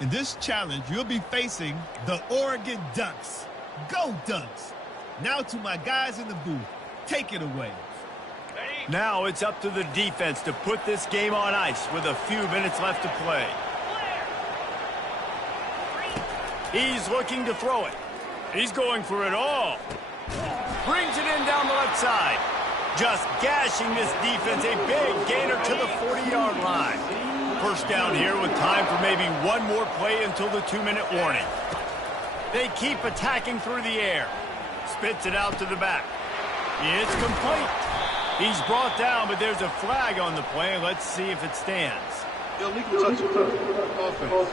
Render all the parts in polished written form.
In this challenge, you'll be facing the Oregon Ducks. Go Ducks! Now to my guys in the booth. Take it away. Now it's up to the defense to put this game on ice with a few minutes left to play. He's looking to throw it. He's going for it all. Brings it in down the left side. Just gashing this defense, a big gainer to the 40-yard line. First down here with time for maybe one more play until the 2-minute warning. They keep attacking through the air. Spits it out to the back. It's complete. He's brought down, but there's a flag on the play. Let's see if it stands. Illegal touch. Offense.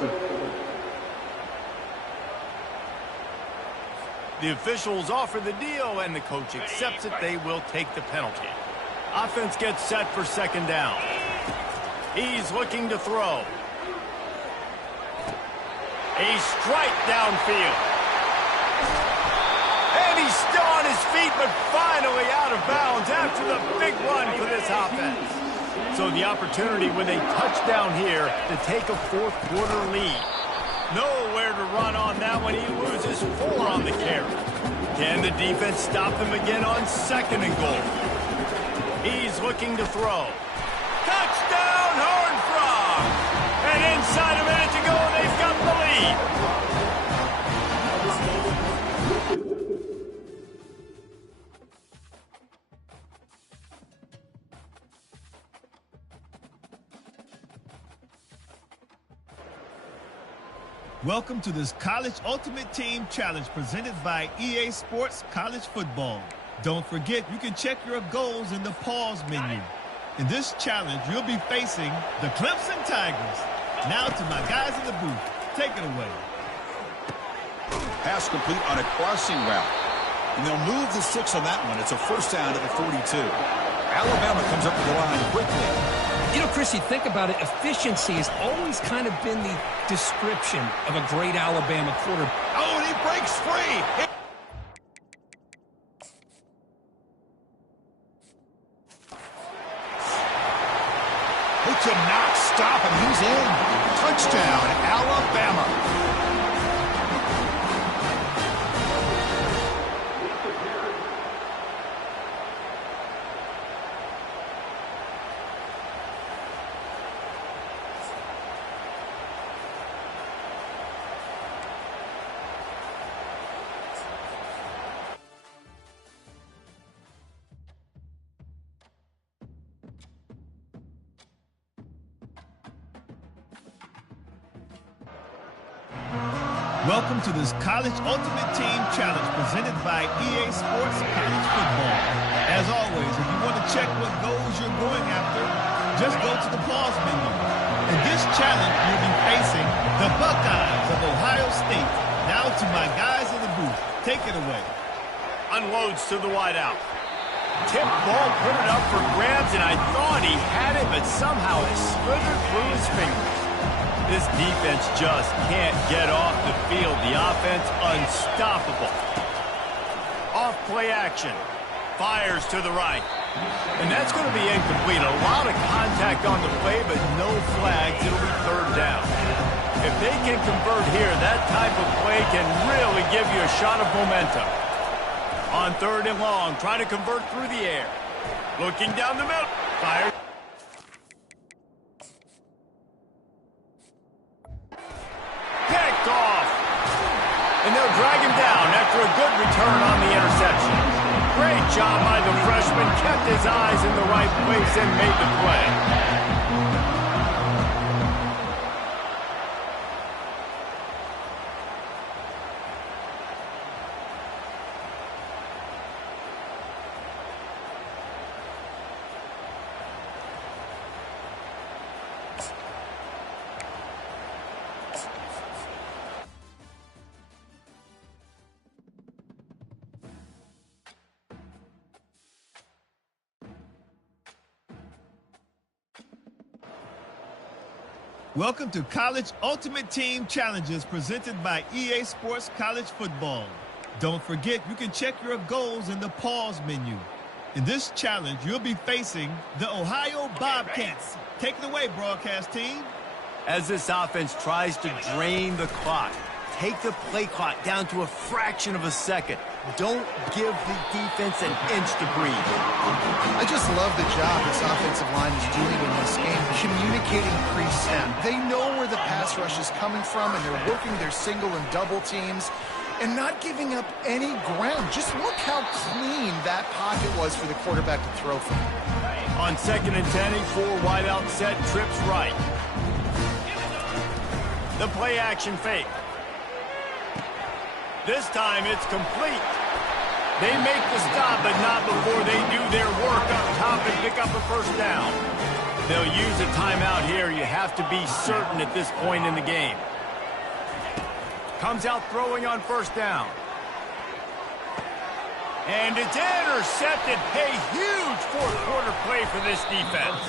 The officials offer the deal, and the coach accepts it. They will take the penalty. Offense gets set for second down. He's looking to throw. A strike downfield. And he's still on his feet, but finally out of bounds after the big run for this offense. So the opportunity with a touchdown here to take a fourth-quarter lead. Nowhere to run on that one. He loses 4 on the carry. Can the defense stop him again on second and goal? He's looking to throw. Touchdown, Horned Frog! And inside a minute to go, they've got the lead. Welcome to this College Ultimate Team Challenge presented by EA Sports College Football. Don't forget, you can check your goals in the pause menu. In this challenge, you'll be facing the Clemson Tigers. Now to my guys in the booth. Take it away. Pass complete on a crossing route. And they'll move the 6 on that one. It's a first down at the 42. Alabama comes up to the line quickly. You know, Chris, you think about it, efficiency has always kind of been the description of a great Alabama quarterback. Oh, and he breaks free. He cannot stop him. He's in. Touchdown, Alabama. Welcome to this College Ultimate Team Challenge presented by EA Sports College Football. As always, if you want to check what goals you're going after, just go to the pause menu. In this challenge, you'll be facing the Buckeyes of Ohio State. Now to my guys in the booth. Take it away. Unloads to the wideout. Tip ball, put it up for grabs, and I thought he had it, but somehow it slithered through his fingers. This defense just can't get off the field. The offense unstoppable. Off play action. Fires to the right. And that's going to be incomplete. A lot of contact on the play, but no flags. It'll be third down. If they can convert here, that type of play can really give you a shot of momentum. On third and long, trying to convert through the air. Looking down the middle. Fires. And they'll drag him down after a good return on the interception. Great job by the freshman. Kept his eyes in the right place and made the play. Welcome to College Ultimate Team Challenges presented by EA Sports College Football. Don't forget, you can check your goals in the pause menu. In this challenge, you'll be facing the Ohio Bobcats. Take it away, broadcast team. as this offense tries to drain the clock. Take the play clock down to a fraction of a second. Don't give the defense an inch to breathe. I just love the job this offensive line is doing in this game, communicating pre-snap. They know where the pass rush is coming from, and they're working their single and double teams and not giving up any ground. Just look how clean that pocket was for the quarterback to throw from. On 2nd and 10, a 4-wide-out set, trips right. The play-action fake. This time it's complete. They make the stop, but not before they do their work up top and pick up a first down. They'll use a timeout here. You have to be certain at this point in the game. Comes out throwing on first down. And it's intercepted. A huge fourth-quarter play for this defense.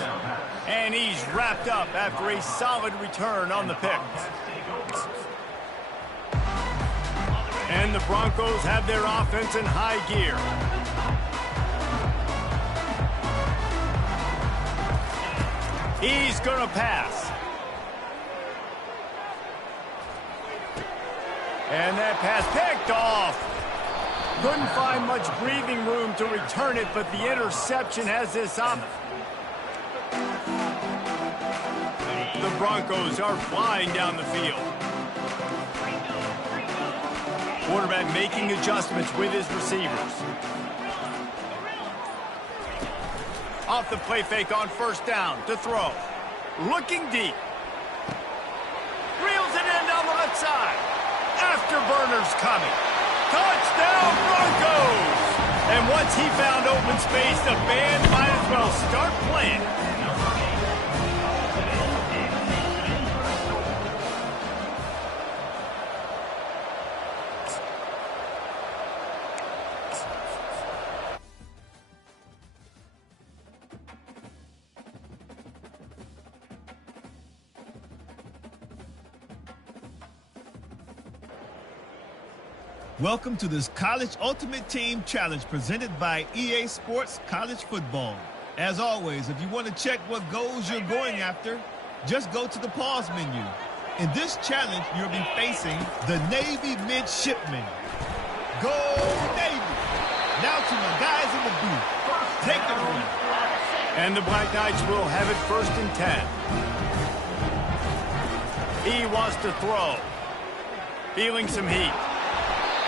And he's wrapped up after a solid return on the pick. And the Broncos have their offense in high gear. He's going to pass. And that pass picked off. Couldn't find much breathing room to return it, but the interception has this up. The Broncos are flying down the field. Quarterback making adjustments with his receivers. Off the play fake on first down to throw. Looking deep. Reels it in down the left side. Afterburner's coming. Touchdown Broncos! And once he found open space, the band might as well start playing. Welcome to this College Ultimate Team Challenge presented by EA Sports College Football. As always, if you want to check what goals you're going after, just go to the pause menu. In this challenge, you'll be facing the Navy Midshipmen. Go Navy! Now to my guys in the booth. Take it away. And the Black Knights will have it 1st and 10. He wants to throw. Feeling some heat.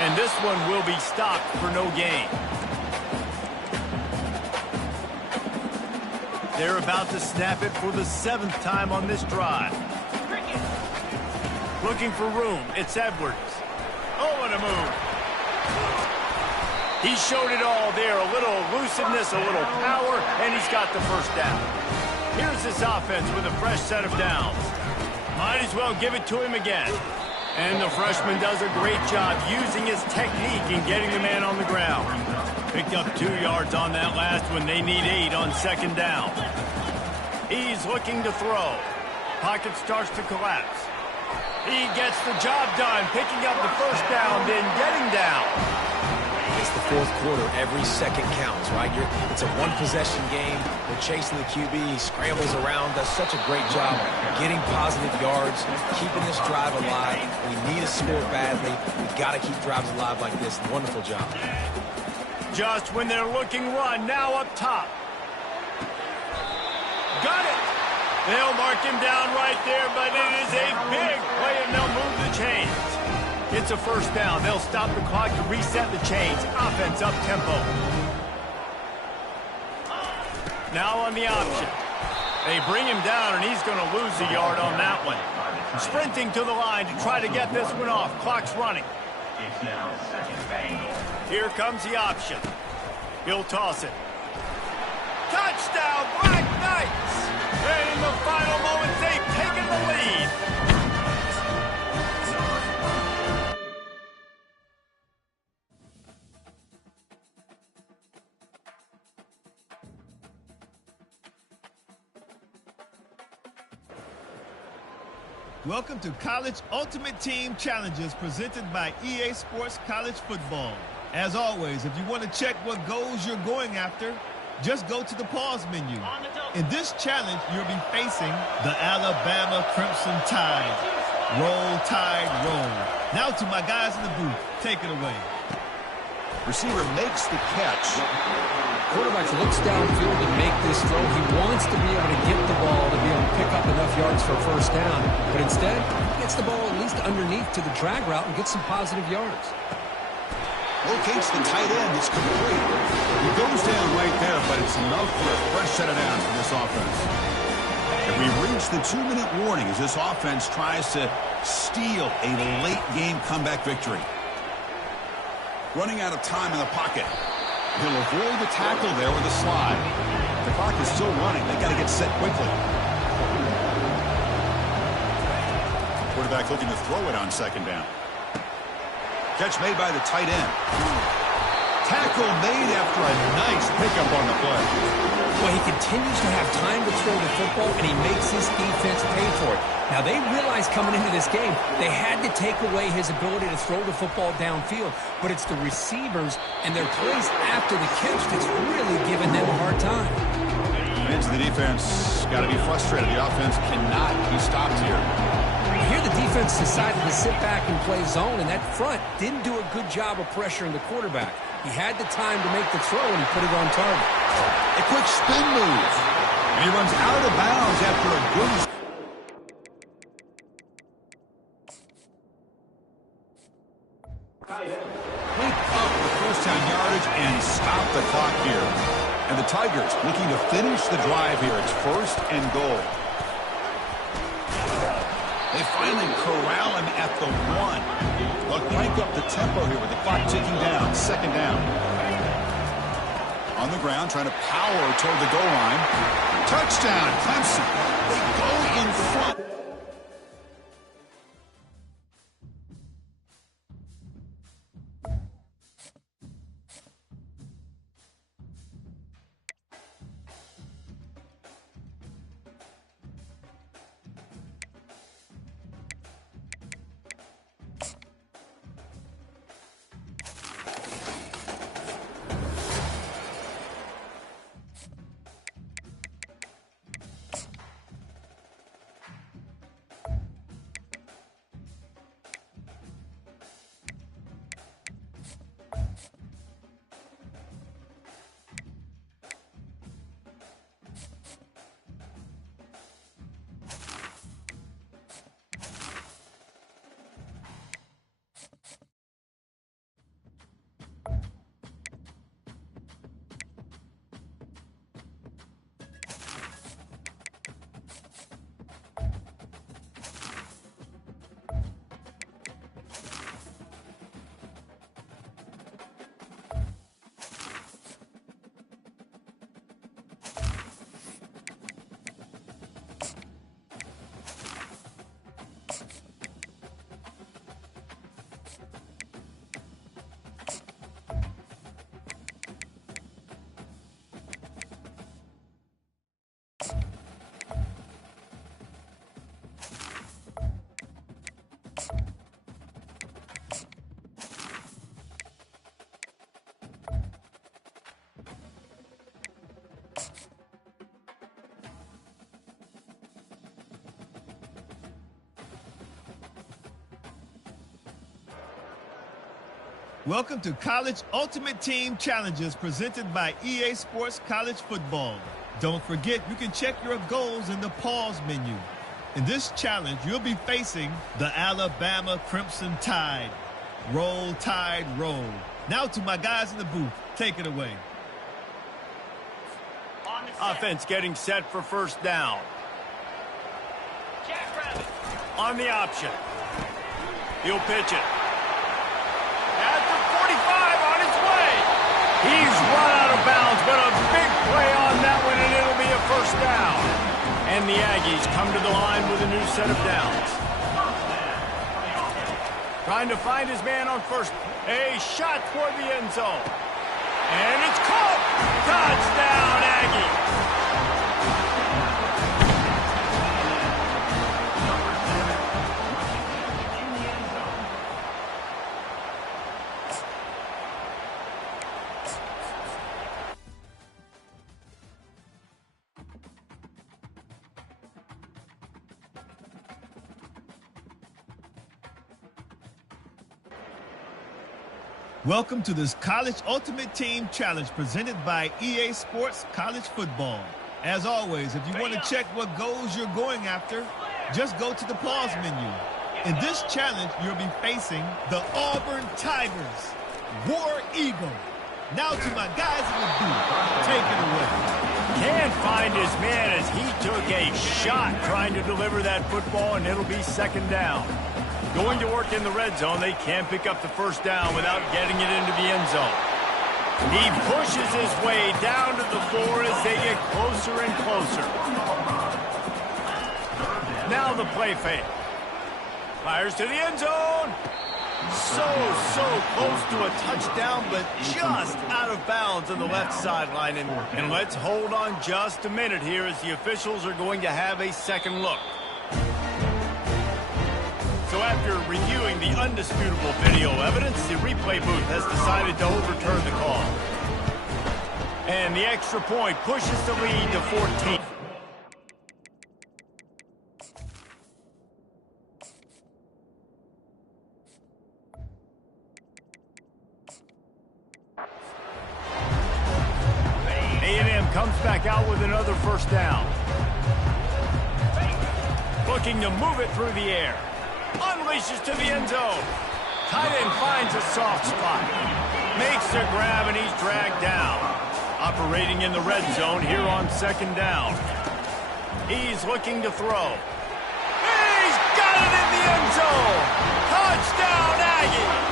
And this one will be stopped for no gain. They're about to snap it for the 7th time on this drive. Looking for room. It's Edwards. Oh, and a move. He showed it all there. A little elusiveness, a little power, and he's got the first down. Here's this offense with a fresh set of downs. Might as well give it to him again. And the freshman does a great job using his technique and getting the man on the ground. Picked up 2 yards on that last one. They need 8 on 2nd down. He's looking to throw. Pocket starts to collapse. He gets the job done, picking up the first down, then getting down. It's the 4th quarter. Every second counts, right? It's a one-possession game. They're chasing the QB. He scrambles around, does such a great job getting positive yards, keeping this drive alive. We need a score badly. We've got to keep drives alive like this. Wonderful job. Just when they're looking run, now up top. Got it. They'll mark him down right there, but it is a big play, and they'll move the chains. It's a first down. They'll stop the clock to reset the chains. Offense up tempo. Now on the option. They bring him down, and he's going to lose a yard on that one. Sprinting to the line to try to get this one off. Clock's running. Here comes the option. He'll toss it. Touchdown, Black Knights! And in the final moments, they've taken the lead. Welcome to College Ultimate Team Challenges presented by EA Sports College Football. As always, if you want to check what goals you're going after, just go to the pause menu. In this challenge, you'll be facing the Alabama Crimson Tide. Roll, Tide, roll. Now to my guys in the booth. Take it away. Receiver makes the catch. Quarterback looks downfield to make this throw. He wants to be able to get the ball to be able to pick up enough yards for a first down. But instead, he gets the ball at least underneath to the drag route and gets some positive yards. Locates the tight end. It's complete. He goes down right there, but it's enough for a fresh set of downs for this offense. And we reach the 2-minute warning as this offense tries to steal a late-game comeback victory. Running out of time in the pocket. He'll avoid the tackle there with a slide. The clock is still running. They got to get set quickly. Quarterback looking to throw it on second down. Catch made by the tight end. Tackle made after a nice pickup on the play. Well, he continues to have time to throw the football, and he makes his defense pay for it. Now, they realized coming into this game, they had to take away his ability to throw the football downfield. But it's the receivers and their plays after the catch that's really giving them a hard time. Fans of the defense got to be frustrated. The offense cannot be stopped here. Here the defense decided to sit back and play zone, and that front didn't do a good job of pressuring the quarterback. He had the time to make the throw, and he put it on target. A quick spin move. And he runs out of bounds after a good... Pick up the first down yardage and stop the clock here. And the Tigers looking to finish the drive here. It's first and goal. They finally corral him at the 1. They'll crank up the tempo here with the clock ticking down. Second down. On the ground, trying to power toward the goal line. Touchdown, Clemson. They go in front. Welcome to College Ultimate Team Challenges presented by EA Sports College Football. Don't forget, you can check your goals in the pause menu. In this challenge, you'll be facing the Alabama Crimson Tide. Roll, Tide, roll. Now to my guys in the booth. Take it away. Offense getting set for first down. On the option. He'll pitch it. At the 45 on its way. He's run out of bounds, but a big play on that one, and it'll be a first down. And the Aggies come to the line with a new set of downs. Trying to find his man on first. A shot toward the end zone. And it's caught. Touchdown, Aggies. Welcome to this College Ultimate Team Challenge presented by EA Sports College Football. As always, if you want to check what goals you're going after, just go to the pause menu. In this challenge, you'll be facing the Auburn Tigers, War Eagle. Now to my guys in the booth, take it away. Can't find his man as he took a shot trying to deliver that football, and it'll be second down. Going to work in the red zone, they can't pick up the first down without getting it into the end zone. He pushes his way down to the floor as they get closer and closer. Now the play fake. Fires to the end zone. So close to a touchdown, but just out of bounds on the left sideline. And let's hold on just a minute here as the officials are going to have a second look. So after reviewing the undisputable video evidence, the replay booth has decided to overturn the call. And the extra point pushes the lead to 14. A&M comes back out with another first down. Looking to move it through the air. Unleashes to the end zone. Tight end finds a soft spot. Makes the grab, and he's dragged down. Operating in the red zone here on second down. He's looking to throw. He's got it in the end zone. Touchdown, Aggie.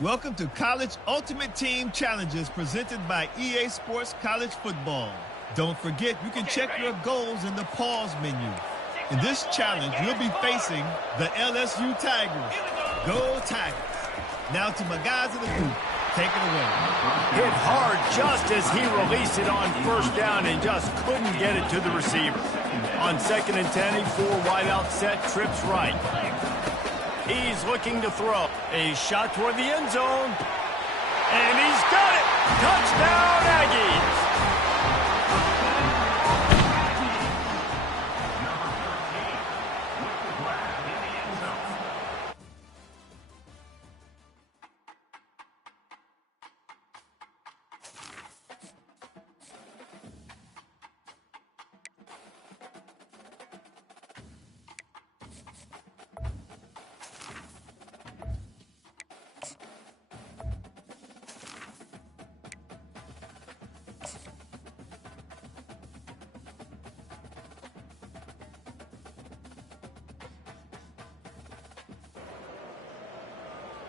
Welcome to College Ultimate Team Challenges presented by EA Sports College Football. Don't forget, you can check your goals in the pause menu. In this challenge, you'll be facing the LSU Tigers. Go Tigers. Now to my guys in the booth, take it away. Hit hard just as he released it on first down and just couldn't get it to the receiver. On 2nd and 10, a 4-wide-out set, trips right. He's looking to throw. A shot toward the end zone. And he's got it! Touchdown, Aggies!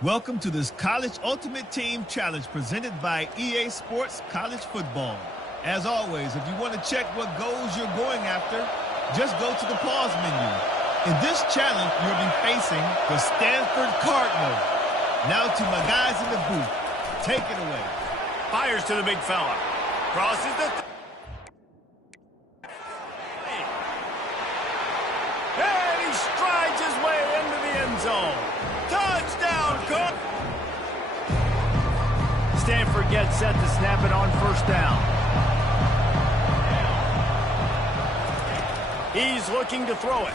Welcome to this College Ultimate Team Challenge presented by EA Sports College Football. As always, if you want to check what goals you're going after, just go to the pause menu. In this challenge, you'll be facing the Stanford Cardinals. Now to my guys in the booth, take it away. Fires to the big fella. Crosses the... And he strides his way into the end zone. Touchdown, Cook! Stanford gets set to snap it on first down. He's looking to throw it.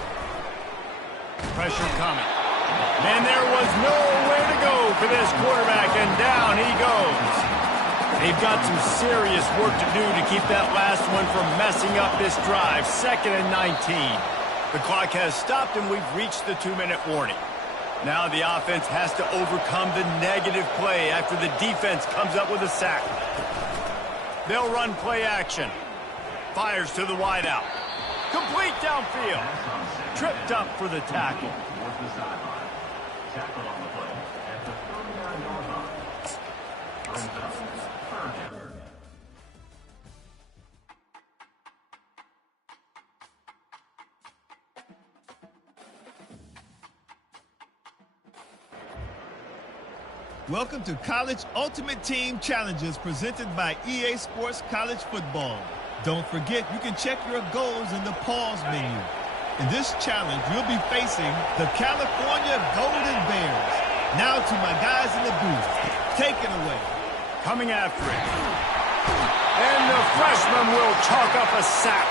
Pressure coming. And there was nowhere to go for this quarterback, and down he goes. They've got some serious work to do to keep that last one from messing up this drive. 2nd and 19. The clock has stopped, and we've reached the 2-minute warning. Now the offense has to overcome the negative play after the defense comes up with a sack. They'll run play action. Fires to the wideout. Complete downfield. Tripped up for the tackle. Welcome to College Ultimate Team Challenges presented by EA Sports College Football. Don't forget, you can check your goals in the pause menu. In this challenge, you'll be facing the California Golden Bears. Now to my guys in the booth. Take it away. Coming after it. And the freshman will chalk up a sack.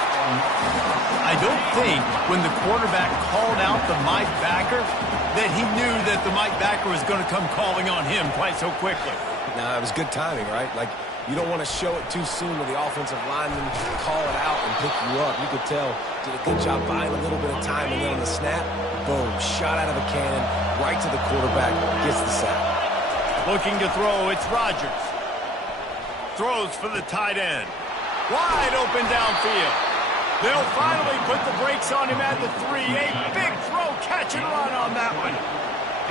I don't think when the quarterback called out the Mike backer that he knew that the Mike backer was going to come calling on him quite so quickly. Nah, it was good timing, right? Like, you don't want to show it too soon when the offensive lineman call it out and pick you up. You could tell, did a good job buying a little bit of time, and then on the snap, boom, shot out of a cannon, right to the quarterback, gets the sack. Looking to throw, it's Rodgers. Throws for the tight end. Wide open downfield. They'll finally put the brakes on him at the 3. A big throw, catch and run on that one.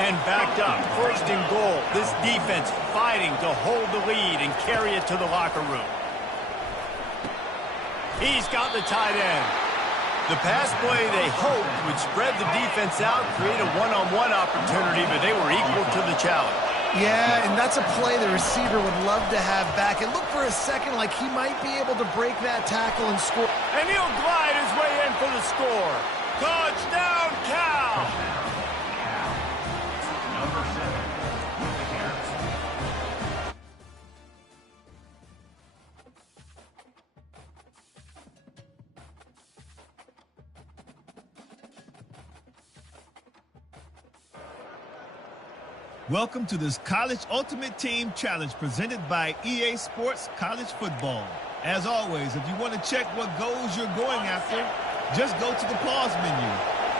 And backed up, first and goal. This defense fighting to hold the lead and carry it to the locker room. He's got the tight end. The pass play they hoped would spread the defense out, create a one-on-one opportunity, but they were equal to the challenge. Yeah, and that's a play the receiver would love to have back. It looked for a second like he might be able to break that tackle and score. And he'll glide his way in for the score. Touchdown, Cal! Welcome to this College Ultimate Team Challenge presented by EA Sports College Football. As always, if you want to check what goals you're going after, just go to the pause menu.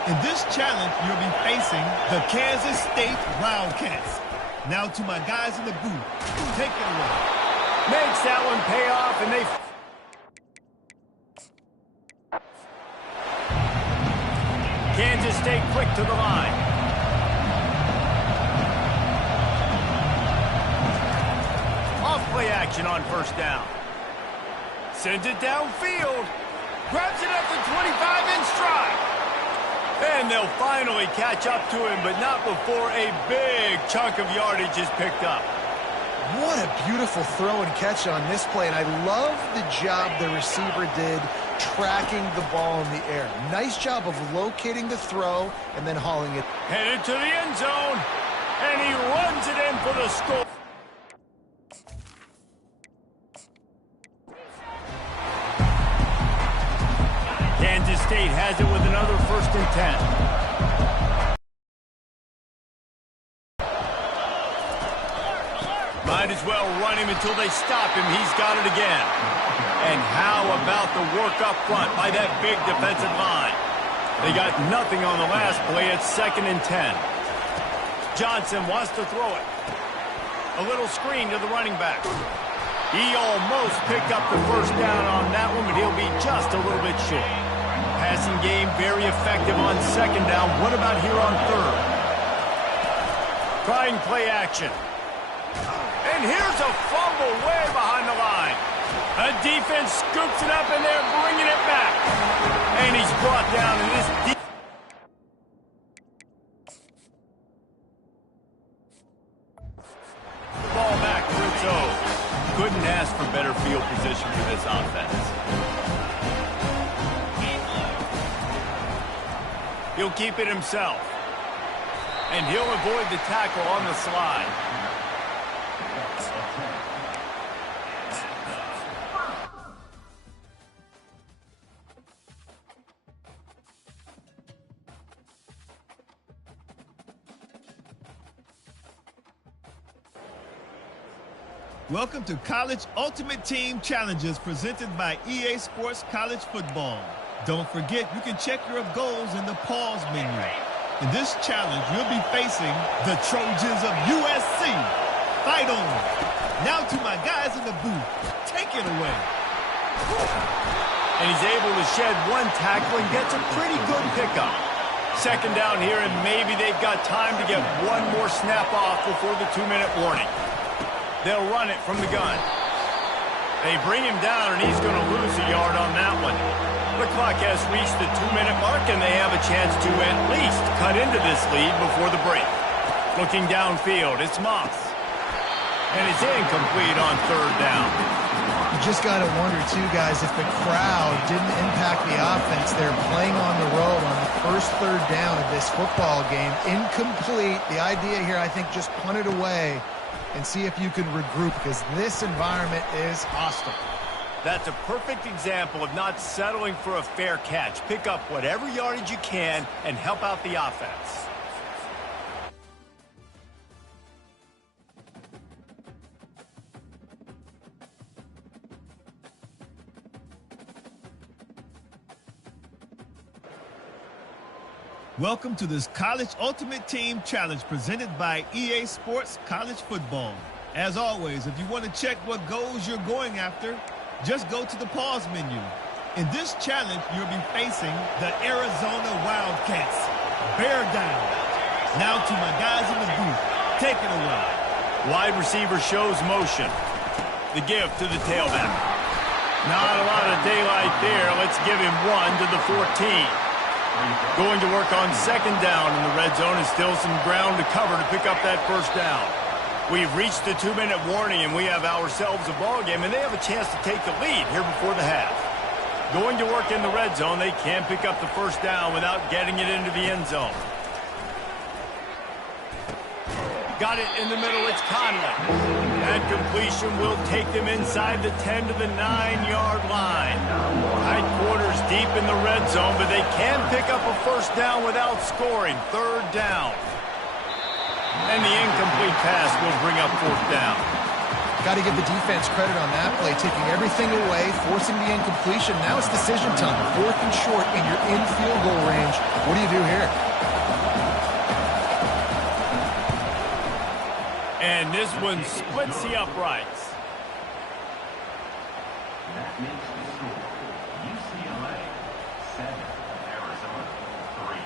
In this challenge, you'll be facing the Kansas State Wildcats. Now to my guys in the booth, take it away. Makes that one pay off, and they... Kansas State quick to the line. Play action on first down. Sends it downfield. Grabs it at the 25 in stride. And they'll finally catch up to him, but not before a big chunk of yardage is picked up. What a beautiful throw and catch on this play, and I love the job the receiver did tracking the ball in the air. Nice job of locating the throw and then hauling it. Headed to the end zone, and he runs it in for the score. Kansas State has it with another 1st and 10. Might as well run him until they stop him. He's got it again. And how about the work up front by that big defensive line? They got nothing on the last play. It's 2nd and 10. Johnson wants to throw it. A little screen to the running back. He almost picked up the first down on that one, but he'll be just a little bit short. Passing game very effective on 2nd down. What about here on 3rd? Trying play action. And here's a fumble way behind the line. A defense scoops it up and they're bringing it back. And he's brought down in this ball back to its own. Couldn't ask for better field position for this offense. He'll keep it himself. And he'll avoid the tackle on the slide. Welcome to College Ultimate Team Challenges presented by EA Sports College Football. Don't forget, you can check your goals in the pause menu. In this challenge, you'll be facing the Trojans of USC. Fight on. Now to my guys in the booth. Take it away. And he's able to shed one tackle and gets a pretty good pickup. 2nd down here, and maybe they've got time to get one more snap off before the 2-minute warning. They'll run it from the gun. They bring him down, and he's going to lose a yard on that one. The clock has reached the 2-minute mark, and they have a chance to at least cut into this lead before the break. Looking downfield, it's Moss. And it's incomplete on 3rd down. You just got to wonder, too, guys, if the crowd didn't impact the offense. They're playing on the road on the first third down of this football game. Incomplete. The idea here, I think, just punt it away and see if you can regroup, because this environment is hostile. That's a perfect example of not settling for a fair catch. Pick up whatever yardage you can and help out the offense. Welcome to this College Ultimate Team Challenge presented by EA Sports College Football. As always, if you want to check what goals you're going after, just go to the pause menu. In this challenge, you'll be facing the Arizona Wildcats. Bear down. Now to my guys in the booth. Take it away. Wide receiver shows motion. The give to the tailback. Not a lot of daylight there. Let's give him one to the 14. Going to work on second down in the red zone, and still some ground to cover to pick up that first down. We've reached the 2-minute warning, and we have ourselves a ball game, and they have a chance to take the lead here before the half. Going to work in the red zone, they can pick up the first down without getting it into the end zone. Got it in the middle, it's Conley. That completion will take them inside the 10 to the 9-yard line. Tight quarters deep in the red zone, but they can pick up a first down without scoring. Third down. And the incomplete pass will bring up fourth down. Got to give the defense credit on that play, taking everything away, forcing the incompletion. Now it's decision time. Fourth and short, and you're in field goal range. What do you do here? And this one splits the uprights. That makes the score UCLA 7, Arizona 3.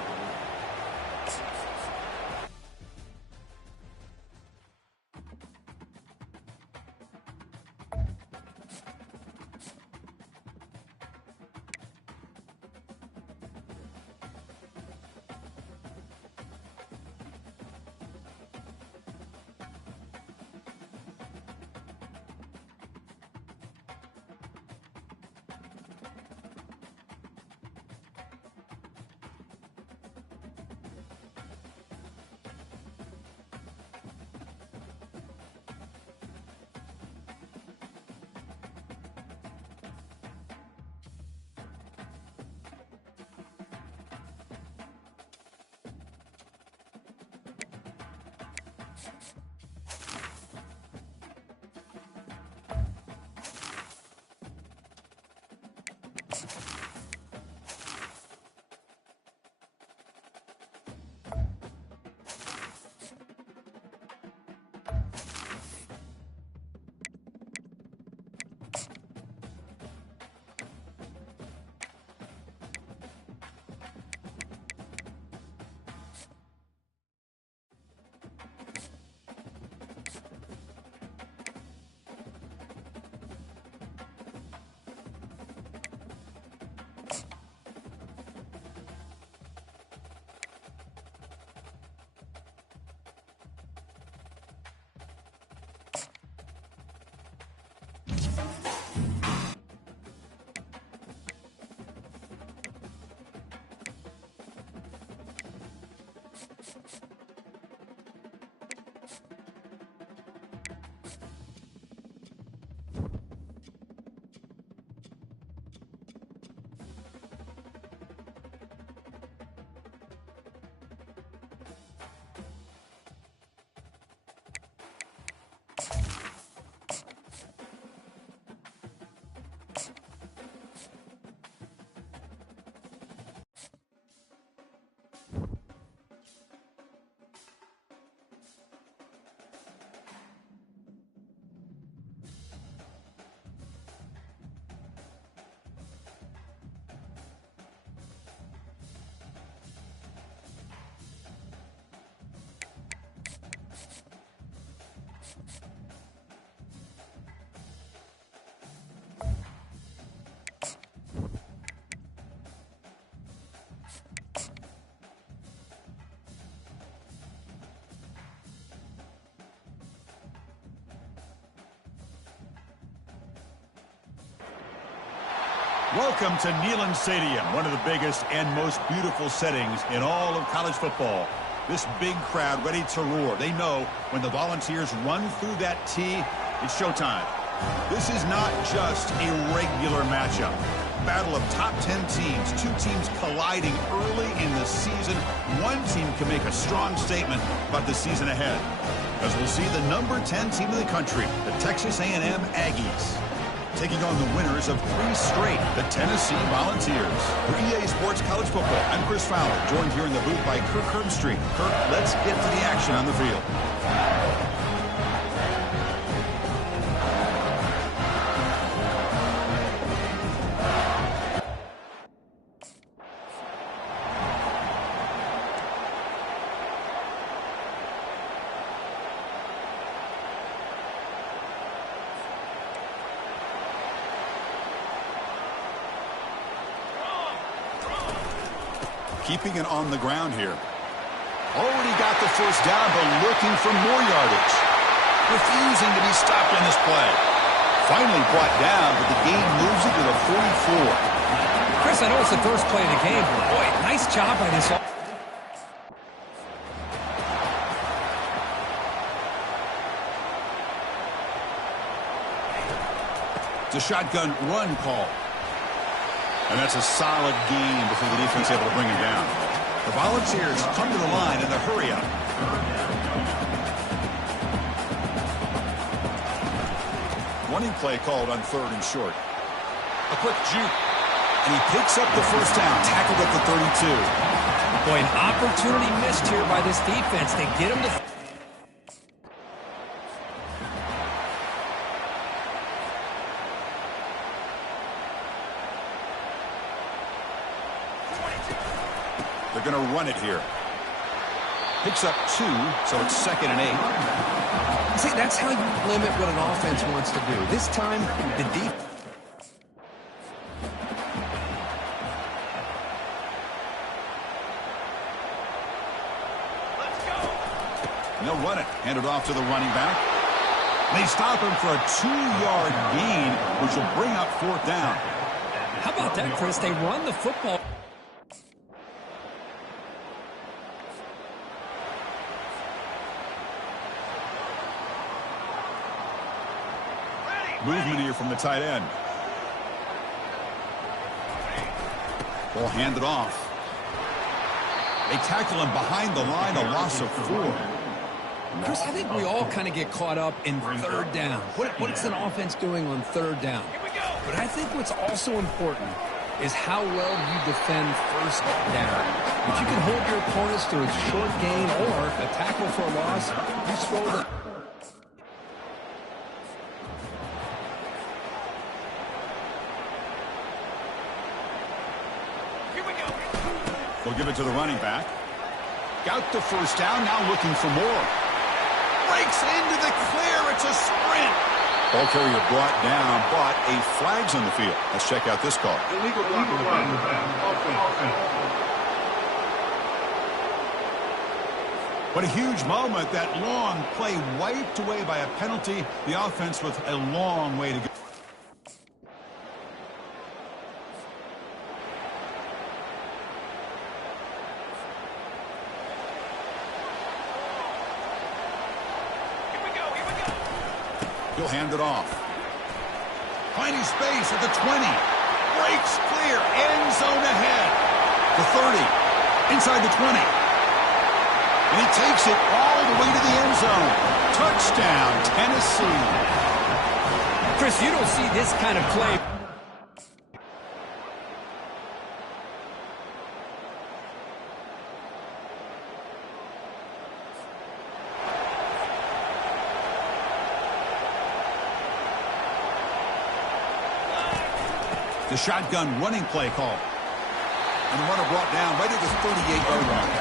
Welcome to Neyland Stadium, one of the biggest and most beautiful settings in all of college football. This big crowd ready to roar. They know when the Volunteers run through that tee, it's showtime. This is not just a regular matchup. Battle of top 10 teams, two teams colliding early in the season. One team can make a strong statement about the season ahead, as we'll see the number 10 team in the country, the Texas A&M Aggies, taking on the winners of 3 straight, the Tennessee Volunteers. For EA Sports College Football, I'm Chris Fowler, joined here in the booth by Kirk Herbstreit. Kirk, let's get to the action on the field. Keeping it on the ground here. Already got the first down, but looking for more yardage. Refusing to be stopped in this play. Finally brought down, but the game moves it to the 44. Chris, I know it's the first play of the game, but boy, nice job by this. It's a shotgun run call. And that's a solid gain before the defense able to bring him down. The Volunteers come to the line in the hurry-up. Running play called on 3rd and short. A quick juke. And he picks up the first down, tackled at the 32. Boy, an opportunity missed here by this defense. They get him to... They're going to run it here. Picks up 2, so it's 2nd and 8. See, that's how you limit what an offense wants to do. This time, the deep. And they'll run it. Hand it off to the running back. They stop him for a 2-yard gain, which will bring up 4th down. How about that, Chris? They run the football. Movement here from the tight end. Ball handed off. They tackle him behind the line, a loss of 4. Chris, I think we all kind of get caught up in 3rd down. What's an offense doing on 3rd down? But I think what's also important is how well you defend 1st down. If you can hold your opponents to a short gain or a tackle for a loss, you slow them. They'll give it to the running back. Got the first down, now looking for more. Breaks into the clear, it's a sprint. Ball carrier brought down, but a flag's on the field. Let's check out this call. Illegal blocking. What a huge moment. That long play wiped away by a penalty. The offense with a long way to go. He'll hand it off. Finding space at the 20. Breaks clear. End zone ahead. The 30. Inside the 20. And he takes it all the way to the end zone. Touchdown, Tennessee. Chris, you don't see this kind of play. The shotgun running play call. And the runner brought down right at the 38-yard line.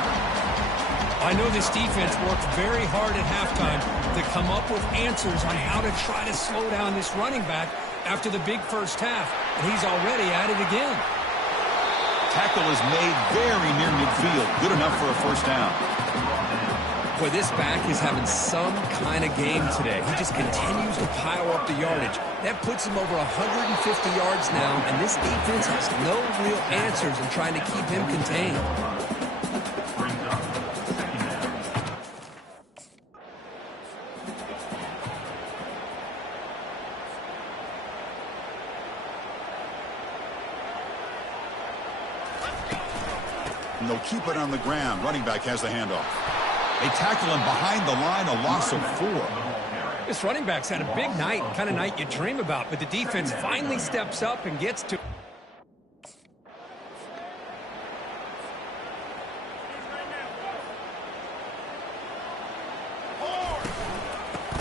I know this defense worked very hard at halftime to come up with answers on how to try to slow down this running back after the big first half. And he's already at it again. Tackle is made very near midfield. Good enough for a first down. Boy, this back is having some kind of game today. He just continues to pile up the yardage. That puts him over 150 yards now, and this defense has no real answers in trying to keep him contained. Brings up second down. And they'll keep it on the ground. Running back has the handoff. They tackle him behind the line, a loss of 4. This running back's had a big night, kind of night you dream about, but the defense finally steps up and gets to...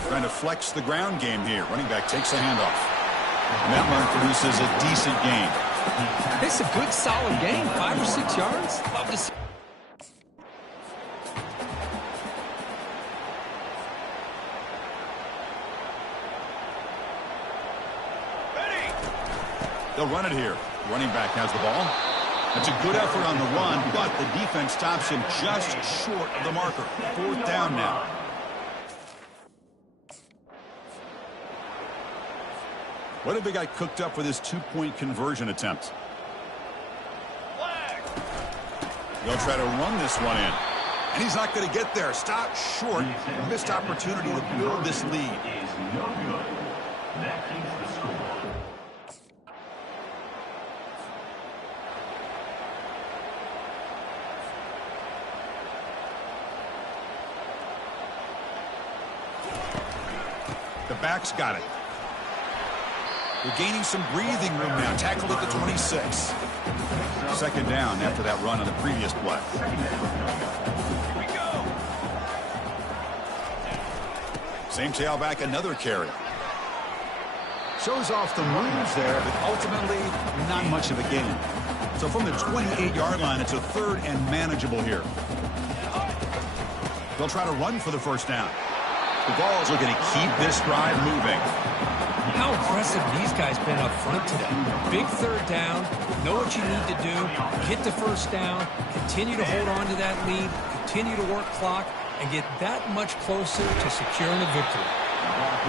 Trying to flex the ground game here. Running back takes the handoff. And that run produces a decent gain. It's a good, solid game, 5 or 6 yards. Love to see. They'll run it here. Running back has the ball. That's a good effort on the run, but the defense stops him just short of the marker. 4th down now. What have they got cooked up for this 2-point conversion attempt? They'll try to run this one in. And he's not going to get there. Stop short. Missed opportunity to build this lead. Is no good. That keeps the score. The back's got it. They're gaining some breathing room now. Tackled at the 26. 2nd down after that run on the previous play. Same tailback, another carry. Shows off the moves there, but ultimately not much of a gain. So from the 28-yard line, it's a 3rd and manageable here. They'll try to run for the 1st down. The Vols are going to keep this drive moving. How impressive these guys been up front today. Big 3rd down, know what you need to do, get the 1st down, continue to hold on to that lead, continue to work clock, and get that much closer to securing a victory.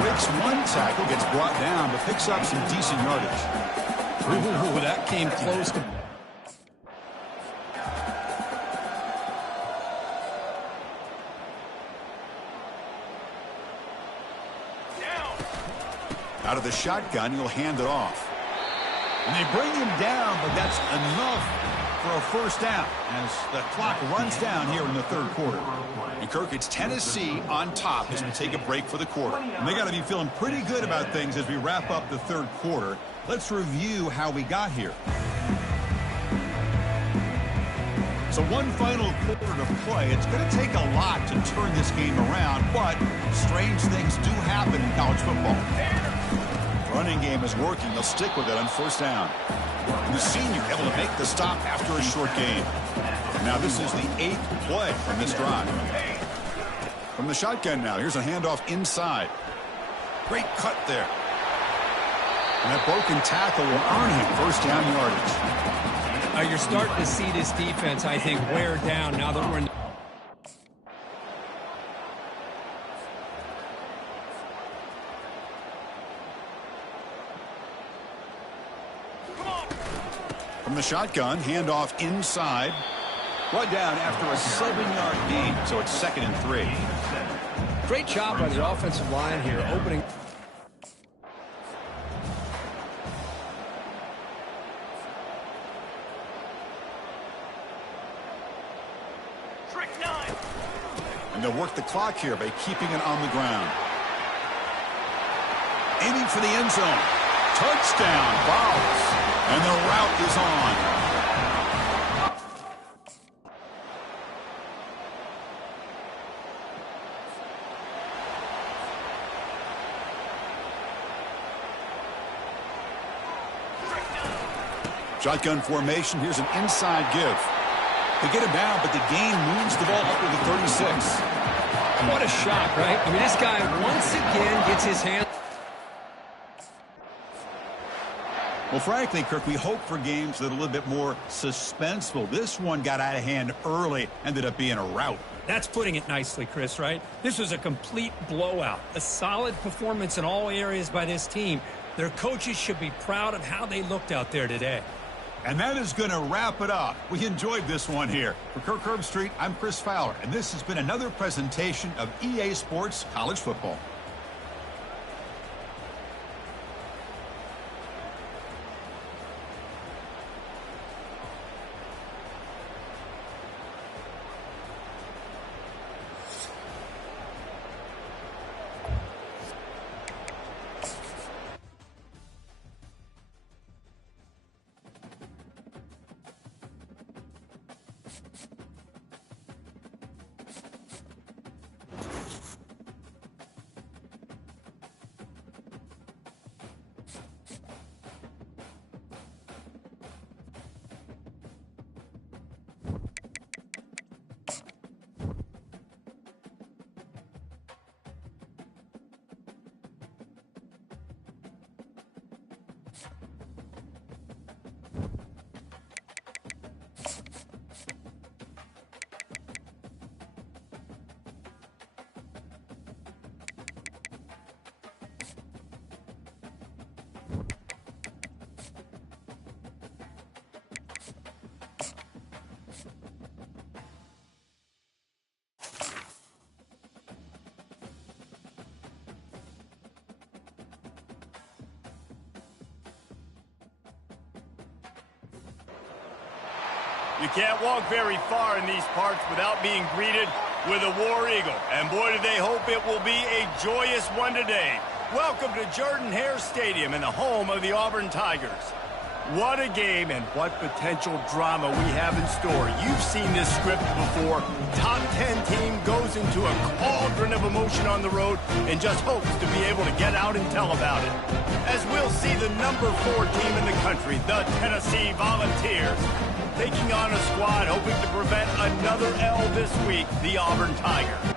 Breaks one tackle, gets brought down, but picks up some decent yardage. Ooh, that came close to... Out of the shotgun, he'll hand it off. And they bring him down, but that's enough for a 1st down as the clock runs down here in the 3rd quarter. And Kirk, it's Tennessee on top as we take a break for the quarter. And they got to be feeling pretty good about things as we wrap up the 3rd quarter. Let's review how we got here. So one final quarter to play. It's going to take a lot to turn this game around, but strange things do happen in college football. Running game is working. They'll stick with it on 1st down. And the senior able to make the stop after a short gain. Now this is the 8th play from this drive. From the shotgun now, here's a handoff inside. Great cut there. And that broken tackle will earn him 1st down yardage. You're starting to see this defense, I think, wear down now that we're in... From the shotgun, handoff inside. Brought down after a 7-yard gain, so it's 2nd and 3. Great job by the offensive line here, opening... And they'll work the clock here by keeping it on the ground. Aiming for the end zone. Touchdown, Vols. And the route is on. Shotgun formation. Here's an inside give. They get him down, but the gain moves the ball up to the 36. What a shot, right? I mean, this guy once again gets his hand. Well, frankly, Kirk, we hope for games that are a little bit more suspenseful. This one got out of hand early, ended up being a rout. That's putting it nicely, Chris, right? This was a complete blowout. A solid performance in all areas by this team. Their coaches should be proud of how they looked out there today. And that is going to wrap it up. We enjoyed this one here. For Kirk Herbstreit, I'm Chris Fowler, and this has been another presentation of EA Sports College Football. You can't walk very far in these parts without being greeted with a War Eagle. And boy, do they hope it will be a joyous one today. Welcome to Jordan-Hare Stadium and the home of the Auburn Tigers. What a game and what potential drama we have in store. You've seen this script before. Top 10 team goes into a cauldron of emotion on the road and just hopes to be able to get out and tell about it. As we'll see the number 4 team in the country, the Tennessee Volunteers, taking on a squad hoping to prevent another L this week, the Auburn Tigers.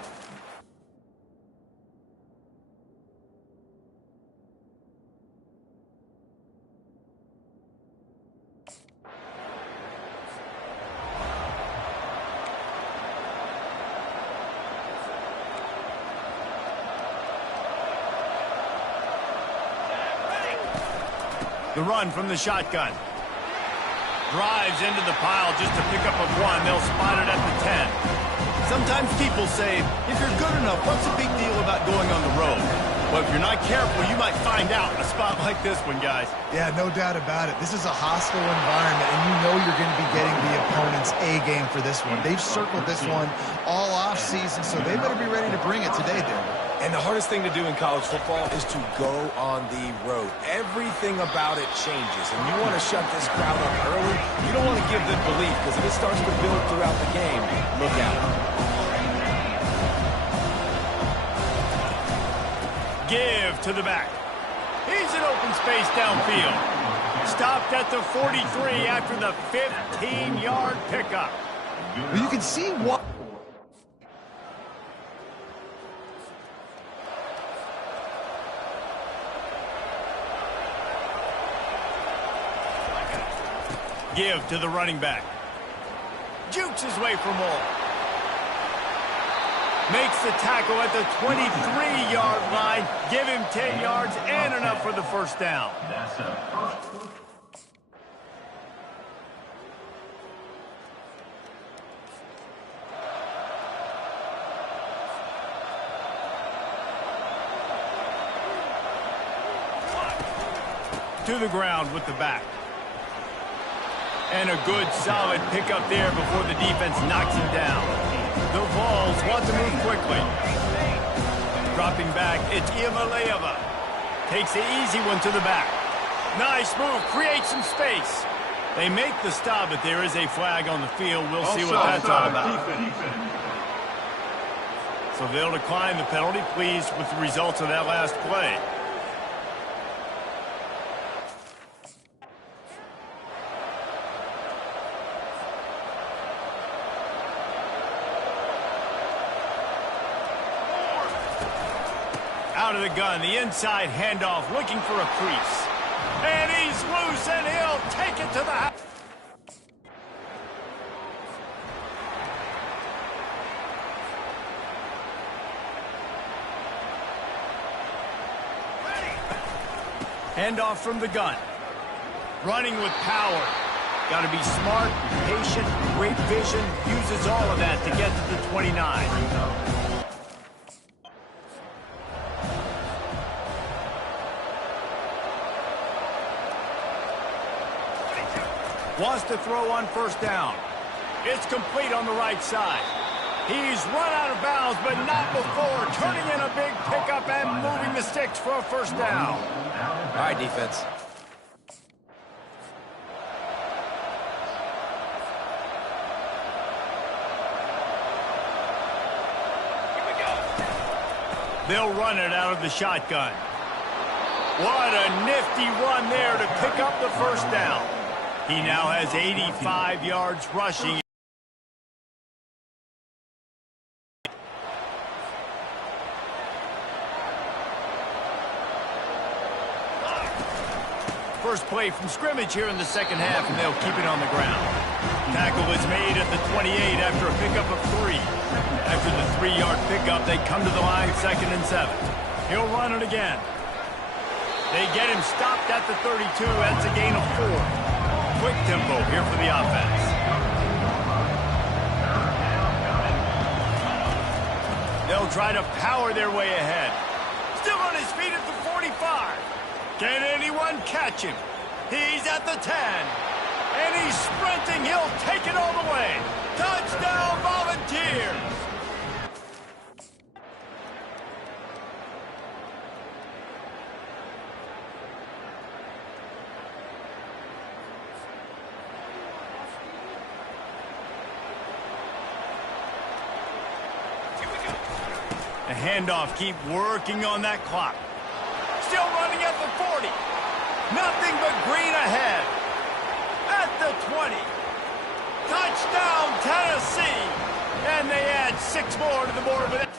The run from the shotgun. Drives into the pile just to pick up a 1. They'll spot it at the 10. Sometimes people say, if you're good enough, what's the big deal about going on the road? Well, if you're not careful, you might find out in a spot like this one, guys. Yeah, no doubt about it. This is a hostile environment, and you know you're going to be getting the opponent's A game for this one. They've circled this one all off season, so they better be ready to bring it today, Darren. And the hardest thing to do in college football is to go on the road. Everything about it changes, and you want to shut this crowd up early. You don't want to give them belief, because if it starts to build throughout the game, look out. Give to the back. He's in open space downfield. Stopped at the 43 after the 15-yard pickup. Well, you can see what... Give to the running back. Jukes his way for more. Makes the tackle at the 23-yard line. Give him 10 yards and enough for the first down. That's a first. To the ground with the back. And a good, solid pickup there before the defense knocks him down. The Vols want to move quickly. Dropping back, it's Iamaleava. Takes the easy one to the back. Nice move, creates some space. They make the stop, but there is a flag on the field. We'll see what that's all about. So they'll decline the penalty. Pleased with the results of that last play. Out of the gun, the inside handoff, looking for a crease. And he's loose, and he'll take it to the house. Handoff from the gun. Running with power. Got to be smart, patient, great vision. Uses all of that to get to the 29. Wants to throw on first down. It's complete on the right side. He's run out of bounds, but not before turning in a big pickup and moving the sticks for a first down. All right, defense. They'll run it out of the shotgun. What a nifty run there to pick up the first down. He now has 85 yards rushing. First play from scrimmage here in the second half, and they'll keep it on the ground. Tackle is made at the 28 after a pickup of 3. After the 3-yard pickup, they come to the line 2nd and 7. He'll run it again. They get him stopped at the 32. That's a gain of 4. Quick tempo here for the offense. They'll try to power their way ahead. Still on his feet at the 45. Can anyone catch him? He's at the 10. And he's sprinting. He'll take it all the way. Touchdown, Volunteers! The handoff, keep working on that clock. Still running at the 40. Nothing but green ahead. At the 20. Touchdown, Tennessee. And they add 6 more to the board. But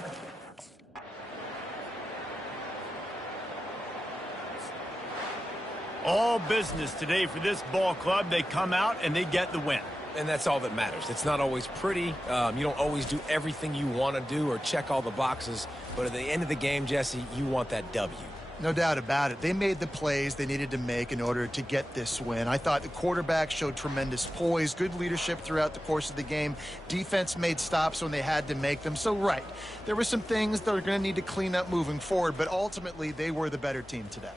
all business today for this ball club. They come out and they get the win. And that's all that matters. It's not always pretty. You don't always do everything you want to do or check all the boxes. But at the end of the game, Jesse, you want that W. No doubt about it. They made the plays they needed to make in order to get this win. I thought the quarterback showed tremendous poise, good leadership throughout the course of the game. Defense made stops when they had to make them. So, right, there were some things that are going to need to clean up moving forward, but ultimately they were the better team today.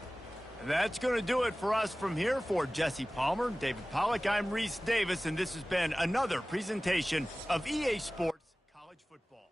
That's going to do it for us from here. For Jesse Palmer, David Pollack, I'm Reese Davis, and this has been another presentation of EA Sports College Football.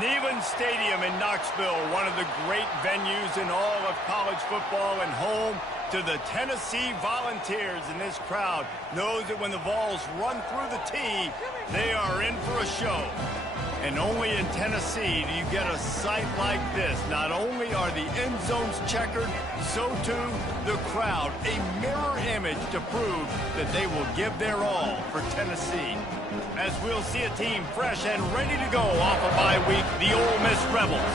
Neyland Stadium in Knoxville, one of the great venues in all of college football and home to the Tennessee Volunteers. And this crowd knows that when the Vols run through the tee, they are in for a show. And only in Tennessee do you get a sight like this. Not only are the end zones checkered, so too the crowd. A mirror image to prove that they will give their all for Tennessee. As we'll see a team fresh and ready to go off a bye week, the Ole Miss Rebels,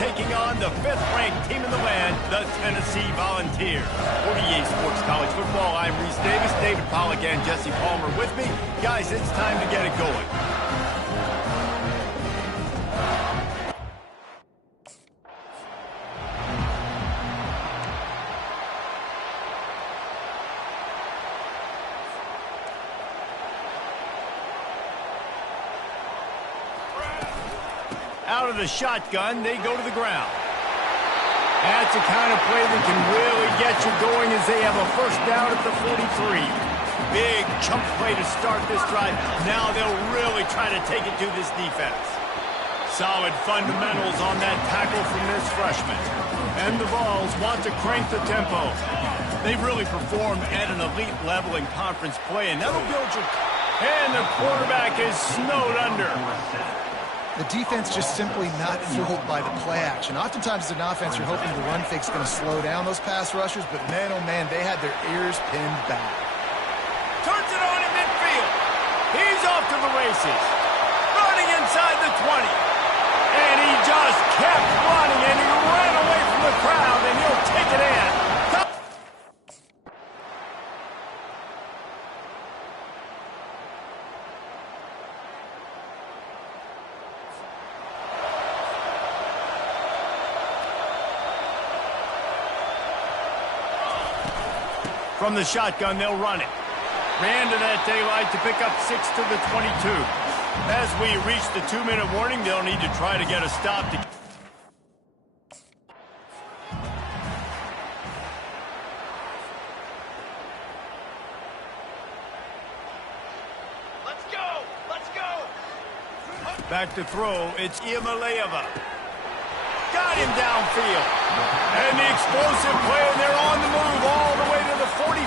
taking on the 5th-ranked team in the land, the Tennessee Volunteers. For EA Sports College Football, I'm Reese Davis, David Pollack, and Jesse Palmer with me. Guys, it's time to get it going. Out of the shotgun, they go to the ground. That's the kind of play that can really get you going as they have a first down at the 43. Big chunk play to start this drive. Now they'll really try to take it to this defense. Solid fundamentals on that tackle from this freshman. And the Vols want to crank the tempo. They've really performed at an elite level in conference play, and that'll build your... And the quarterback is snowed under. The defense just simply not fooled by the play action. Oftentimes as an offense, you're hoping the run fake's going to slow down those pass rushers, but man, oh man, they had their ears pinned back. Turns it on in midfield. He's off to the races. Running inside the 20. And he just kept running, and he ran away from the crowd, and he'll take it in. From the shotgun, they'll run it. Ran to that daylight to pick up 6 to the 22. As we reach the 2-minute warning, they'll need to try to get a stop. Let's go! Let's go! Back to throw, it's Iamaleava. Got him downfield. And the explosive play, and they're on the move all the way to the 44.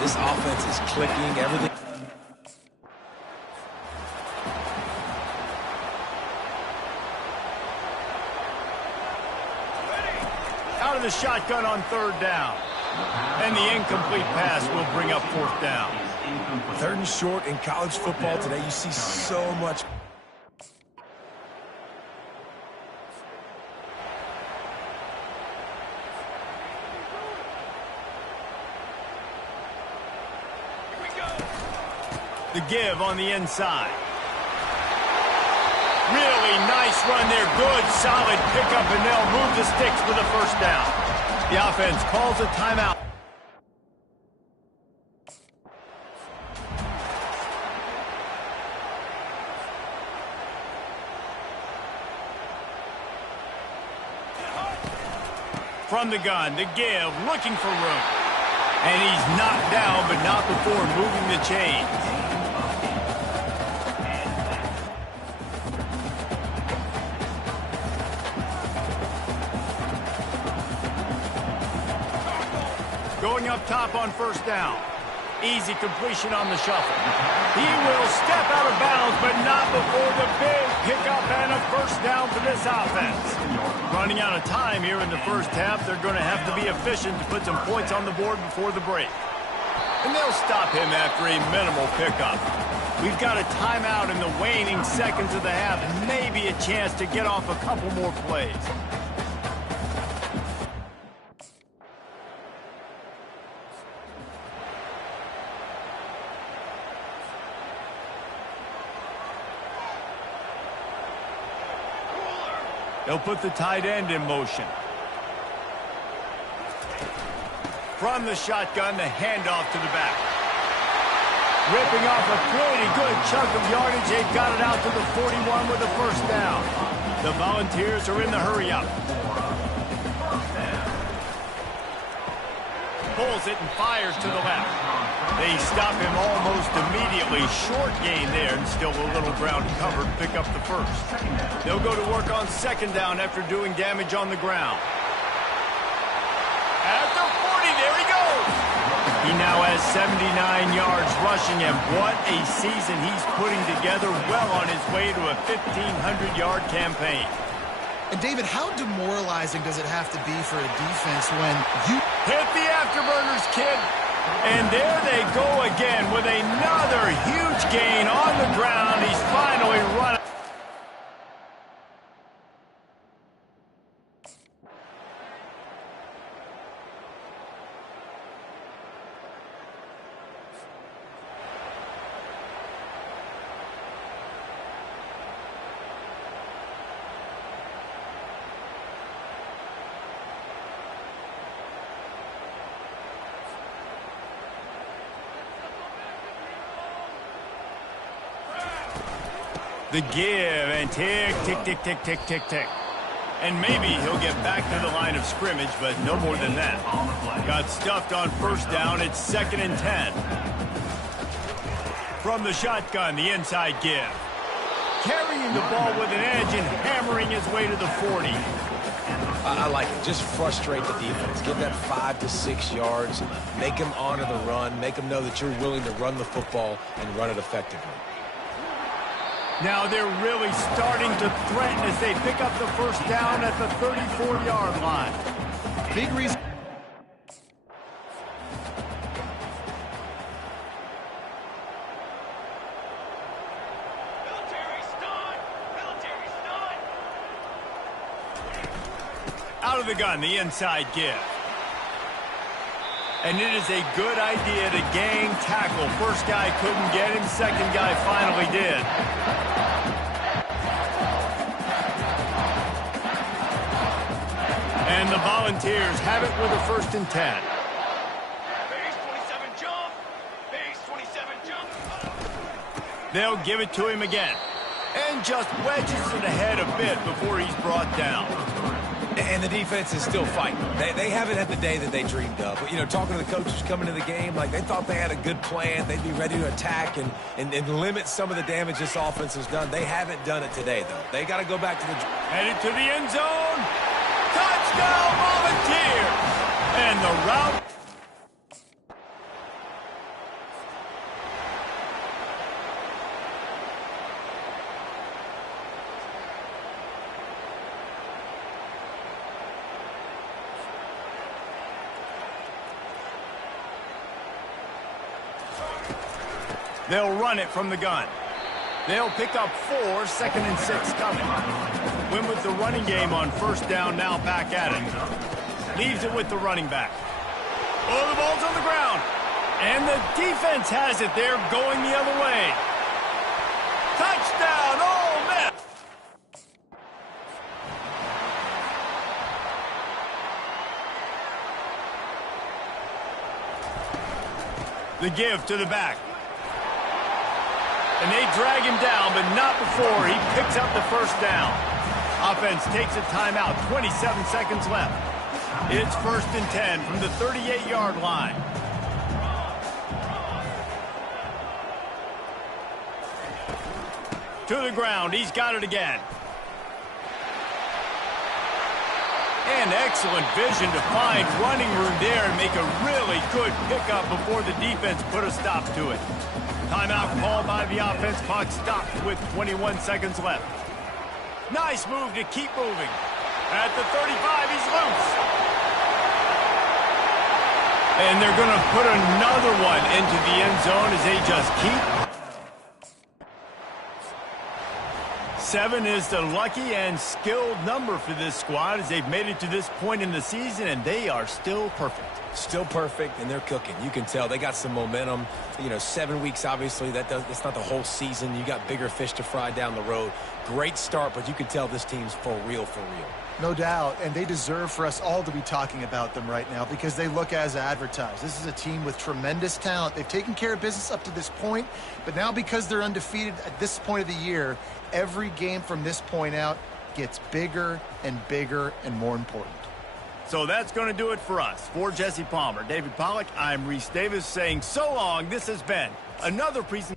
This offense is clicking, everything. Out of the shotgun on 3rd down. And the incomplete pass will bring up 4th down. 3rd and short in college football today, you see so much. The give on the inside. Really nice run there. Good, solid pickup, and they'll move the sticks for the first down. The offense calls a timeout. From the gun, the give, looking for room. And he's knocked down, but not before moving the chains. Going up top on 1st down. Easy completion on the shuffle. He will step out of bounds, but not before the big pickup and a first down for this offense. Running out of time here in the first half, they're going to have to be efficient to put some points on the board before the break. And they'll stop him after a minimal pickup. We've got a timeout in the waning seconds of the half, and maybe a chance to get off a couple more plays. They'll put the tight end in motion. From the shotgun, the handoff to the back. Ripping off a pretty good chunk of yardage. They've got it out to the 41 with the first down. The Volunteers are in the hurry-up. Pulls it and fires to the left. They stop him almost immediately. Short gain there, and still a little ground covered. Pick up the first. They'll go to work on 2nd down after doing damage on the ground. At the 40, there he goes. He now has 79 yards rushing, and what a season he's putting together, well on his way to a 1,500-yard campaign. And David, how demoralizing does it have to be for a defense when you hit the afterburners, kid? And there they go again with another huge gain on the ground. He's finally run. The give, and tick, tick, tick, tick, tick, tick, tick. And maybe he'll get back to the line of scrimmage, but no more than that. Got stuffed on first down. It's 2nd and 10. From the shotgun, the inside give. Carrying the ball with an edge and hammering his way to the 40. I like it. Just frustrate the defense. Give that 5 to 6 yards. Make them honor the run. Make them know that you're willing to run the football and run it effectively. Now they're really starting to threaten as they pick up the first down at the 34-yard line. big reason. Out of the gun, the inside give. And it is a good idea to gang tackle. First guy couldn't get him, second guy finally did. And the Volunteers have it with a 1st and 10. Base 27 jump. Base 27 jump. They'll give it to him again. And just wedges it ahead a bit before he's brought down. And the defense is still fighting. They haven't had the day that they dreamed of. But, you know, talking to the coaches coming to the game, like they thought they had a good plan. They'd be ready to attack and limit some of the damage this offense has done. They haven't done it today, though. They got to go back to the... Headed to the end zone. Touchdown, Volunteers! And the route... They'll run it from the gun. They'll pick up 4, 2nd and 6 coming. Win with the running game on first down, now back at it. Leaves it with the running back. Oh, the ball's on the ground. And the defense has it there going the other way. Touchdown, Ole Miss! The give to the back. And they drag him down, but not before he picks up the first down. Offense takes a timeout, 27 seconds left. It's 1st and 10 from the 38-yard line. To the ground, he's got it again. And excellent vision to find running room there and make a really good pickup before the defense put a stop to it. Timeout called by the offense. Clock stopped with 21 seconds left. Nice move to keep moving. At the 35, he's loose. And they're going to put another one into the end zone as they just keep. 7 is the lucky and skilled number for this squad as they've made it to this point in the season, and they are still perfect. Still perfect, and they're cooking. You can tell they got some momentum. You know, 7 weeks, obviously, that's not the whole season. You got bigger fish to fry down the road. Great start, but you can tell this team's for real, for real. No doubt, and they deserve for us all to be talking about them right now because they look as advertised. This is a team with tremendous talent. They've taken care of business up to this point, but now because they're undefeated at this point of the year, every game from this point out gets bigger and bigger and more important. So that's going to do it for us. For Jesse Palmer, David Pollack, I'm Reese Davis saying so long. This has been another presentation.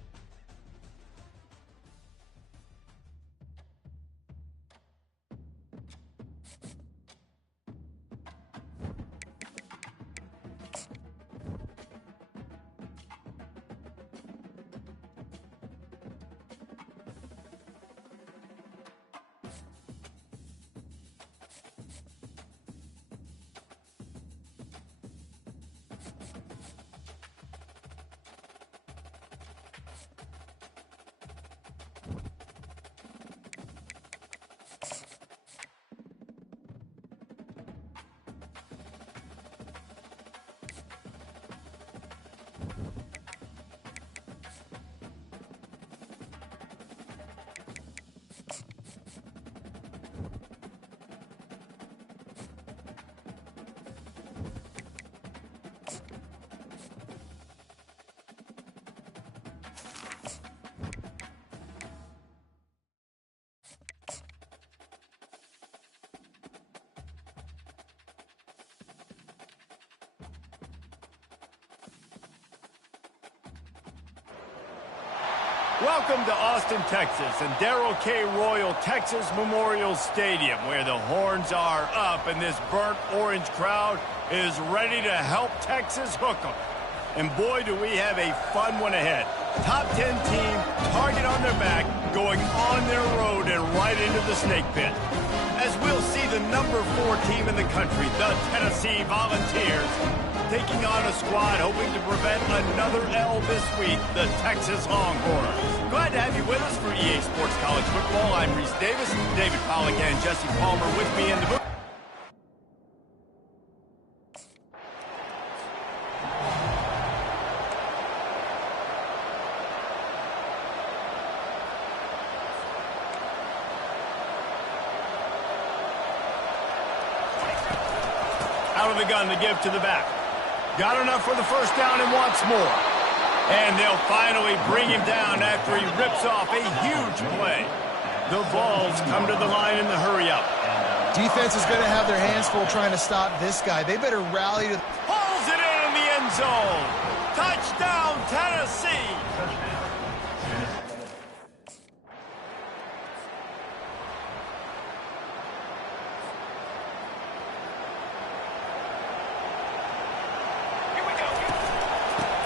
Welcome to Austin, Texas, and Darrell K. Royal Texas Memorial Stadium, where the horns are up and this burnt orange crowd is ready to help Texas hook 'em. And boy, do we have a fun one ahead. Top 10 team, target on their back, going on their road and right into the snake pit. As we'll see the number 4 team in the country, the Tennessee Volunteers, taking on a squad hoping to prevent another L this week, the Texas Longhorns. Glad to have you with us for EA Sports College Football. I'm Reese Davis, David Pollack and Jesse Palmer with me in the booth. Out of the gun to give to the back. Got enough for the first down and wants more. And they'll finally bring him down after he rips off a huge play. The Vols come to the line in the hurry-up. Defense is going to have their hands full trying to stop this guy. They better rally to... Pulls it in the end zone. Touchdown, Tennessee.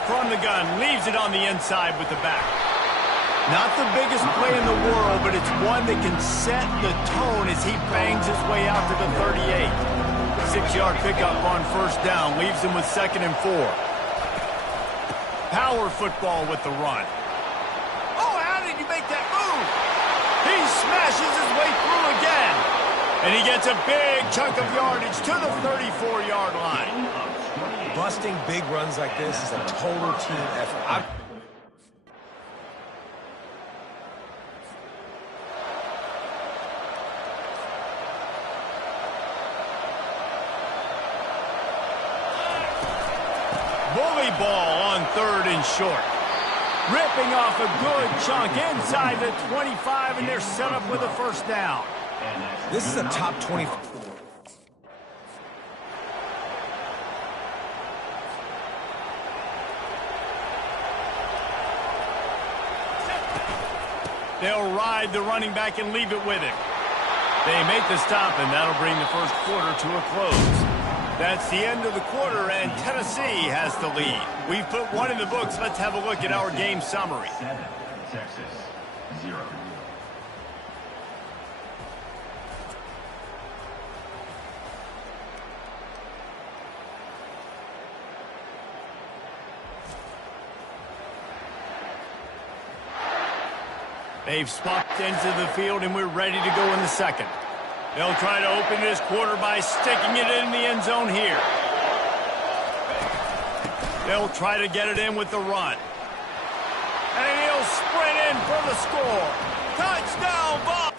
From the gun, leaves it on the inside with the back. Not the biggest play in the world, but it's one that can set the tone as he bangs his way out to the 38. 6-yard pickup on first down, leaves him with 2nd and 4. Power football with the run. Oh, how did he make that move? He smashes his way through again. And he gets a big chunk of yardage to the 34-yard line. Busting big runs like this is a total team effort. Bully ball on 3rd and short. Ripping off a good chunk inside the 25, and they're set up with a first down. This is a top 20. They'll ride the running back and leave it with him. They make the stop, and that'll bring the first quarter to a close. That's the end of the quarter, and Tennessee has the lead. We've put one in the books. Let's have a look at our game summary. 7, Texas, 0. They've swapped into the field, and we're ready to go in the second. They'll try to open this quarter by sticking it in the end zone here. They'll try to get it in with the run. And he'll sprint in for the score. Touchdown, Vols!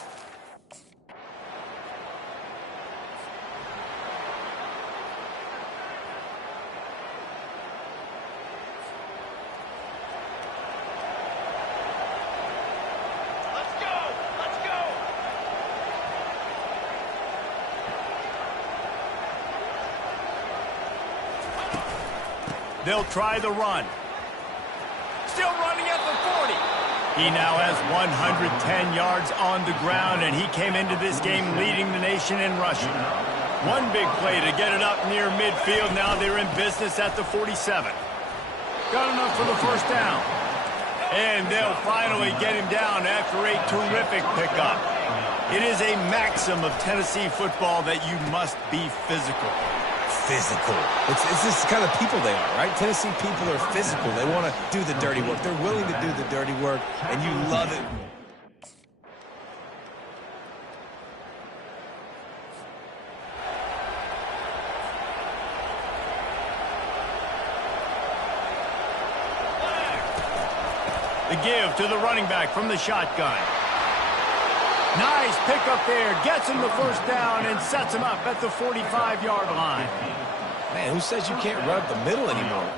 They'll try the run. Still running at the 40. He now has 110 yards on the ground, and he came into this game leading the nation in rushing. One big play to get it up near midfield. Now they're in business at the 47. Got enough for the first down. And they'll finally get him down after a terrific pickup. It is a maxim of Tennessee football that you must be physical. Physical. It's this kind of people they are, right? Tennessee people are physical. They want to do the dirty work. They're willing to do the dirty work, and you love it. The give to the running back from the shotgun. Nice pickup there. Gets him the first down and sets him up at the 45-yard line. Man, who says you can't run up the middle anymore?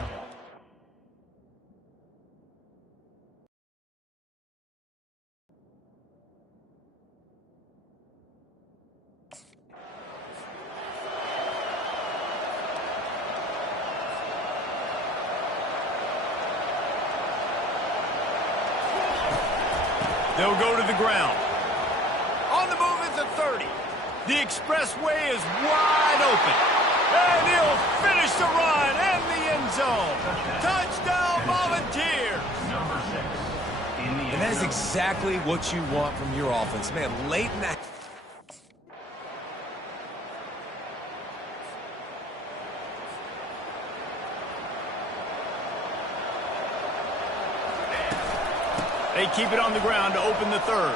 They'll go to the ground. On the move is the 30. The expressway is wide open. And he'll finish the run and the end zone. Touchdown, Volunteers. Number 6. And that is exactly what you want from your offense. Man, late in that... They keep it on the ground to open the third.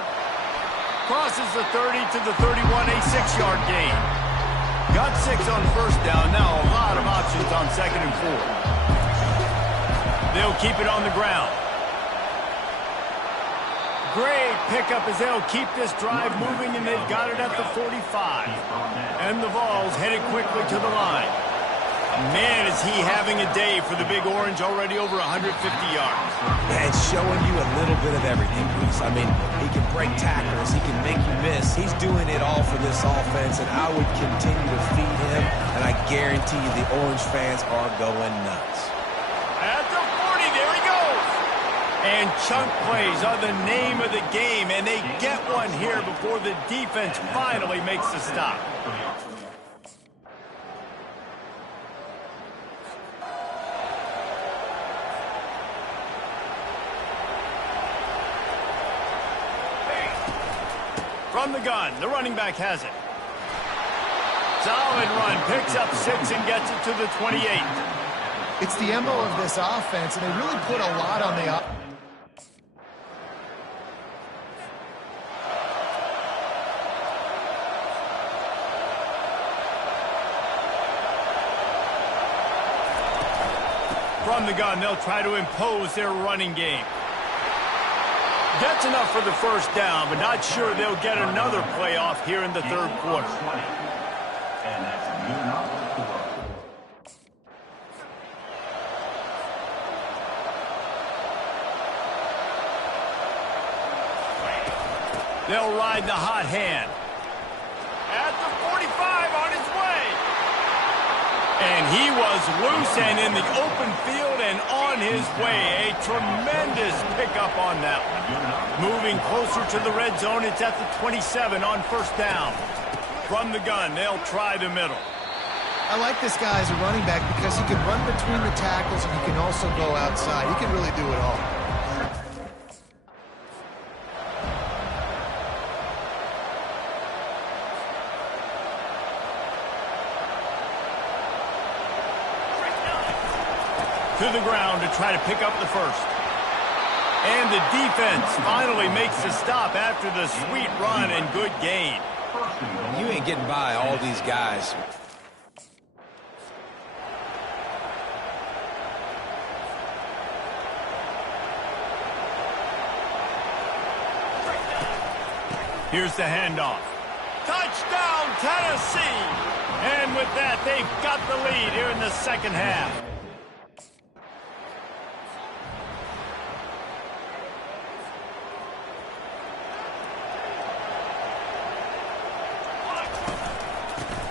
Crosses the 30 to the 31, a 6-yard gain. Got 6 on first down. Now a lot of options on 2nd and 4. They'll keep it on the ground. Great pickup as they'll keep this drive moving, and they've got it at the 45. And the Vols headed quickly to the line. Man, is he having a day for the Big Orange, already over 150 yards. And showing you a little bit of everything, Bruce. I mean, he can break tackles, he can make you miss. He's doing it all for this offense, and I would continue to feed him, and I guarantee you the Orange fans are going nuts. At the 40, there he goes. And chunk plays are the name of the game, and they get one here before the defense finally makes the stop. From the gun, the running back has it. Solid run, picks up 6 and gets it to the 28. It's the MO of this offense, and they really put a lot on the From the gun, they'll try to impose their running game. Gets enough for the first down, but not sure they'll get another play off here in the third quarter. And that's new number 4. They'll ride the hot hand. At the 45, on his way. And he was loose and in the open field and on his way. A tremendous pickup on that one. Moving closer to the red zone, it's at the 27 on first down. From the gun, they'll try the middle. I like this guy as a running back because he can run between the tackles and he can also go outside. He can really do it all. To the ground to try to pick up the first. And the defense finally makes the stop after the sweet run and good gain. You ain't getting by all these guys. Here's the handoff. Touchdown, Tennessee! And with that, they've got the lead here in the second half.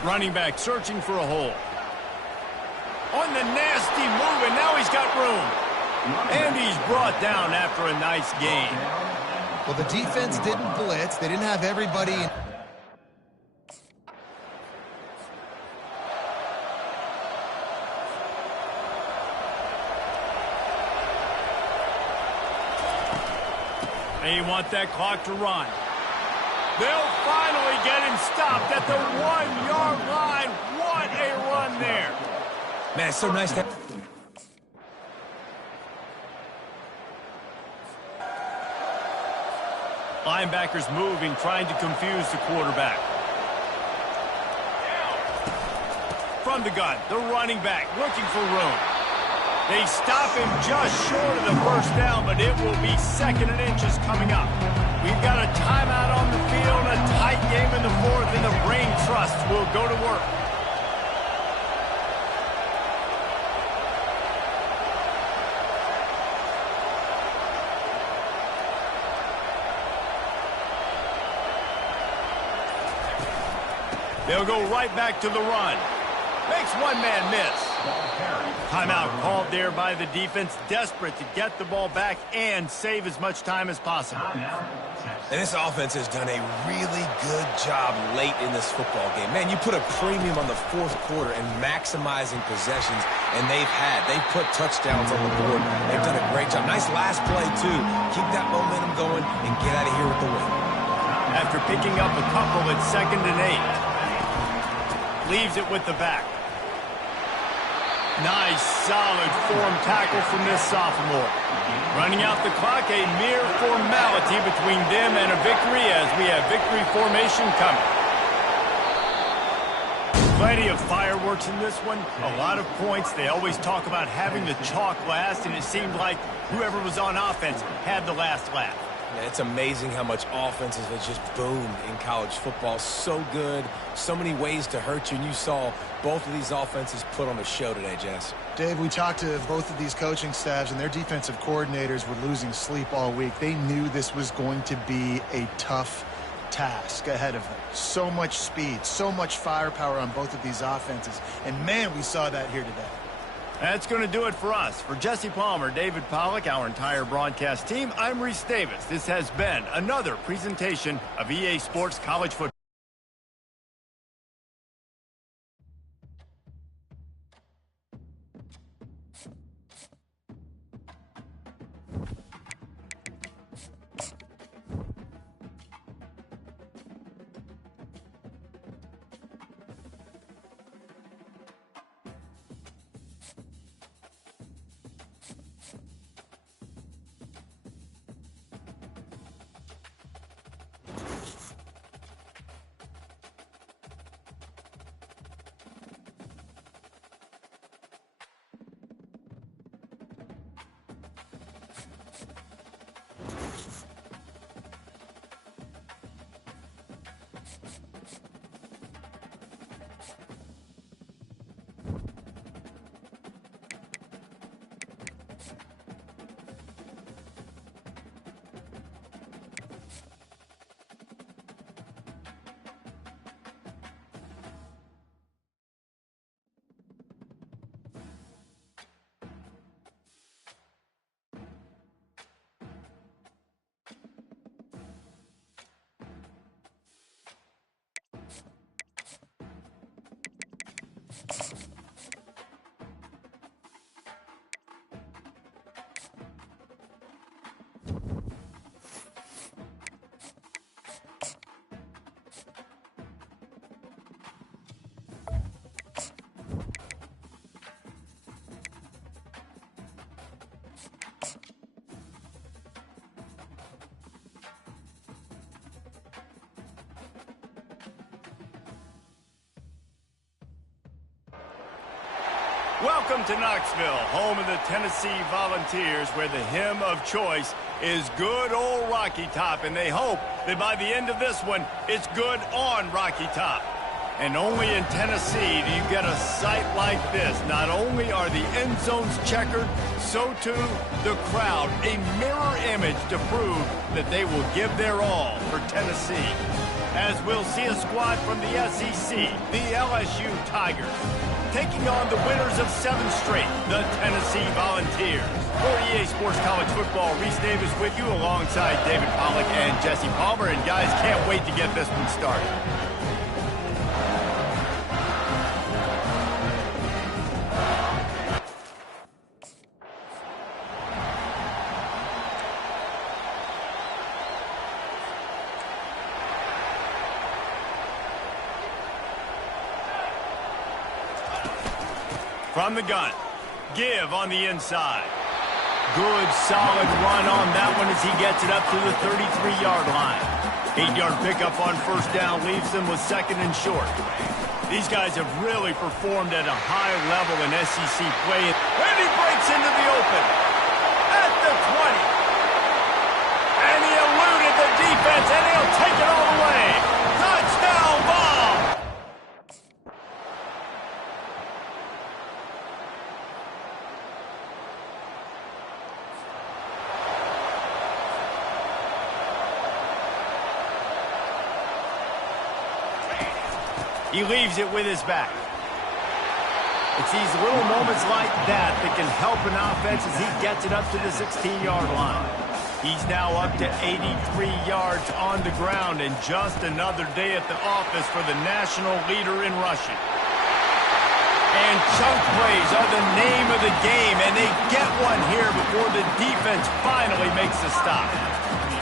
Running back searching for a hole. On the nasty move, and now he's got room. And he's brought down after a nice gain. Well, the defense didn't blitz. They didn't have everybody in. They want that clock to run. They'll finally get him stopped at the 1-yard line. What a run there. Man, it's so nice to... Linebackers moving, trying to confuse the quarterback. From the gun, the running back looking for room. They stop him just short of the first down, but it will be 2nd and inches coming up. We've got a timeout on the field, a tight game in the fourth, and the Brain Trust will go to work. They'll go right back to the run. Makes one man miss. Ball carried. Timeout called there by the defense, desperate to get the ball back and save as much time as possible. Timeout, Texas. And this offense has done a really good job late in this football game. Man, you put a premium on the fourth quarter and maximizing possessions, and they've put touchdowns on the board. They've done a great job. Nice last play, too. Keep that momentum going and get out of here with the win. After picking up a couple at 2nd and 8. Leaves it with the back. Nice, solid form tackle from this sophomore. Running out the clock, a mere formality between them and a victory as we have victory formation coming. Plenty of fireworks in this one, a lot of points. They always talk about having the chalk last, and it seemed like whoever was on offense had the last laugh. Yeah, it's amazing how much offenses have just boomed in college football. So good, so many ways to hurt you, and you saw both of these offenses put on a show today, Jess. Dave, we talked to both of these coaching staffs, and their defensive coordinators were losing sleep all week. They knew this was going to be a tough task ahead of them. So much speed, so much firepower on both of these offenses, and man, we saw that here today. That's going to do it for us. For Jesse Palmer, David Pollack, our entire broadcast team, I'm Reese Davis. This has been another presentation of EA Sports College Football. Welcome to Knoxville, home of the Tennessee Volunteers, where the hymn of choice is Good Old Rocky Top, and they hope that by the end of this one, it's good on Rocky Top. And only in Tennessee do you get a sight like this. Not only are the end zones checkered, so too the crowd, a mirror image to prove that they will give their all for Tennessee. As we'll see a squad from the SEC, the LSU Tigers, taking on the winners of 7 straight, the Tennessee Volunteers. For EA Sports College Football, Reese Davis with you alongside David Pollack and Jesse Palmer. And guys, can't wait to get this one started. From the gun, Give on the inside. Good, solid run on that one as he gets it up to the 33-yard line. 8-yard pickup on first down leaves them with 2nd and short. These guys have really performed at a high level in SEC play. And he breaks into the open at the 20. And he eluded the defense, and he'll take it all the way. Touchdown ball! He leaves it with his back. It's these little moments like that that can help an offense as he gets it up to the 16-yard line. He's now up to 83 yards on the ground, and just another day at the office for the national leader in rushing. And chunk plays are the name of the game, and they get one here before the defense finally makes a stop.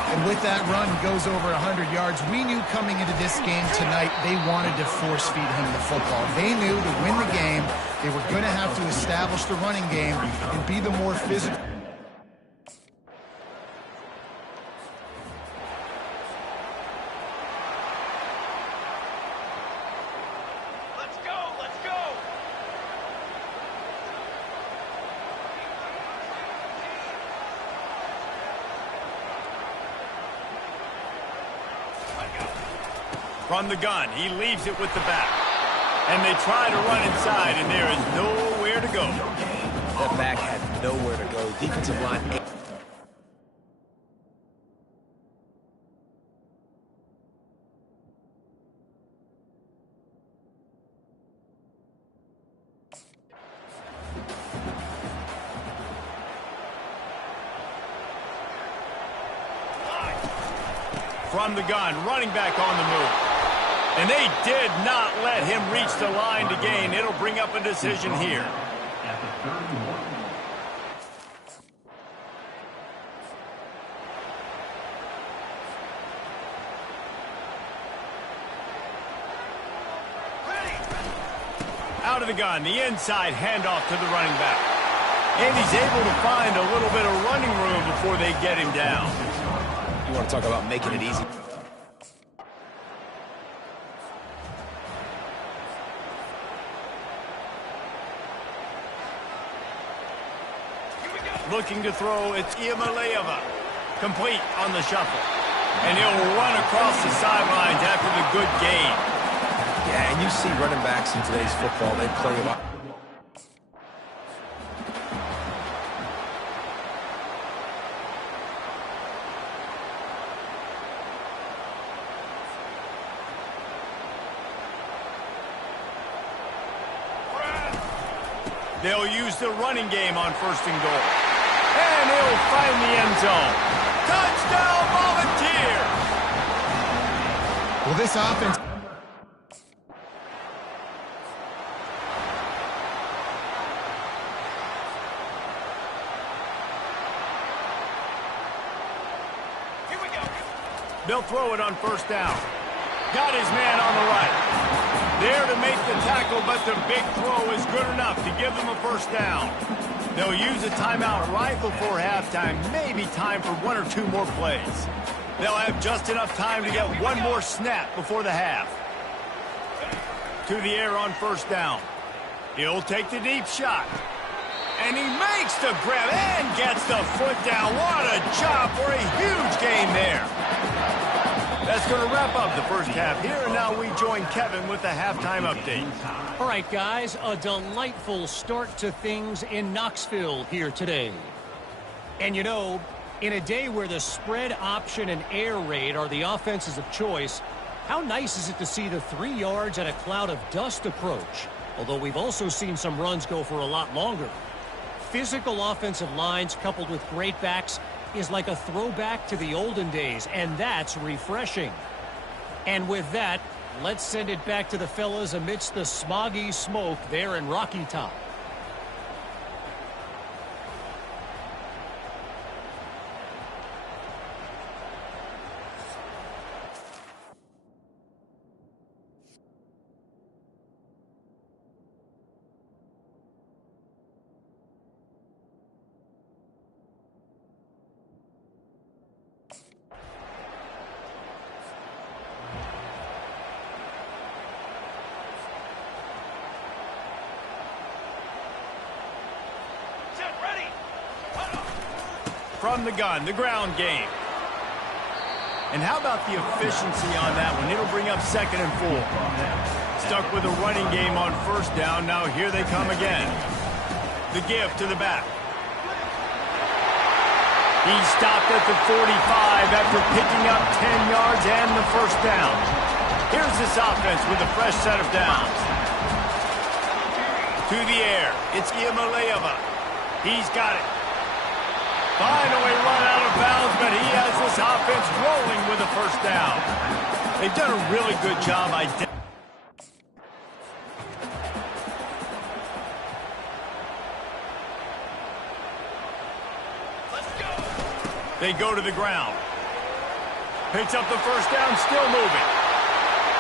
And with that run, goes over 100 yards. We knew coming into this game tonight, they wanted to force-feed him the football. They knew to win the game, they were going to have to establish the running game and be the more physical. Let's go! Let's go! From the gun, he leaves it with the back. And they try to run inside, and there is nowhere to go. That back had nowhere to go. Defensive line. From the gun, running back on the move. And they did not let him reach the line to gain. It'll bring up a decision here. At the 31. Out of the gun, the inside handoff to the running back. And he's able to find a little bit of running room before they get him down. You want to talk about making it easy. Looking to throw, it's Iamaleava. Complete on the shuffle. And he'll run across the sidelines after the good gain. Yeah, and you see running backs in today's football, they play a lot. They'll use the running game on 1st and goal. And he'll find the end zone. Touchdown, Volunteers! Well, this offense... Here we go! They'll throw it on 1st down. Got his man on the right. There to make the tackle, but the big throw is good enough to give them a 1st down. They'll use a timeout right before halftime, maybe time for 1 or 2 more plays. They'll have just enough time to get one more snap before the half. To the air on 1st down. He'll take the deep shot. And he makes the grab and gets the foot down. What a job for a huge gain there. That's going to wrap up the first half here, and now we join Kevin with the halftime update. All right, guys, a delightful start to things in Knoxville here today. And you know, in a day where the spread option and air raid are the offenses of choice, how nice is it to see the 3 yards and a cloud of dust approach? Although we've also seen some runs go for a lot longer. Physical offensive lines coupled with great backs is like a throwback to the olden days, and that's refreshing. And with that, let's send it back to the fellas amidst the smoggy smoke there in Rocky Top. From the gun, the ground game. And how about the efficiency on that one? It'll bring up 2nd and 4. Stuck with a running game on 1st down. Now here they come again. The give to the back. He stopped at the 45 after picking up 10 yards and the 1st down. Here's this offense with a fresh set of downs. To the air. It's Iamaleava. He's got it. Finally run out of bounds, but he has this offense rolling with a first down. They've done a really good job identifying. They go to the ground. Picks up the first down, still moving.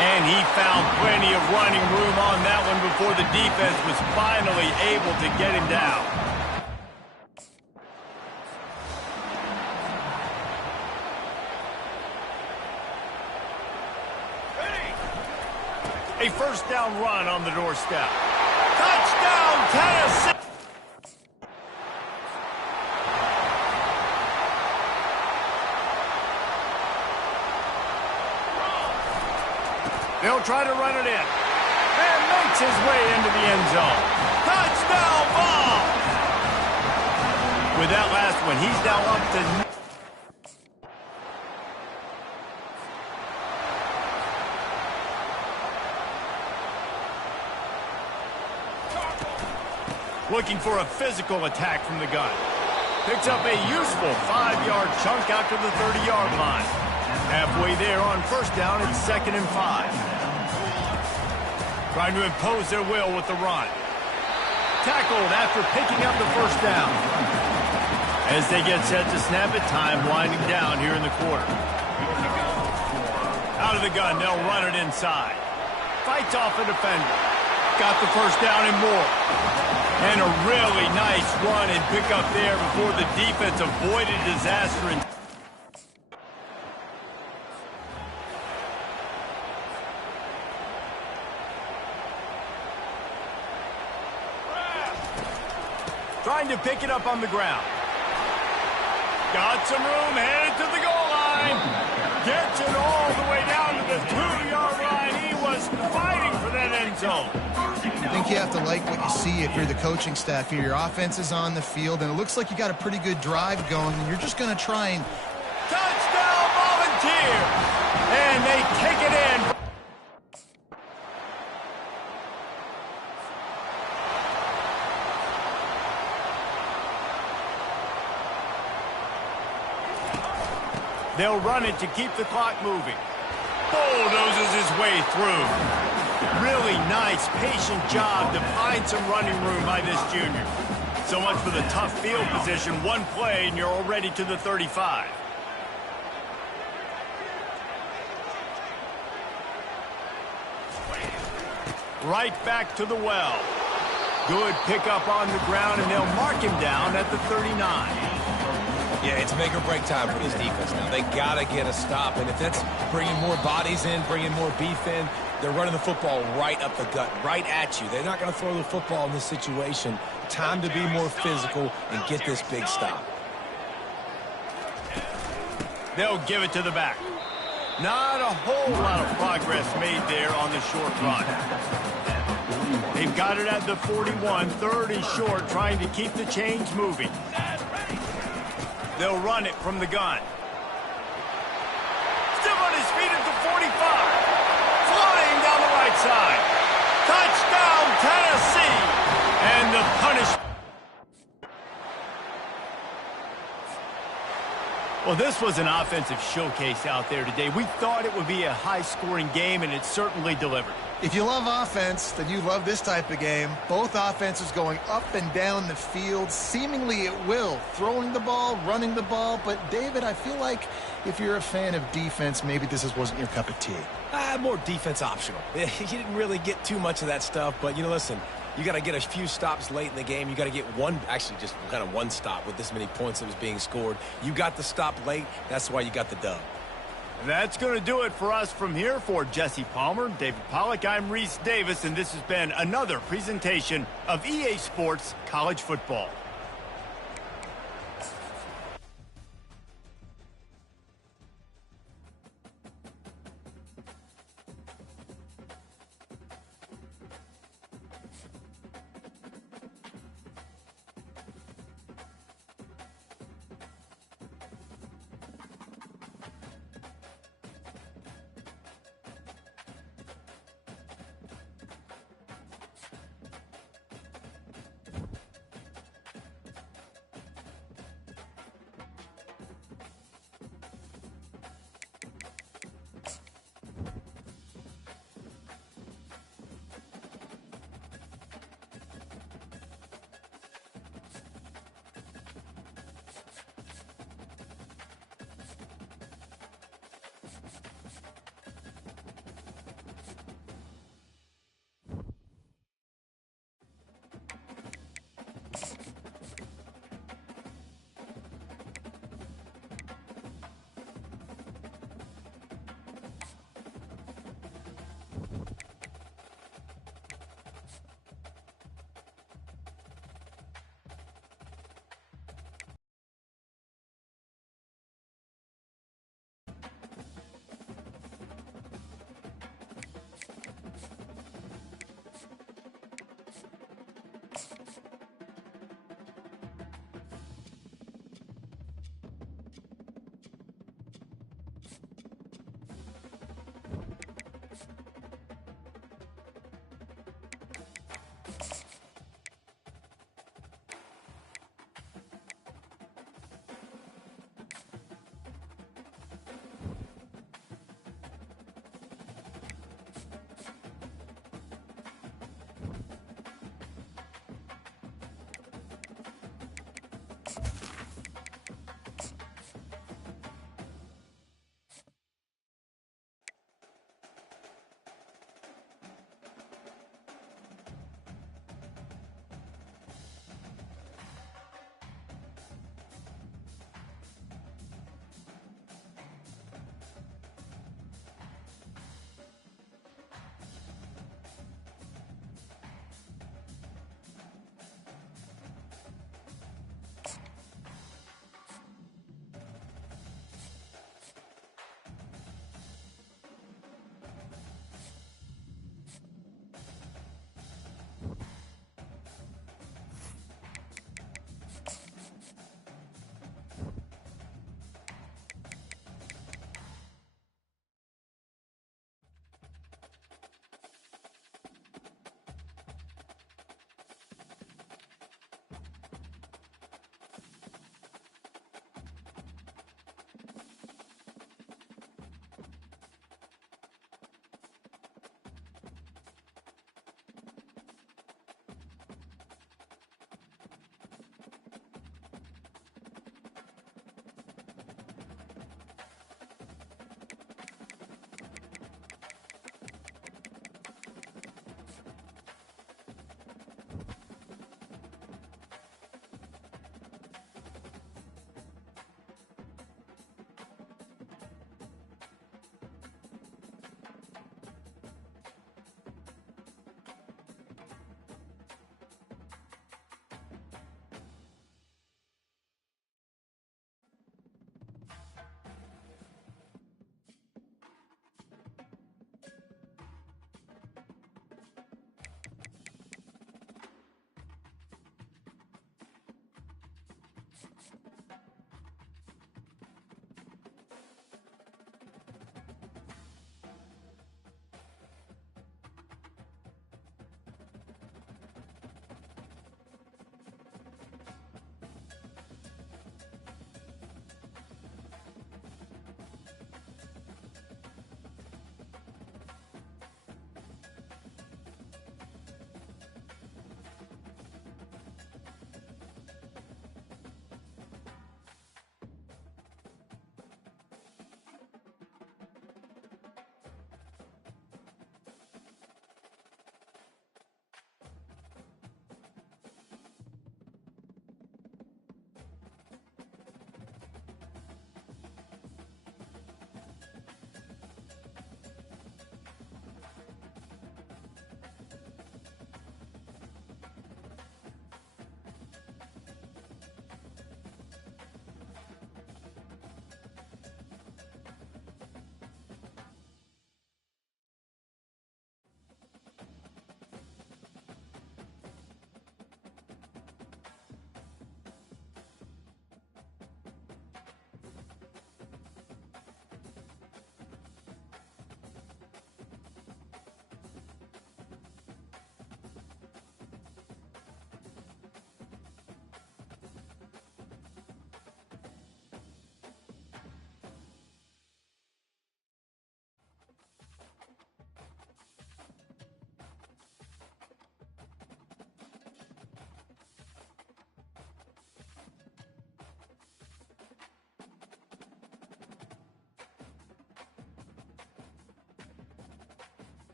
And he found plenty of running room on that one before the defense was finally able to get him down. A first down run on the doorstep. Touchdown, Tennessee! They'll try to run it in. And makes his way into the end zone. Touchdown ball! With that last one, he's now up to... Looking for a physical attack from the gun. Picks up a useful 5-yard chunk out to the 30-yard line. Halfway there on first down, it's 2nd and 5. Trying to impose their will with the run. Tackled after picking up the first down. As they get set to snap it, time winding down here in the quarter. Out of the gun, they'll run it inside. Fights off a defender. Got the first down and more. And a really nice run and pick up there before the defense avoided disaster. Trying to pick it up on the ground. Got some room, headed to the goal line. Gets it all the way down to the 2-yard line. He was fighting for that end zone. I think you have to like what you see if you're the coaching staff here. Your offense is on the field, and it looks like you got a pretty good drive going, and you're just going to try and... Touchdown, Volunteer! And they take it in. They'll run it to keep the clock moving. Bulldozes his way through. Really nice, patient job to find some running room by this junior. So much for the tough field position. One play, and you're already to the 35. Right back to the well. Good pickup on the ground, and they'll mark him down at the 39. Yeah, it's make or break time for this defense now. They got to get a stop, and if that's bringing more bodies in, bringing more beef in, they're running the football right up the gut, right at you. They're not going to throw the football in this situation. Time to be more physical and get this big stop. They'll give it to the back. Not a whole lot of progress made there on the short run. They've got it at the 41, 30 short, trying to keep the chains moving. They'll run it from the gun. Still on his feet at the 45. Flying down the right side. Touchdown, Tennessee. And the punishment. Well, this was an offensive showcase out there today. We thought it would be a high-scoring game, and it certainly delivered. If you love offense, then you love this type of game. Both offenses going up and down the field, seemingly at will. Throwing the ball, running the ball. But, David, I feel like if you're a fan of defense, maybe this wasn't your cup of tea. More defense optional. You didn't really get too much of that stuff, but, listen, you got to get a few stops late in the game. You got to get just kind of one stop with this many points that was being scored. You got the stop late. That's why you got the dub. And that's going to do it for us from here. For Jesse Palmer, David Pollack, I'm Reese Davis, and this has been another presentation of EA Sports College Football.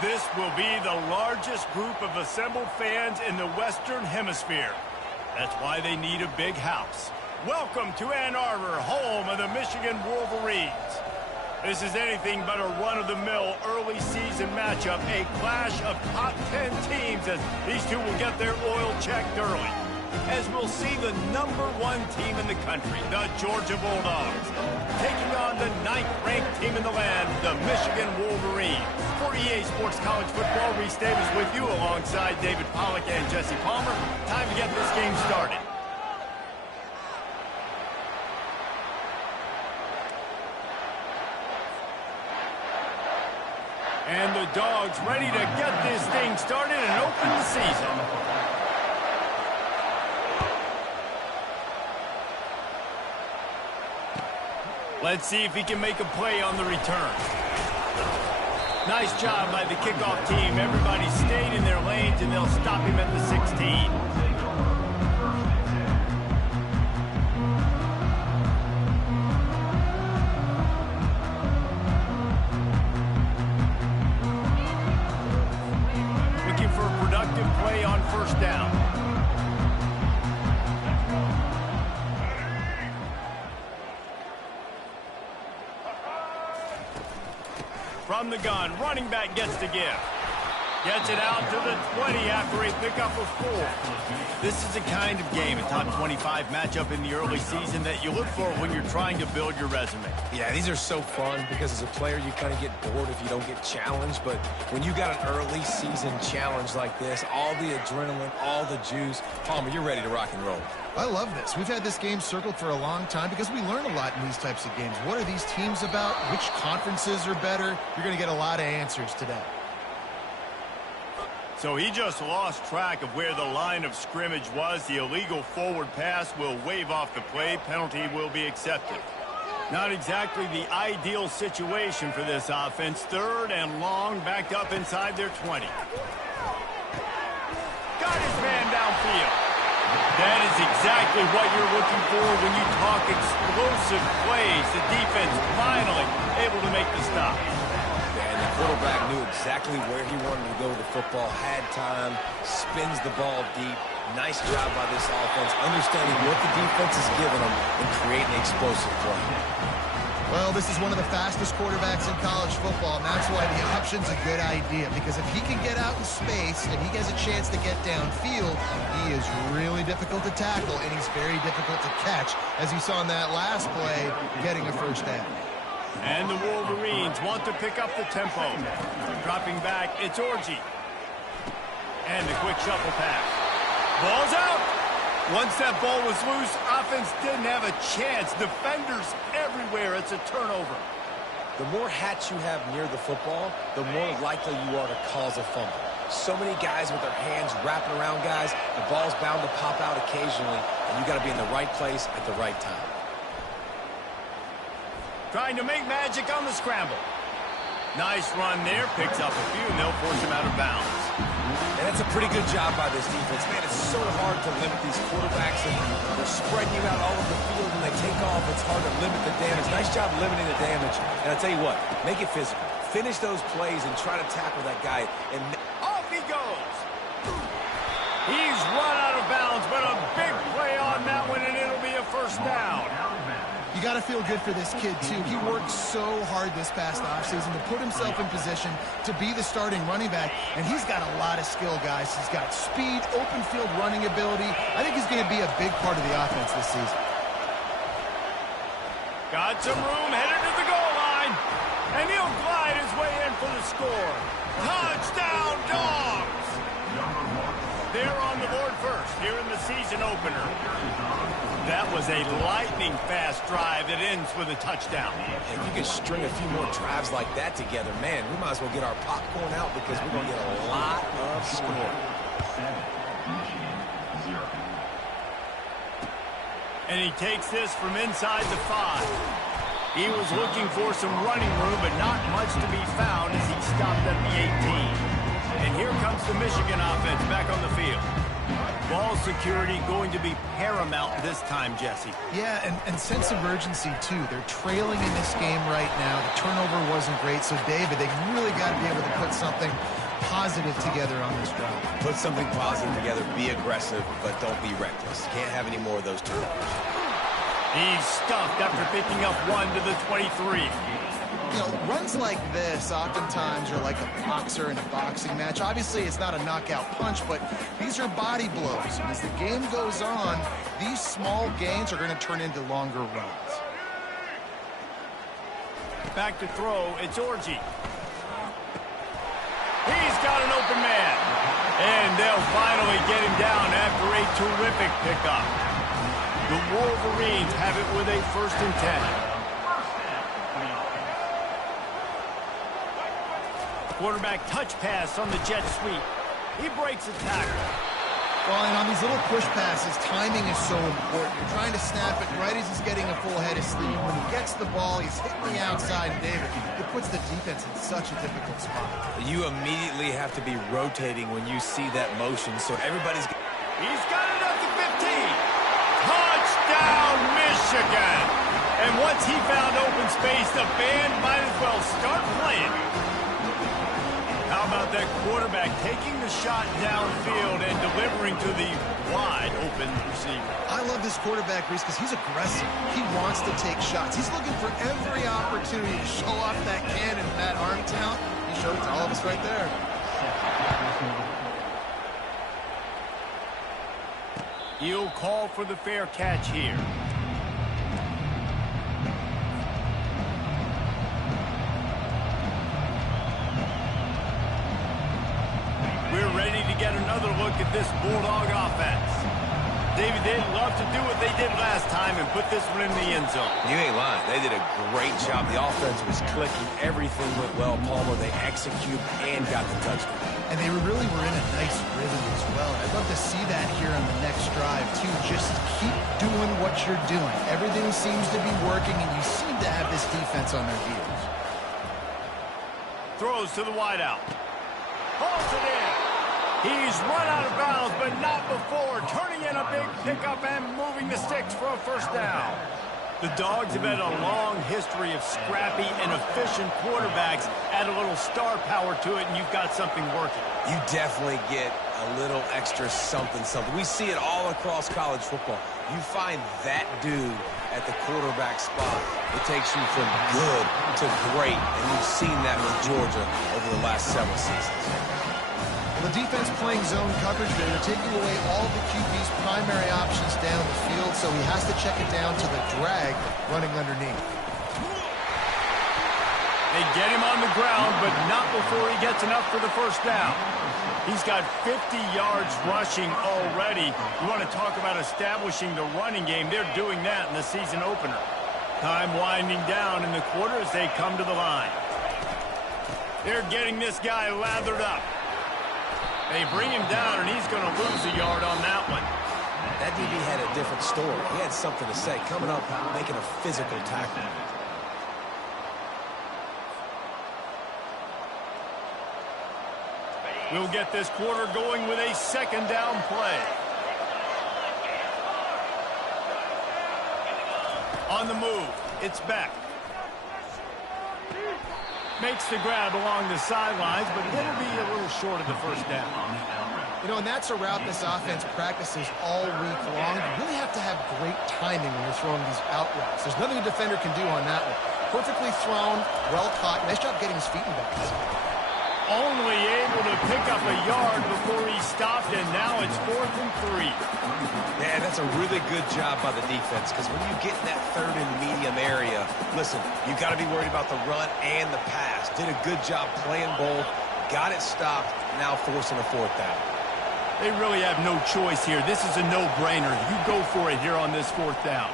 This will be the largest group of assembled fans in the Western Hemisphere. That's why they need a big house. Welcome to Ann Arbor, home of the Michigan Wolverines. This is anything but a run-of-the-mill early season matchup, a clash of top 10 teams as these two will get their oil checked early. As we'll see the #1 team in the country, the Georgia Bulldogs, taking on the 9th-ranked team in the land, the Michigan Wolverines. For EA Sports College Football, Reese Davis with you alongside David Pollack and Jesse Palmer. Time to get this game started. And the Dogs ready to get this thing started and open the season. Let's see if he can make a play on the return. Nice job by the kickoff team. Everybody stayed in their lanes, and they'll stop him at the 16. Looking for a productive play on first down. From the gun, running back gets the give. Gets it out to the 20 after a pickup of 4. This is the kind of game, a top 25 matchup in the early season that you look for when you're trying to build your resume. Yeah, these are so fun because as a player, you kind of get bored if you don't get challenged. But when you got an early season challenge like this, all the adrenaline, all the juice, Palmer, you're ready to rock and roll. I love this. We've had this game circled for a long time because we learn a lot in these types of games. What are these teams about? Which conferences are better? You're going to get a lot of answers today. So he just lost track of where the line of scrimmage was. The illegal forward pass will wave off the play. Penalty will be accepted. Not exactly the ideal situation for this offense. 3rd and long, backed up inside their 20. Got his man downfield. That is exactly what you're looking for when you talk explosive plays. The defense finally able to make the stop. And the quarterback knew exactly where he wanted to go with the football, had time, spins the ball deep. Nice job by this offense, understanding what the defense is giving them and creating explosive play. Well, this is one of the fastest quarterbacks in college football, and that's why the option's a good idea, because if he can get out in space and he has a chance to get downfield, he is really difficult to tackle, and he's very difficult to catch, as you saw in that last play, getting a first down. And the Wolverines want to pick up the tempo. Dropping back, it's Orji. And the quick shuffle pass. Ball's out. Once that ball was loose, offense didn't have a chance. Defenders everywhere. It's a turnover. The more hats you have near the football, the more likely you are to cause a fumble. So many guys with their hands wrapping around guys. The ball's bound to pop out occasionally, and you got to be in the right place at the right time. Trying to make magic on the scramble. Nice run there. Picks up a few, and they'll force him out of bounds. And that's a pretty good job by this defense. Man, it's so hard to limit these quarterbacks, and they're spreading you out all over the field. When they take off, it's hard to limit the damage. Nice job limiting the damage. And I'll tell you what, make it physical. Finish those plays and try to tackle that guy. And off he goes. He's run out of bounds, but a big play on that one, and it'll be a first down. You got to feel good for this kid, too. He worked so hard this past offseason to put himself in position to be the starting running back, and he's got a lot of skill, guys. He's got speed, open field running ability. I think he's going to be a big part of the offense this season. Got some room, headed to the goal line, and he'll glide his way in for the score. Touchdown, Dogs! They're on the board first here in the season opener. That was a lightning-fast drive that ends with a touchdown. If you could string a few more drives like that together, man, we might as well get our popcorn out because we're going to get a lot of scoring. And he takes this from inside the 5. He was looking for some running room, but not much to be found as he stopped at the 18. And here comes the Michigan offense back on the field. Ball security going to be paramount this time, Jesse. Yeah, and sense of urgency, too. They're trailing in this game right now. The turnover wasn't great, so David, they really got to be able to put put something positive together on this drive. Put something positive together, be aggressive, but don't be reckless. Can't have any more of those turnovers. He's stuffed after picking up 1 to the 23. You know, runs like this oftentimes are like a boxer in a boxing match. Obviously, it's not a knockout punch, but these are body blows. And as the game goes on, these small gains are going to turn into longer runs. Back to throw, it's Orji. He's got an open man. And they'll finally get him down after a terrific pickup. The Wolverines have it with a 1st and 10. Quarterback touch pass on the jet sweep. He breaks a tackle. Well, and on these little push passes, timing is so important. You're trying to snap it right as he's getting a full head of steam. When he gets the ball, he's hitting the outside, and David, it puts the defense in such a difficult spot. You immediately have to be rotating when you see that motion, so everybody's... He's got it up to 15. Touchdown, Michigan. And once he found open space, the band might as well start playing. How about that quarterback taking the shot downfield and delivering to the wide open receiver? I love this quarterback, Reese, because he's aggressive. He wants to take shots. He's looking for every opportunity to show off that cannon and that arm talent. He showed it to all of us right there. He'll call for the fair catch here. We're ready to get another look at this Bulldog offense. David, they'd love to do what they did last time and put this one in the end zone. You ain't lying. They did a great job. The offense was clicking. Everything went well. Palmer, they executed and got the touchdown. And they really were in a nice rhythm as well. I'd love to see that here on the next drive, too. Just keep doing what you're doing. Everything seems to be working, and you seem to have this defense on their heels. Throws to the wideout. Pulls it in. He's run out of bounds, but not before turning in a big pickup and moving the sticks for a 1st down. The Dogs have had a long history of scrappy and efficient quarterbacks. Add a little star power to it, and you've got something working. You definitely get a little extra something. We see it all across college football. You find that dude at the quarterback spot, it takes you from good to great, and you've seen that with Georgia over the last several seasons. Well, the defense playing zone coverage, they're taking away all the QB's primary options down the field, so he has to check it down to the drag running underneath. They get him on the ground, but not before he gets enough for the 1st down. He's got 50 yards rushing already. You want to talk about establishing the running game. They're doing that in the season opener. Time winding down in the quarter as they come to the line. They're getting this guy lathered up. They bring him down, and he's going to lose a yard on that one. That DB had a different story. He had something to say, coming up, making a physical tackle. We'll get this quarter going with a 2nd down play. On the move, it's Beck. Makes the grab along the sidelines, but it'll be a little short of the 1st down. You know, and that's a route this offense practices all week long. You really have to have great timing when you're throwing these out routes. There's nothing a defender can do on that one. Perfectly thrown, well caught. Nice job getting his feet in bounds. Only able to pick up a yard before he stopped, and now it's 4th and 3. Yeah, that's a really good job by the defense, because when you get in that 3rd and medium area, listen, you got to be worried about the run and the pass. Did a good job playing both, got it stopped, now forcing a 4th down. They really have no choice here. This is a no-brainer. You go for it here on this 4th down.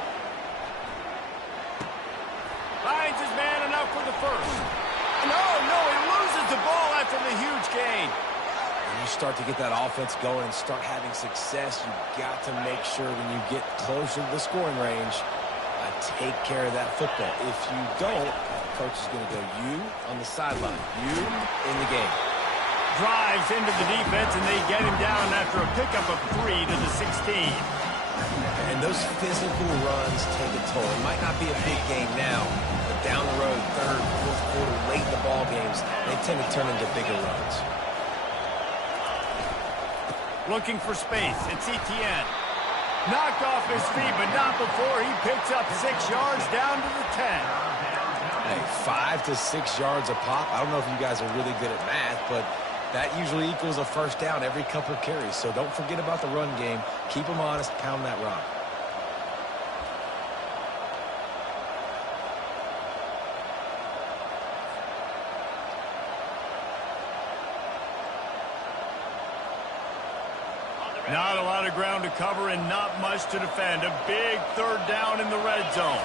Finds his man enough for the 1st. No, he loses the ball after the huge gain. When you start to get that offense going and start having success, you've got to make sure when you get closer to the scoring range, take care of that football. If you don't, coach is going to go you on the sideline, you in the game. Drives into the defense, and they get him down after a pickup of 3 to the 16. And those physical runs take a toll. It might not be a big game now, but down the road, third, fourth quarter, late in the ball games, they tend to turn into bigger runs. Looking for space. It's Etienne. Knocked off his feet, but not before he picks up 6 yards down to the 10. Hey, 5 to 6 yards a pop. I don't know if you guys are really good at math, but that usually equals a first down every couple of carries. So don't forget about the run game. Keep them honest. Pound that rock. Not a lot of ground to cover and not much to defend. A big third down in the red zone.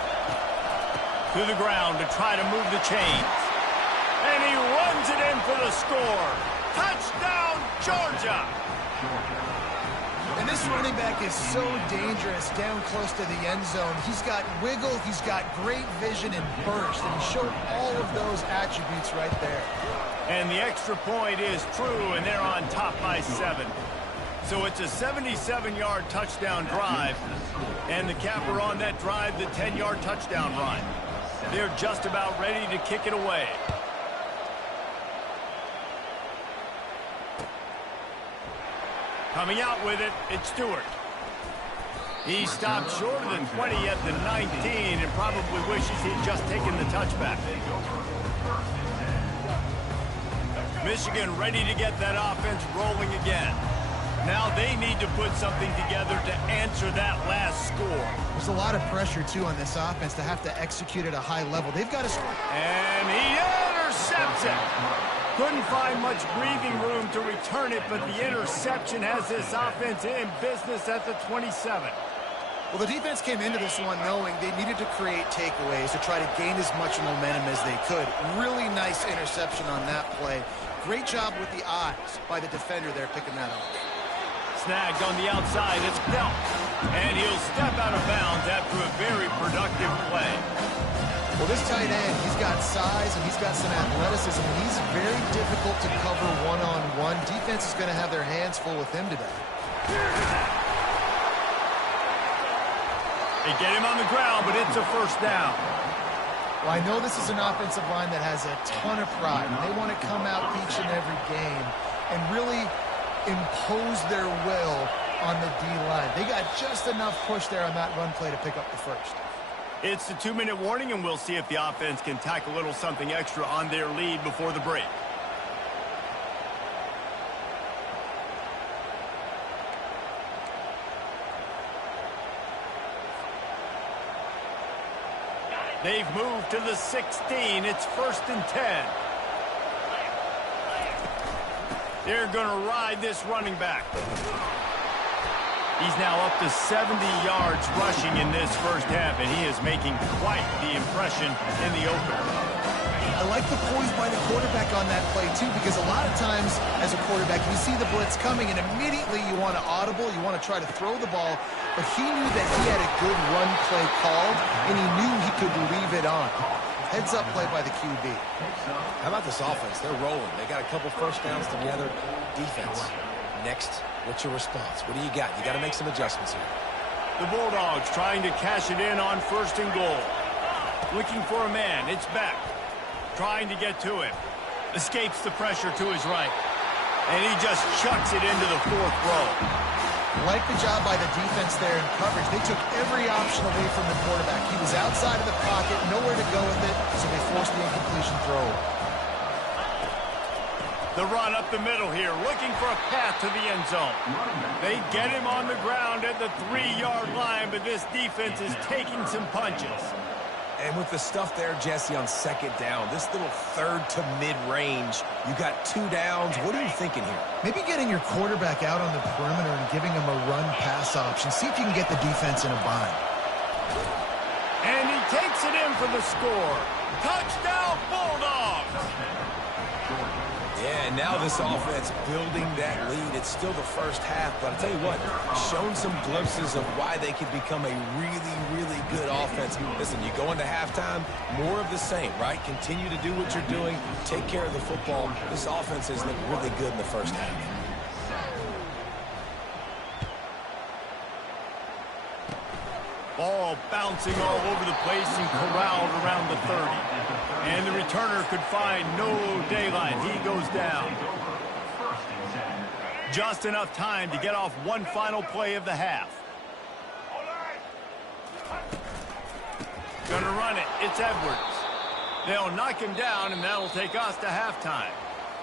To the ground to try to move the chains. And he runs it in for the score. Touchdown, Georgia! And this running back is so dangerous down close to the end zone. He's got wiggle, he's got great vision and burst, and he showed all of those attributes right there. And the extra point is true, and they're on top by 7. So it's a 77-yard touchdown drive, and the capper on that drive, the 10-yard touchdown run. They're just about ready to kick it away. Coming out with it, it's Stewart. He stopped short of the 20 at the 19 and probably wishes he'd just taken the touchback. Michigan ready to get that offense rolling again. Now they need to put something together to answer that last score. There's a lot of pressure, too, on this offense to have to execute at a high level. They've got to... And he intercepts it. Couldn't find much breathing room to return it, but the interception has this offense in business at the 27. Well, the defense came into this one knowing they needed to create takeaways to try to gain as much momentum as they could. Really nice interception on that play. Great job with the eyes by the defender there picking that up. Snagged on the outside, it's Delp. And he'll step out of bounds after a very productive play. Well, this tight end, he's got size and he's got some athleticism, and he's very difficult to cover one-on-one. Defense is going to have their hands full with him today. They get him on the ground, but it's a first down. Well, I know this is an offensive line that has a ton of pride, and they want to come out each and every game and really impose their will on the D-line. They got just enough push there on that run play to pick up the first. It's the 2-minute warning, and we'll see if the offense can tack a little something extra on their lead before the break. They've moved to the 16. It's 1st and 10. They're going to ride this running back. He's now up to 70 yards rushing in this first half, and he is making quite the impression in the opener. I like the poise by the quarterback on that play, too, because a lot of times as a quarterback, you see the blitz coming, and immediately you want to audible, you want to try to throw the ball, but he knew that he had a good run play called, and he knew he could leave it on. Heads-up play by the QB. How about this offense? They're rolling. They got a couple first downs together. Defense. Next, what's your response? What do you got? You got to make some adjustments here. The Bulldogs trying to cash it in on 1st and goal. Looking for a man. It's Beck. Trying to get to him. Escapes the pressure to his right. And he just chucks it into the 4th row. Like the job by the defense there in coverage. They took every option away from the quarterback. He was outside of the pocket, nowhere to go with it, so they forced the incompletion throw. The run up the middle here, looking for a path to the end zone. They get him on the ground at the 3-yard line, but this defense is taking some punches. And with the stuff there, Jesse, on 2nd down, this little 3rd to mid-range, you got 2 downs. What are you thinking here? Maybe getting your quarterback out on the perimeter and giving him a run-pass option. See if you can get the defense in a bind. And he takes it in for the score. Touchdown, Bulldogs! Yeah, and now this offense building that lead. It's still the first half, but I'll tell you what, shown some glimpses of why they could become a really, really good offense. Listen, you go into halftime, more of the same, right? Continue to do what you're doing, take care of the football. This offense has looked really good in the first half. Ball bouncing all over the place and corralled around the 30. And the returner could find no daylight. He goes down. Just enough time to get off one final play of the half. Gonna run it. It's Edwards. They'll knock him down, and that'll take us to halftime.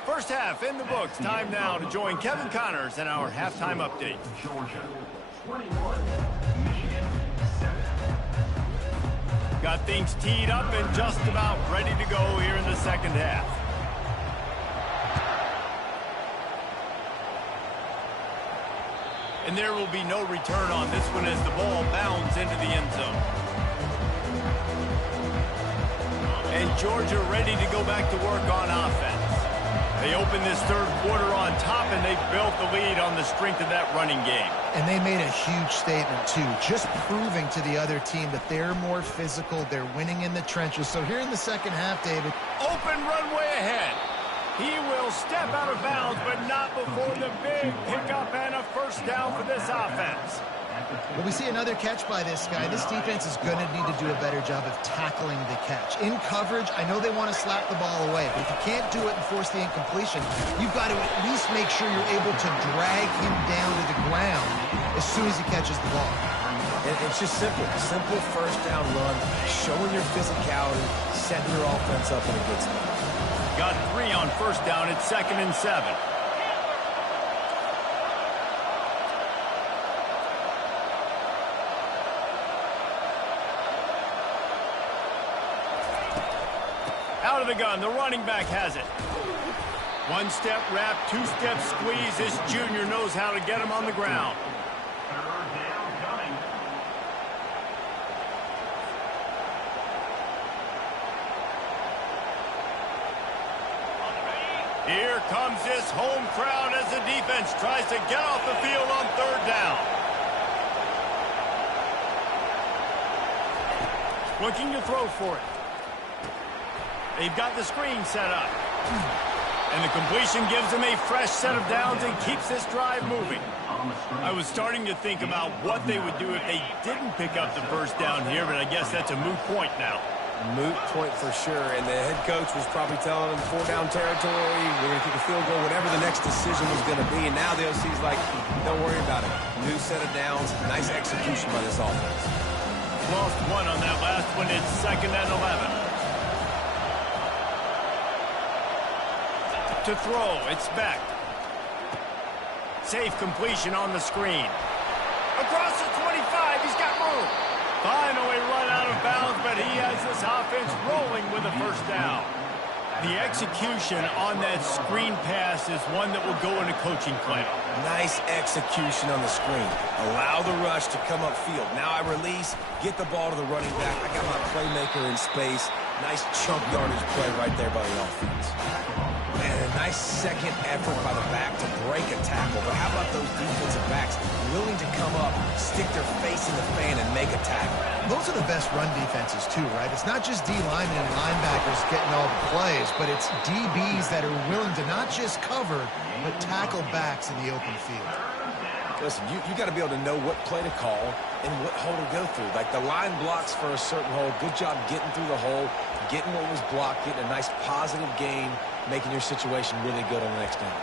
First half in the books. Time now to join Kevin Connors in our halftime update. Georgia 21, Michigan 7. Got things teed up and just about ready to go here in the second half. And there will be no return on this one as the ball bounds into the end zone. And Georgia ready to go back to work on offense. They open this third quarter on top, and they built the lead on the strength of that running game. And they made a huge statement, too, just proving to the other team that they're more physical, they're winning in the trenches. So here in the second half, David. Open runway ahead. He will step out of bounds, but not before the big pickup and a first down for this offense. Well, we see another catch by this guy. This defense is going to need to do a better job of tackling the catch. In coverage, I know they want to slap the ball away, but if you can't do it and force the incompletion, you've got to at least make sure you're able to drag him down to the ground as soon as he catches the ball. And it's just simple. Simple first down run, showing your physicality, setting your offense up in a good spot. Got 3 on first down. It's 2nd and 7. Out of the gun, the running back has it. One step wrap, 2-step squeeze. This junior knows how to get him on the ground. Third down coming. Here comes this home crowd as the defense tries to get off the field on third down. Looking to throw for it. They've got the screen set up. And the completion gives them a fresh set of downs and keeps this drive moving. I was starting to think about what they would do if they didn't pick up the first down here, but I guess that's a moot point now. Moot point for sure, and the head coach was probably telling them 4-down territory, we're going to kick a field goal, whatever the next decision was going to be, and now the OC's like, don't worry about it. New set of downs, nice execution by this offense. Lost 1 on that last one. It's 2nd and 11. To throw, it's Beck. Safe completion on the screen. Across the 25, he's got room. Finally run out of bounds, but he has this offense rolling with a first down. The execution on that screen pass is one that will go in a coaching plan. Nice execution on the screen. Allow the rush to come upfield. Now I release, get the ball to the running back. I got my playmaker in space. Nice chunk yardage play right there by the offense. And a nice second effort by the back to break a tackle. But how about those defensive backs willing to come up, stick their face in the fan, and make a tackle? Those are the best run defenses, too, right? It's not just D linemen and linebackers getting all the plays, but it's DBs that are willing to not just cover, but tackle backs in the open field. Listen, you got to be able to know what play to call and what hole to go through. Like the line blocks for a certain hole. Good job getting through the hole, getting what was blocked, getting a nice positive gain, making your situation really good on the next down.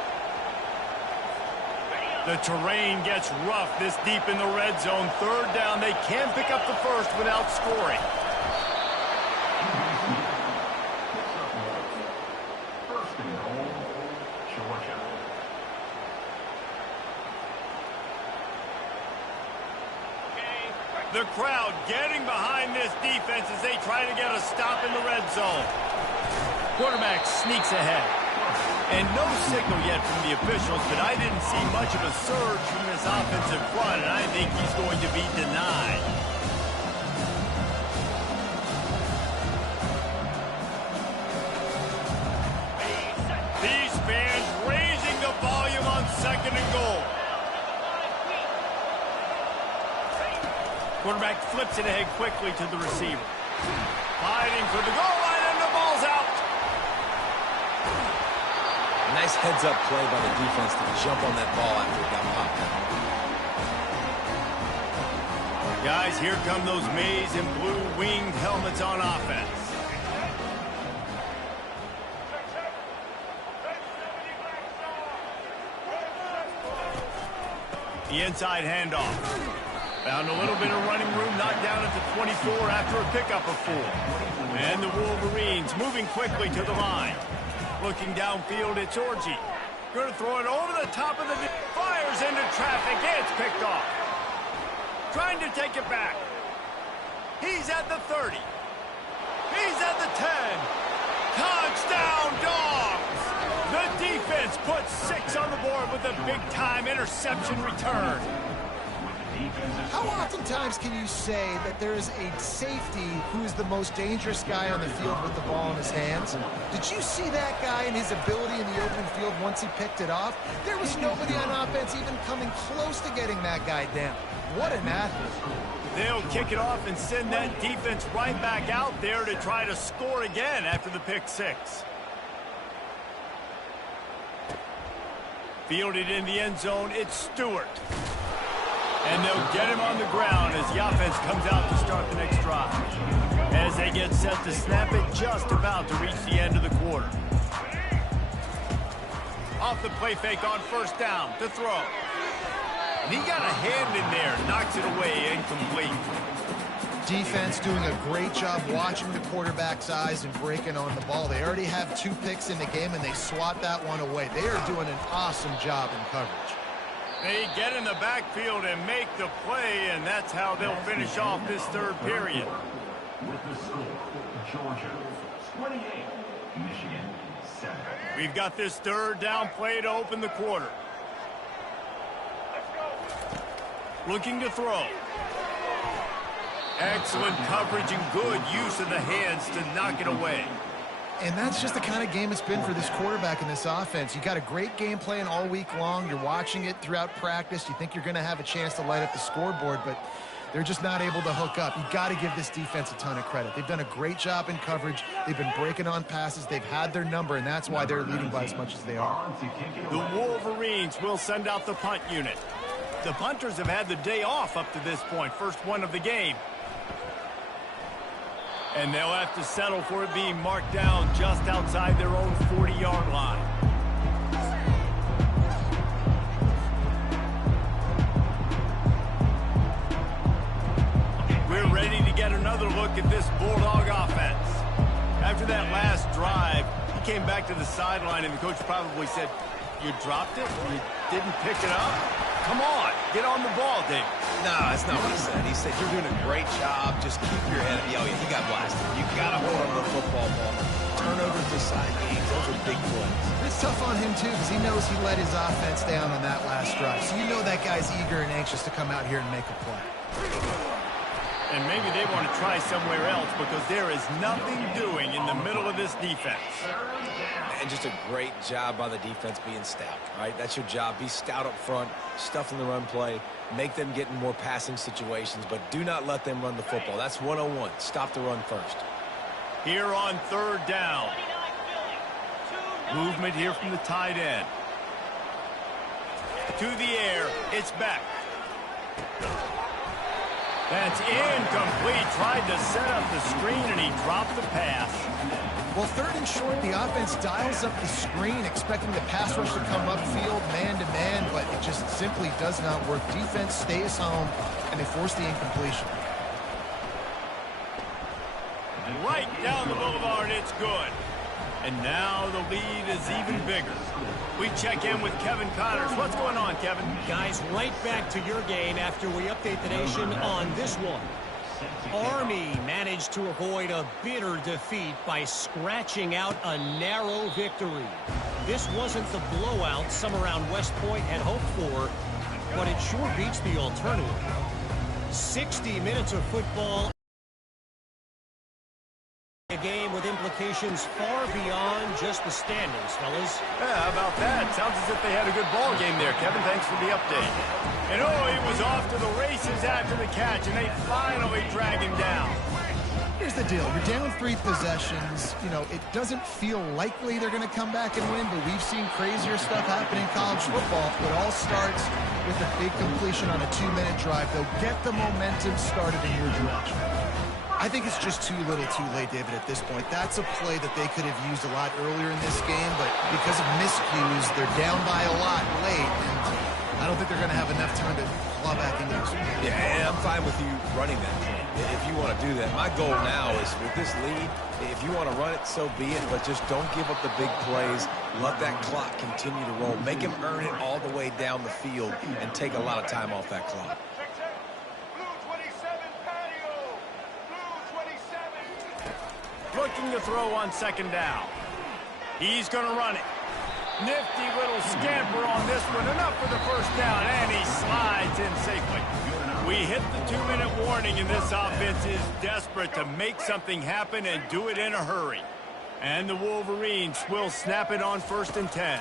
The terrain gets rough this deep in the red zone. Third down, they can pick up the first without scoring. First and goal, Georgia. The crowd getting behind this defense as they try to get a stop in the red zone. Quarterback sneaks ahead. And no signal yet from the officials, but I didn't see much of a surge from this offensive front, and I think he's going to be denied. These fans raising the volume on 2nd and goal. Quarterback flips it ahead quickly to the receiver. Fighting for the goal line, and the ball's out. Nice heads-up play by the defense to jump on that ball after it got popped out. Guys, here come those maize and blue winged helmets on offense. The inside handoff. Found a little bit of running room, knocked down at the 24 after a pickup of 4. And the Wolverines moving quickly to the line. Looking downfield, it's Orji. Going to throw it over the top of the... Fires into traffic. It's picked off. Trying to take it back. He's at the 30. He's at the 10. Touchdown, Dogs! The defense puts 6 on the board with a big-time interception return. How oftentimes can you say that there is a safety who is the most dangerous guy on the field with the ball in his hands? Did you see that guy and his ability in the open field once he picked it off? There was nobody on offense even coming close to getting that guy down. What an athlete. They'll kick it off and send that defense right back out there to try to score again after the pick 6. Fielded in the end zone, it's Stewart. And they'll get him on the ground as the offense comes out to start the next drive. As they get set to snap it, just about to reach the end of the quarter. Off the play fake on first down to throw. And he got a hand in there, knocks it away, incomplete. Defense doing a great job watching the quarterback's eyes and breaking on the ball. They already have 2 picks in the game, and they swat that one away. They are doing an awesome job in coverage. They get in the backfield and make the play, and that's how they'll finish off this third period. With the score, Georgia 28, Michigan 7. We've got this third down play to open the quarter. Looking to throw. Excellent coverage and good use of the hands to knock it away. And that's just the kind of game it's been for this quarterback in this offense. You got a great game plan all week long. You're watching it throughout practice. You think you're going to have a chance to light up the scoreboard, but they're just not able to hook up. You got to give this defense a ton of credit. They've done a great job in coverage. They've been breaking on passes. They've had their number, and that's why they're leading by as much as they are. The Wolverines will send out the punt unit. The punters have had the day off up to this point. First one of the game. And they'll have to settle for it being marked down just outside their own 40-yard line. We're ready to get another look at this Bulldog offense. After that last drive, he came back to the sideline, and the coach probably said, "You dropped it? You didn't pick it up? Come on, get on the ball, Dave." No, that's not what he said. He said, "You're doing a great job. Just keep your head up." Oh, yeah, he got blasted. You got to hold on to the football ball. Turnovers decide games. Those are big plays. It's tough on him, too, because he knows he let his offense down on that last drive. So you know that guy's eager and anxious to come out here and make a play. And maybe they want to try somewhere else because there is nothing doing in the middle of this defense. And just a great job by the defense being stout, right? That's your job. Be stout up front, stuff in the run play, make them get in more passing situations, but do not let them run the football. That's 101. Stop the run first. Here on third down. Movement here from the tight end. To the air, it's back. That's incomplete. Tried to set up the screen, and he dropped the pass. Well, third and short, the offense dials up the screen, expecting the pass rush to come upfield man-to-man, but it just simply does not work. Defense stays home, and they force the incompletion. Right down the boulevard, it's good. And now the lead is even bigger. We check in with Kevin Connors. What's going on, Kevin? Guys, right back to your game after we update the nation on this one. Army managed to avoid a bitter defeat by scratching out a narrow victory. This wasn't the blowout some around West Point had hoped for, but it sure beats the alternative. 60 minutes of football. A game with implications far beyond just the standings, fellas. Yeah, how about that? Sounds as if they had a good ball game there, Kevin. Thanks for the update. And oh, he was off to the races after the catch, and they finally drag him down. Here's the deal. You're down 3 possessions. You know, it doesn't feel likely they're going to come back and win, but we've seen crazier stuff happen in college football. It all starts with a big completion on a 2-minute drive. They'll get the momentum started in your direction. I think it's just too little too late, David, at this point. That's a play that they could have used a lot earlier in this game, but because of miscues, they're down by a lot late, and I don't think they're going to have enough time to claw back into this one. Yeah, and I'm fine with you running that play if you want to do that. My goal now is with this lead, if you want to run it, so be it, but just don't give up the big plays. Let that clock continue to roll. Make him earn it all the way down the field and take a lot of time off that clock. Looking to throw on 2nd down. He's going to run it. Nifty little scamper on this one. Enough for the 1st down, and he slides in safely. We hit the 2-minute warning, and this offense is desperate to make something happen and do it in a hurry. And the Wolverines will snap it on 1st and 10.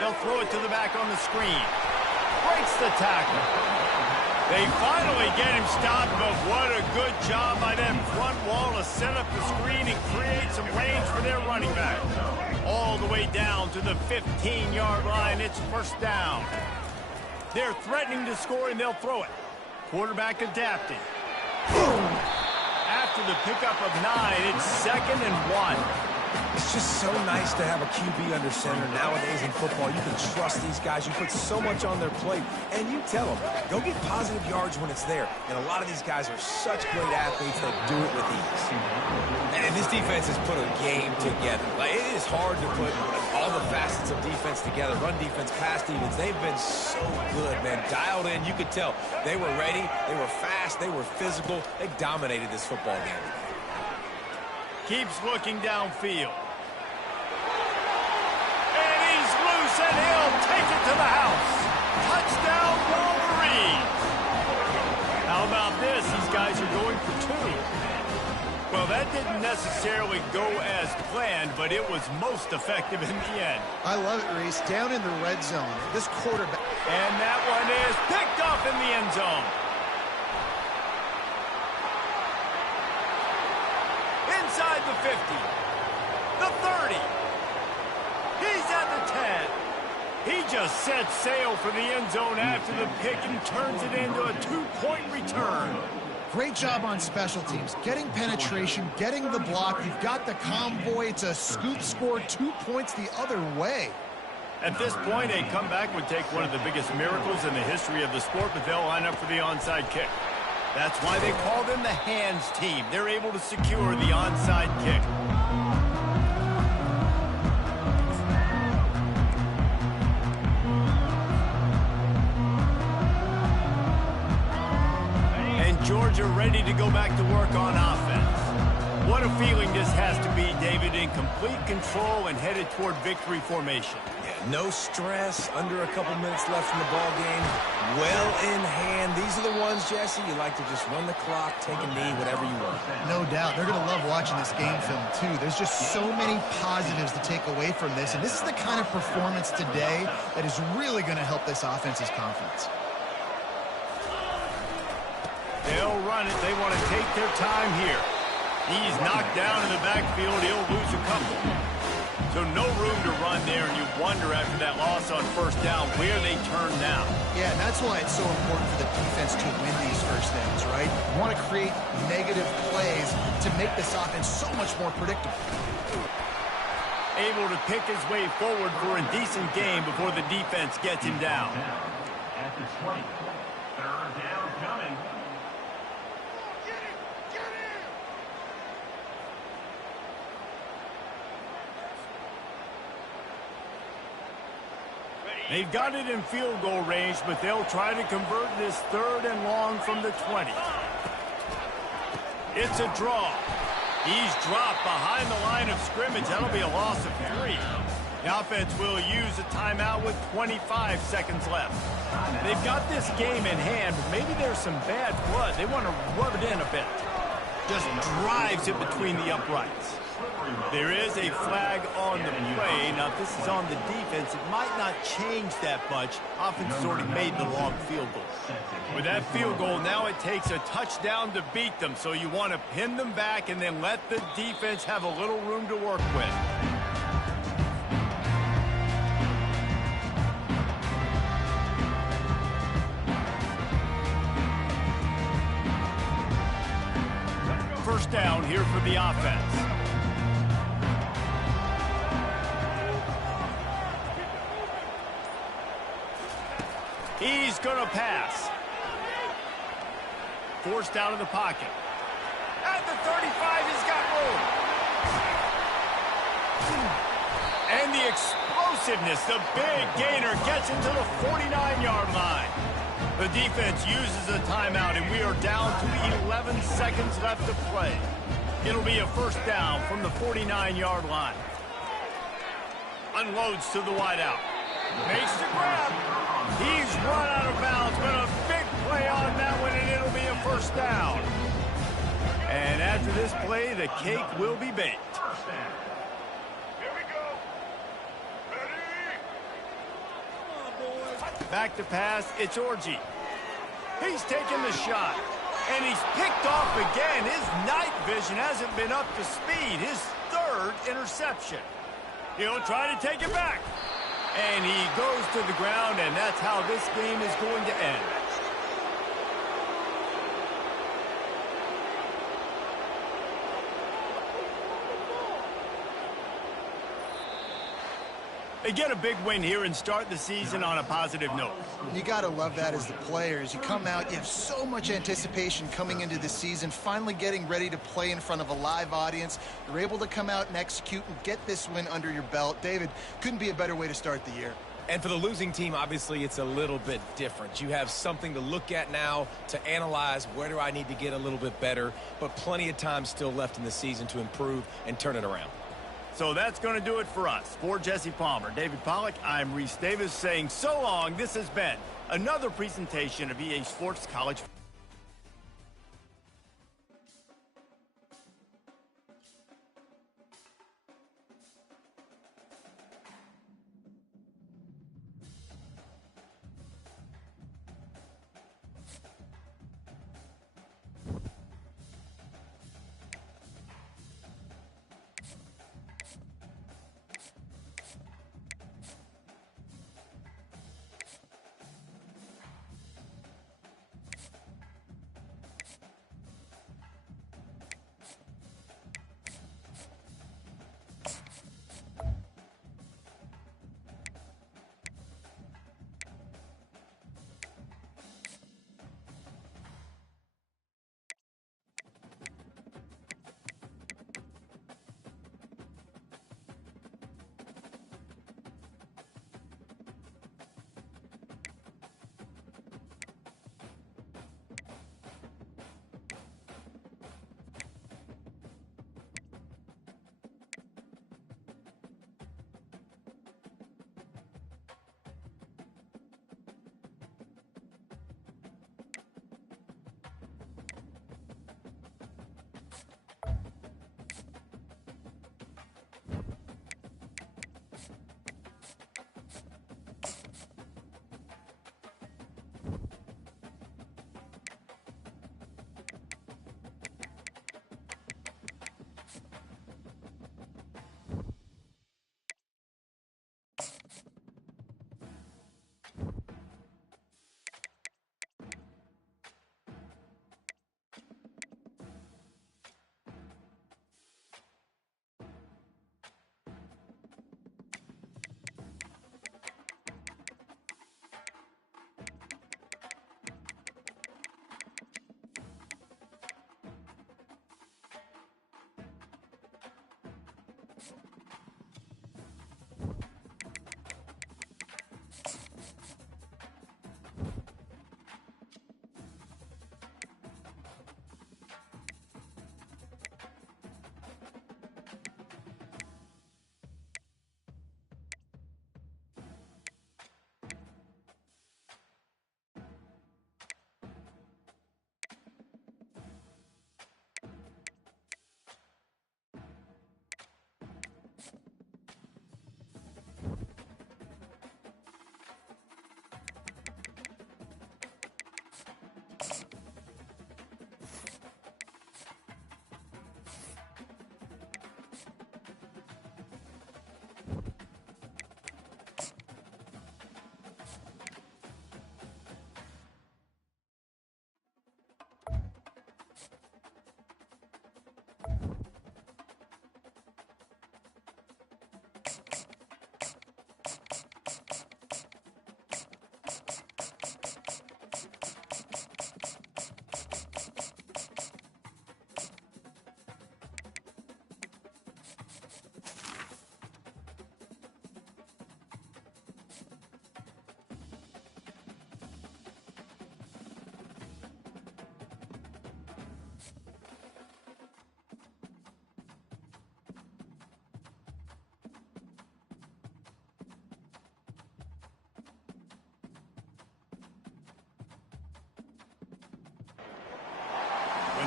They'll throw it to the back on the screen. Breaks the tackle. They finally get him stopped, but what a good job by them front wall to set up the screen and create some range for their running back. All the way down to the 15-yard line. It's 1st down. They're threatening to score, and they'll throw it. Quarterback adapting. After the pickup of 9, it's 2nd and 1. It's just so nice to have a QB under center nowadays in football. You can trust these guys. You put so much on their plate, and you tell them, go get positive yards when it's there. And a lot of these guys are such great athletes that do it with ease. And this defense has put a game together. Like, it is hard to put all the facets of defense together. Run defense, pass defense. They've been so good, man. Dialed in. You could tell they were ready. They were fast. They were physical. They dominated this football game. Keeps looking downfield. And he's loose, and he'll take it to the house. Touchdown, Wolverines. How about this? These guys are going for 2. Well, that didn't necessarily go as planned, but it was most effective in the end. I love it, Reese. Down in the red zone. This quarterback. And that one is picked off in the end zone. Inside the 50, the 30, he's at the 10. He just sets sail for the end zone after the pick and turns it into a 2-point return. Great job on special teams. Getting penetration, getting the block. You've got the convoy. It's a scoop score, 2 points the other way. At this point, a comeback would take one of the biggest miracles in the history of the sport, but they'll line up for the onside kick. That's why they call them the hands team. They're able to secure the onside kick. And Georgia ready to go back to work on offense. What a feeling this has to be, David, in complete control and headed toward victory formation. Yeah, no stress, under a couple minutes left in the ball game. Well in hand. These are the ones, Jesse, you like to just run the clock, take a knee, whatever you want. No doubt. They're going to love watching this game film, too. There's just so many positives to take away from this, and this is the kind of performance today that is really going to help this offense's confidence. They'll run it. They want to take their time here. He's knocked down in the backfield. He'll lose a couple. So no room to run there, and you wonder after that loss on 1st down where they turn now. Yeah, and that's why it's so important for the defense to win these first downs, right? You want to create negative plays to make this offense so much more predictable. Able to pick his way forward for a decent game before the defense gets him down. At the 20, 3rd down coming. They've got it in field goal range, but they'll try to convert this 3rd and long from the 20. It's a draw. He's dropped behind the line of scrimmage. That'll be a loss of 3. The offense will use a timeout with 25 seconds left. They've got this game in hand, but maybe there's some bad blood. They want to rub it in a bit. Just drives it between the uprights. There is a flag on the play. Now, if this is on the defense, it might not change that much. Offense has already made the long field goal. With that field goal, now it takes a touchdown to beat them. So you want to pin them back and then let the defense have a little room to work with. First down here for the offense. He's going to pass. Forced down in the pocket. At the 35, he's got room. And the explosiveness, the big gainer gets into the 49-yard line. The defense uses a timeout, and we are down to 11 seconds left to play. It'll be a first down from the 49-yard line. Unloads to the wideout. Makes the grab. He's run out of bounds, but a big play on that one, and it'll be a first down. And after this play, the cake will be baked. Back to pass, it's Orji. He's taking the shot, and he's picked off again. His night vision hasn't been up to speed. His third interception. He'll try to take it back. And he goes to the ground, and that's how this game is going to end. They get a big win here and start the season on a positive note. You got to love that as the players. You come out, you have so much anticipation coming into the season, finally getting ready to play in front of a live audience. You're able to come out and execute and get this win under your belt. David, couldn't be a better way to start the year. And for the losing team, obviously, it's a little bit different. You have something to look at now to analyze where do I need to get a little bit better, but plenty of time still left in the season to improve and turn it around. So that's going to do it for us. For Jesse Palmer, David Pollack, I'm Reese Davis saying so long. This has been another presentation of EA Sports College.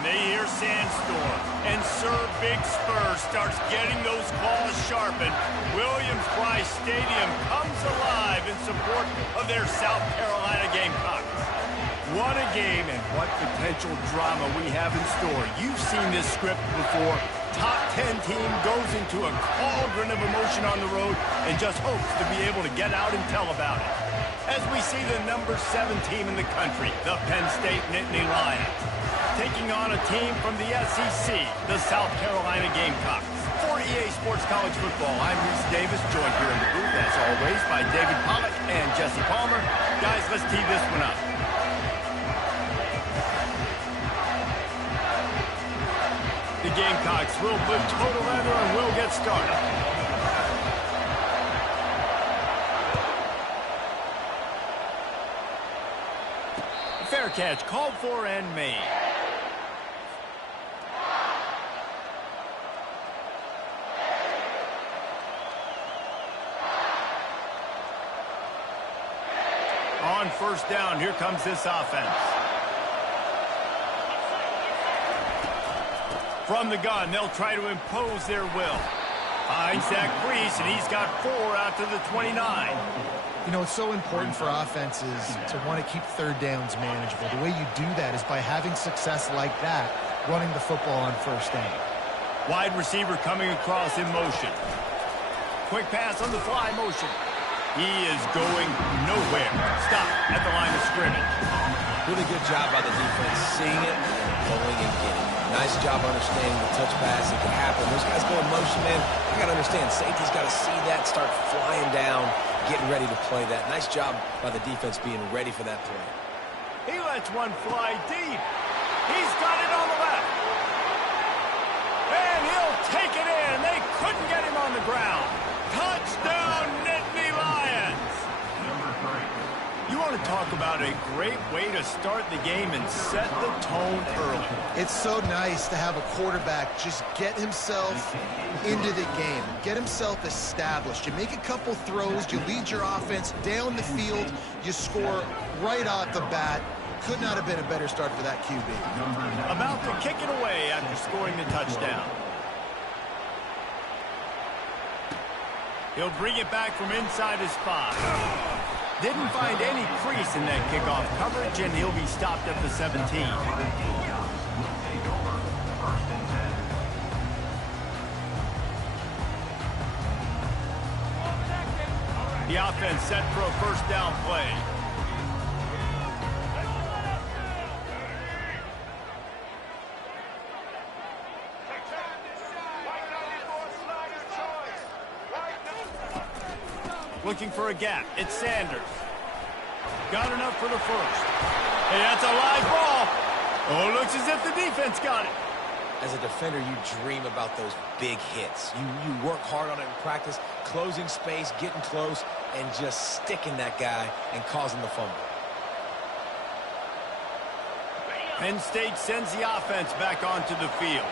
they hear Sandstorm, and Sir Big Spur starts getting those claws sharpened. Williams-Brice Stadium comes alive in support of their South Carolina Gamecocks. What a game and what potential drama we have in store. You've seen this script before. Top 10 team goes into a cauldron of emotion on the road and just hopes to be able to get out and tell about it. As we see the number 7 team in the country, the Penn State Nittany Lions, taking on a team from the SEC, the South Carolina Gamecocks. For EA Sports College Football, I'm Reese Davis, joined here in the booth, as always, by David Pollack and Jesse Palmer. Guys, let's tee this one up. The Gamecocks will put total leather and will get started. Fair catch called for and made. On first down, here comes this offense. From the gun, they'll try to impose their will. Finds that crease, and he's got 4 out to the 29. You know, it's so important for offenses to want to keep third downs manageable. The way you do that is by having success like that, running the football on first down. Wide receiver coming across in motion. Quick pass on the fly motion. He is going nowhere. Stop at the line of scrimmage. Really good job by the defense, seeing it, going and getting it. Nice job understanding the touch pass. It can happen. Those guys go in motion, man. You got to understand, safety's got to see that, start flying down, getting ready to play that. Nice job by the defense being ready for that play. He lets one fly deep. He's got it on the left. And he'll take it in. They couldn't get him on the ground. Touchdown, Nittany Lions. You want to talk about a great way to start the game and set the tone early. It's so nice to have a quarterback just get himself into the game, get himself established. You make a couple throws, you lead your offense down the field, you score right off the bat. Could not have been a better start for that QB. About to kick it away after scoring the touchdown. He'll bring it back from inside his 5. Didn't find any crease in that kickoff coverage, and he'll be stopped at the 17. The offense set for a first down play. Looking for a gap. It's Sanders. Got enough for the first. Hey, that's a live ball. Oh, looks as if the defense got it. As a defender, you dream about those big hits. You work hard on it in practice, closing space, getting close, and just sticking that guy and causing the fumble. Penn State sends the offense back onto the field.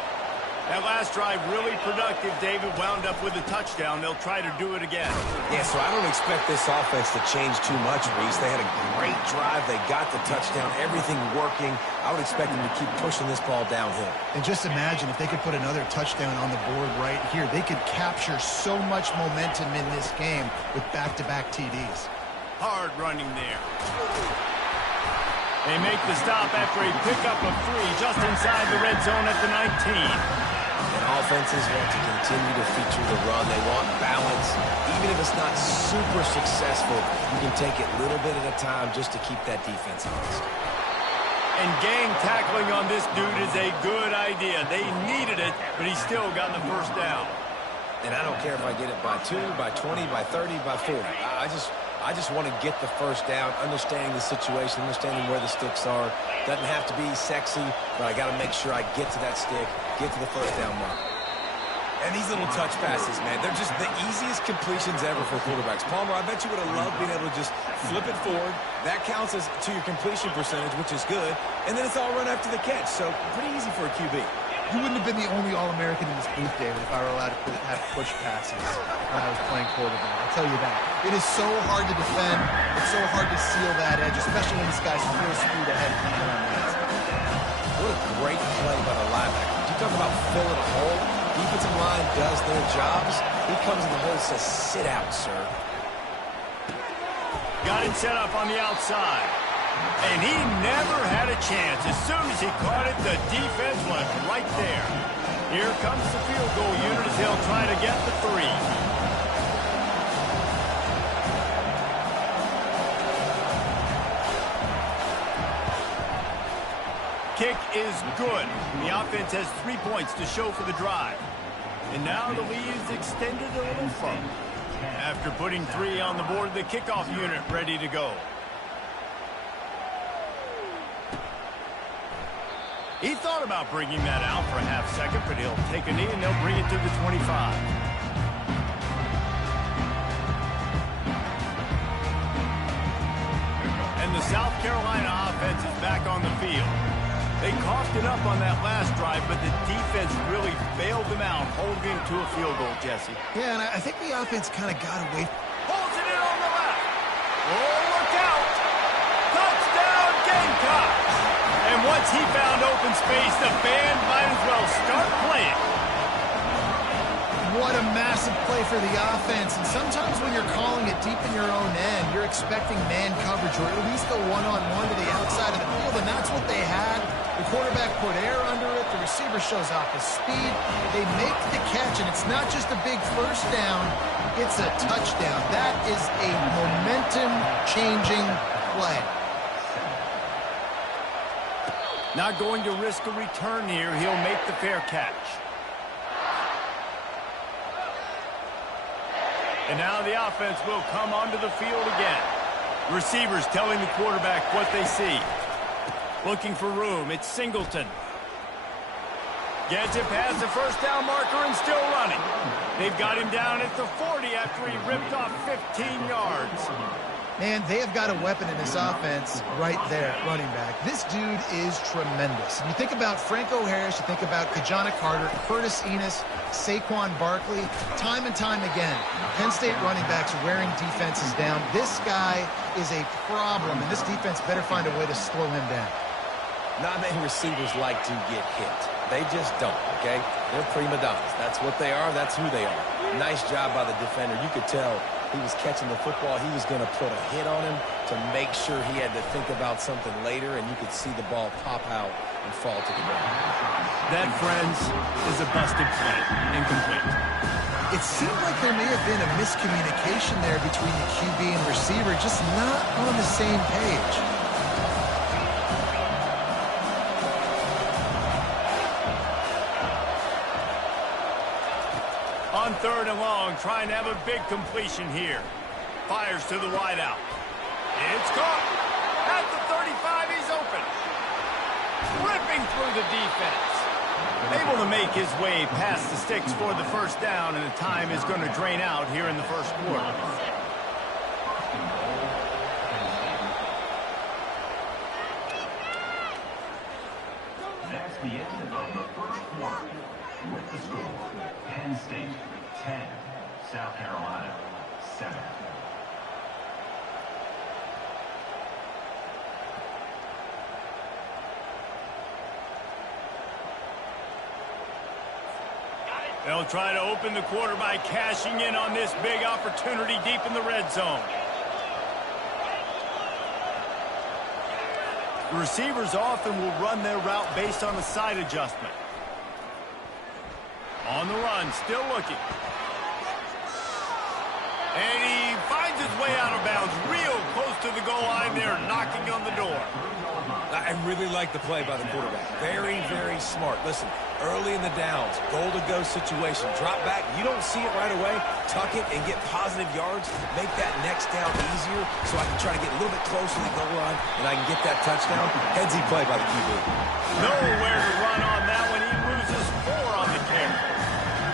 That last drive really productive. David wound up with a touchdown. They'll try to do it again. Yeah, so I don't expect this offense to change too much, Reese. They had a great drive. They got the touchdown. Everything working. I would expect them to keep pushing this ball downhill. And just imagine if they could put another touchdown on the board right here. They could capture so much momentum in this game with back-to-back TDs. Hard running there. They make the stop after a pickup of 3 just inside the red zone at the 19. And offenses want to continue to feature the run. They want balance. Even if it's not super successful, you can take it little bit at a time just to keep that defense honest. And gang tackling on this dude is a good idea. They needed it, but he still got the first down. And I don't care if I get it by 2, by 20, by 30, by 40. I just want to get the first down, understanding the situation, understanding where the sticks are. Doesn't have to be sexy, but I got to make sure I get to that stick, get to the first down mark. And these little touch passes, man, they're just the easiest completions ever for quarterbacks. Palmer, I bet you would have loved being able to just flip it forward. That counts as to your completion percentage, which is good. And then it's all run after the catch, so pretty easy for a QB. You wouldn't have been the only All-American in this booth, David, if I were allowed to have push passes when I was playing quarterback. I'll tell you that. It is so hard to defend. It's so hard to seal that edge, especially when this guy's full speed ahead. What a great play by the linebacker. You talk about filling a hole. Defensive line does their jobs. He comes in the hole and says, sit out, sir. Got it set up on the outside. And he never had a chance. As soon as he caught it, the defense was right there. Here comes the field goal unit as they'll try to get the 3. Kick is good. The offense has 3 points to show for the drive. And now the lead is extended a little further. After putting 3 on the board, the kickoff unit ready to go. He thought about bringing that out for a half second, but he'll take a knee and they'll bring it to the 25. And the South Carolina offense is back on the field. They coughed it up on that last drive, but the defense really bailed them out, holding to a field goal, Jesse. Yeah, and I think the offense kind of got away. Pulls it in on the left. Oh, look out. Touchdown, Gamecocks. And once he found open space, the band might as well start playing. What a massive play for the offense. And sometimes when you're calling it deep in your own end, you're expecting man coverage or at least a one-on-one to the outside of the field, and that's what they had. The quarterback put air under it. The receiver shows off his speed. They make the catch, and it's not just a big first down. It's a touchdown. That is a momentum-changing play. Not going to risk a return here. He'll make the fair catch. And now the offense will come onto the field again. Receivers telling the quarterback what they see. Looking for room. It's Singleton. Gets it past the first down marker and still running. They've got him down at the 40 after he ripped off 15 yards. Man, they have got a weapon in this offense right there, running back. This dude is tremendous. You think about Franco Harris, you think about Kajana Carter, Curtis Enos, Saquon Barkley, time and time again. Penn State running backs are wearing defenses down. This guy is a problem, and this defense better find a way to slow him down. Not many receivers like to get hit. They just don't, okay? They're prima donnas. That's what they are. That's who they are. Nice job by the defender. You could tell he was catching the football. He was going to put a hit on him to make sure he had to think about something later, and you could see the ball pop out and fall to the ground. That, friends, is a busted play. Incomplete. It seemed like there may have been a miscommunication there between the QB and receiver, just not on the same page. On 3rd and long, trying to have a big completion here. Fires to the wideout. It's caught. At the 35, he's open. Ripping through the defense. Able to make his way past the sticks for the first down, and the time is going to drain out here in the first quarter. That's the end of the first quarter. With the score, Penn State 10, South Carolina 7. They'll try to open the quarter by cashing in on this big opportunity deep in the red zone. The receivers often will run their route based on a side adjustment. On the run, still looking. And he finds his way out of bounds real close to the goal line there, knocking on the door. I really like the play by the quarterback. Very, very smart. Listen, early in the downs, goal-to-go situation. Drop back, you don't see it right away. Tuck it and get positive yards. Make that next down easier so I can try to get a little bit closer to the goal line and I can get that touchdown. Headsy play by the QB. Nowhere to run on that one. He loses 4 on the carry.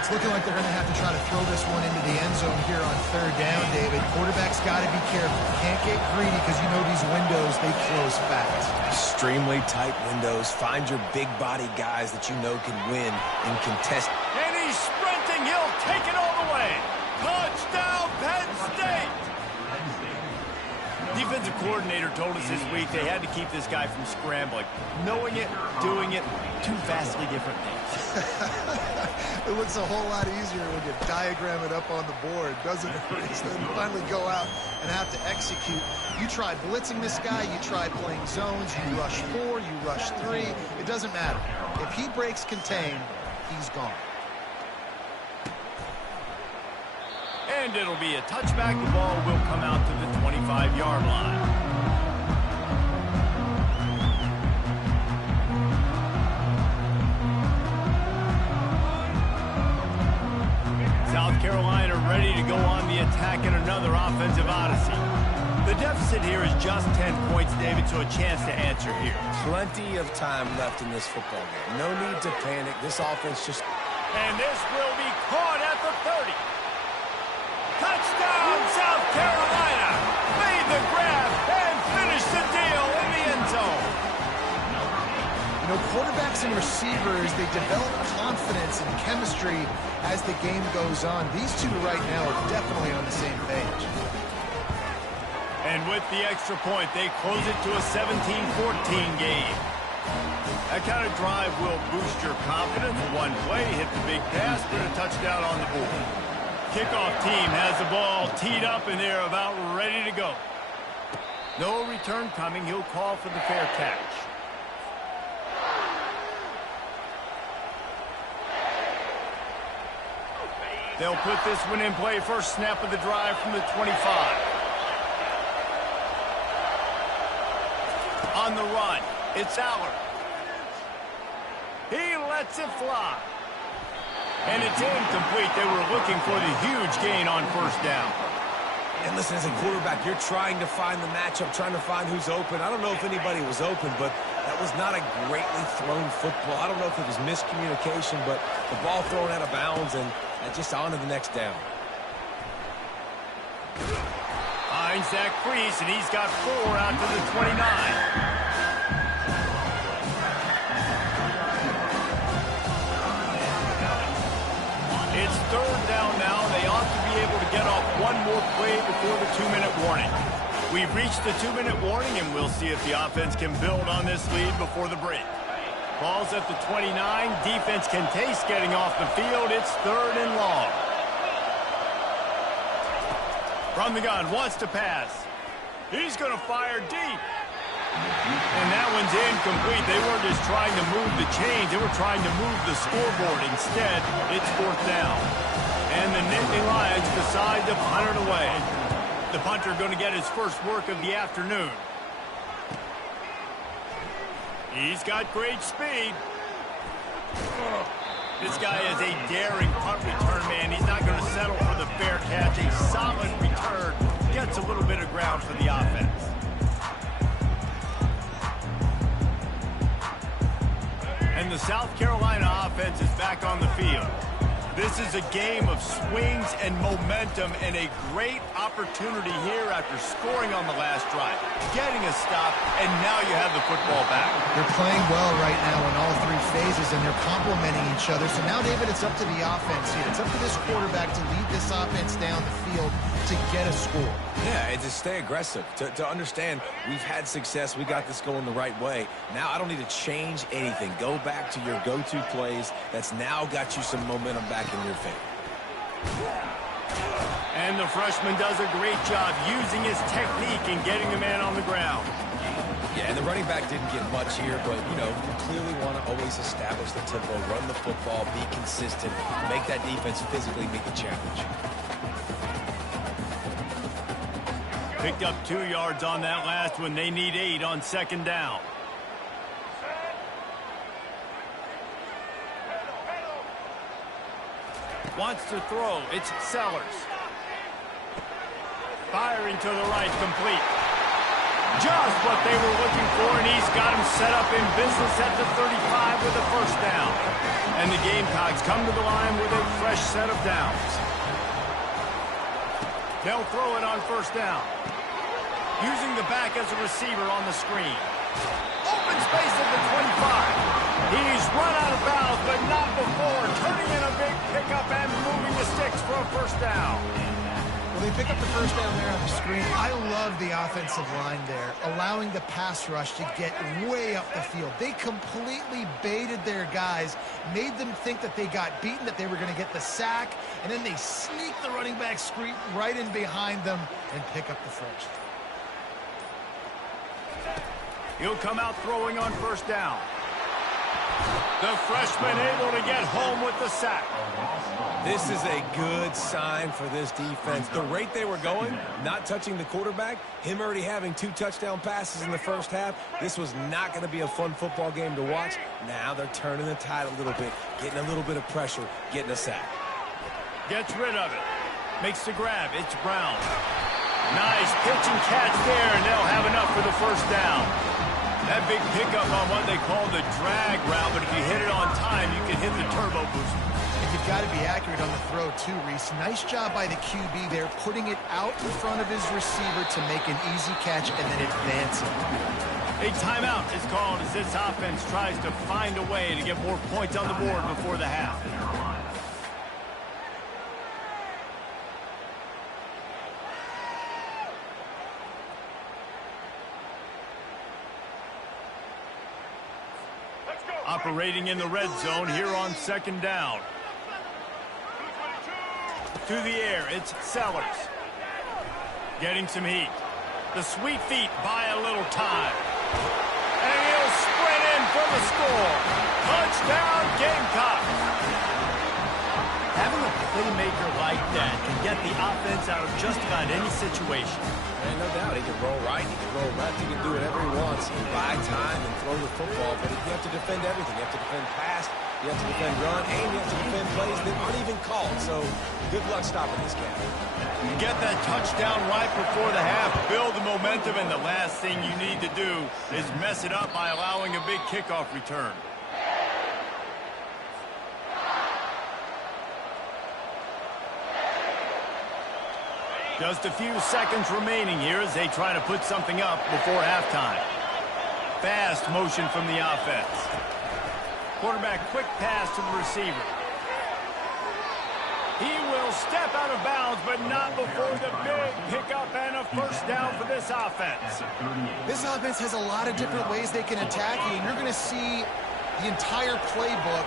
It's looking like they're going to have to try to throw this one into the end zone here on 3rd down, David. Quarterback's got to be careful. Can't get greedy because you know these windows, they close fast. Extremely tight windows. Find your big body guys that you know can win in contest. And he's sprinting. He'll take it all the way. Touchdown, Penn State. Defensive coordinator told us this week they had to keep this guy from scrambling. Knowing it, doing it, two vastly different things. It looks a whole lot easier when you diagram it up on the board, doesn't it? Then finally go out and have to execute. You try blitzing this guy, you try playing zones, you rush 4, you rush 3. It doesn't matter. If he breaks contain, he's gone. And it'll be a touchback. The ball will come out to the 25-yard line. South Carolina ready to go on the attack in another offensive odyssey. The deficit here is just 10 points, David, so a chance to answer here. Plenty of time left in this football game. No need to panic. This offense just... And this will be caught at the 30. Touchdown, South Carolina! Made the grab and finished the deal in the end zone. You know, quarterbacks and receivers, they develop confidence and chemistry as the game goes on. These two right now are definitely on the same page. And with the extra point, they close it to a 17-14 game. That kind of drive will boost your confidence. One play, hit the big pass, put a touchdown on the board. Kickoff team has the ball teed up, and they're about ready to go. No return coming. He'll call for the fair catch. They'll put this one in play. First snap of the drive from the 25. On the run, it's Aller. He lets it fly. And it's incomplete. They were looking for the huge gain on first down. And listen, as a quarterback, you're trying to find the matchup, trying to find who's open. I don't know if anybody was open, but that was not a greatly thrown football. I don't know if it was miscommunication, but the ball thrown out of bounds and just on to the next down. Finds that crease, and he's got 4 out to the 29. It's third down now. They ought to be able to get off one more play before the 2-minute warning. We've reached the 2-minute warning, and we'll see if the offense can build on this lead before the break. Ball's at the 29. Defense can taste getting off the field. It's third and long. From the gun, wants to pass. He's going to fire deep. And that one's incomplete. They weren't just trying to move the chains. They were trying to move the scoreboard. Instead, it's fourth down. And the Nittany Lions decide to punt it away. The punter going to get his first work of the afternoon. He's got great speed. This guy is a daring punt return man. He's not going to settle for the fair catch. A solid return. Gets a little bit of ground for the offense. And the South Carolina offense is back on the field. This is a game of swings and momentum and a great opportunity here after scoring on the last drive, getting a stop, and now you have the football back. They're playing well right now in all 3 phases, and they're complementing each other. So now, David, it's up to the offense here. It's up to this quarterback to lead this offense down the field to get a score. Yeah, and to stay aggressive, to understand we've had success, we got this going the right way. Now I don't need to change anything. Go back to your go-to plays. That's now got you some momentum back in your favor. And the freshman does a great job using his technique and getting the man on the ground. Yeah, and the running back didn't get much here, but, you know, you clearly want to always establish the tempo, run the football, be consistent, make that defense physically meet the challenge. Picked up 2 yards on that last one. They need 8 on second down. Wants to throw. It's Sellers. Firing to the right, complete. Just what they were looking for, and he's got him set up in business at the 35 with a first down. And the Gamecocks come to the line with a fresh set of downs. They'll throw it on first down. Using the back as a receiver on the screen. Open space at the 25. He's run out of bounds, but not before. Turning in a big pickup and moving the sticks for a first down. Well, They pick up the first down there on the screen. I love the offensive line there, allowing the pass rush to get way up the field. They completely baited their guys, made them think that they got beaten, that they were going to get the sack, and then they sneak the running back screen right in behind them and pick up the first. He'll come out throwing on first down. The freshman able to get home with the sack. This is a good sign for this defense. The rate they were going, not touching the quarterback, him already having 2 touchdown passes in the first half, this was not going to be a fun football game to watch. Now they're turning the tide a little bit, getting a little bit of pressure, getting a sack. Gets rid of it. Makes the grab. It's Brown. Nice pitch and catch there, and they'll have enough for the first down. That big pickup on what they call the drag route, but if you hit it on time, you can hit the turbo booster. And you've got to be accurate on the throw, too, Reese. Nice job by the QB there, putting it out in front of his receiver to make an easy catch and then advancing. A timeout is called as this offense tries to find a way to get more points on the board before the half. Operating in the red zone here on second down. To the air, it's Sellers. Getting some heat. The sweet feet buy a little time. And he'll sprint in for the score. Touchdown, Gamecocks. Having a playmaker like that can get the offense out of just about any situation. And no doubt, he can roll right, he can roll left, he can do whatever he wants. He can buy time and throw the football, but you have to defend everything. You have to defend pass, you have to defend run, and you have to defend plays that aren't even called. So good luck stopping this guy. You get that touchdown right before the half, build the momentum, and the last thing you need to do is mess it up by allowing a big kickoff return. Just a few seconds remaining here as they try to put something up before halftime. Fast motion from the offense. Quarterback quick pass to the receiver. He will step out of bounds, but not before the big pickup and a first down for this offense. This offense has a lot of different ways they can attack you, and you're going to see the entire playbook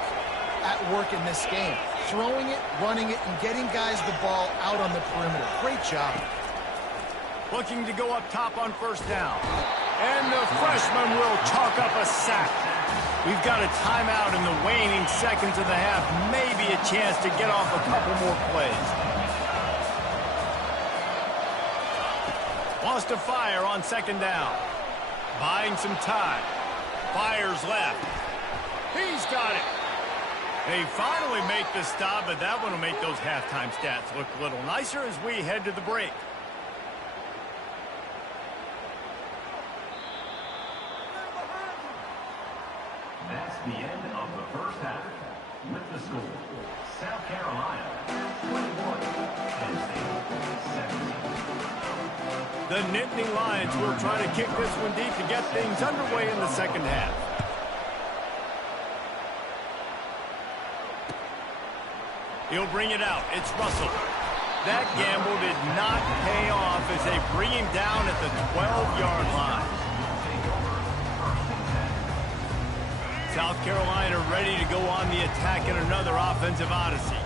at work in this game. Throwing it, running it, and getting guys the ball out on the perimeter. Great job. Looking to go up top on first down. And the freshman will chalk up a sack. We've got a timeout in the waning seconds of the half. Maybe a chance to get off a couple more plays. Wants to fire on second down. Buying some time. Fires left. He's got it. They finally make the stop, but that one will make those halftime stats look a little nicer as we head to the break. That's the end of the first half. With the score, South Carolina 21, Penn State 17. The Nittany Lions will try to kick this one deep to get things underway in the second half. He'll bring it out. It's Russell. That gamble did not pay off as they bring him down at the 12-yard line. South Carolina ready to go on the attack in another offensive odyssey.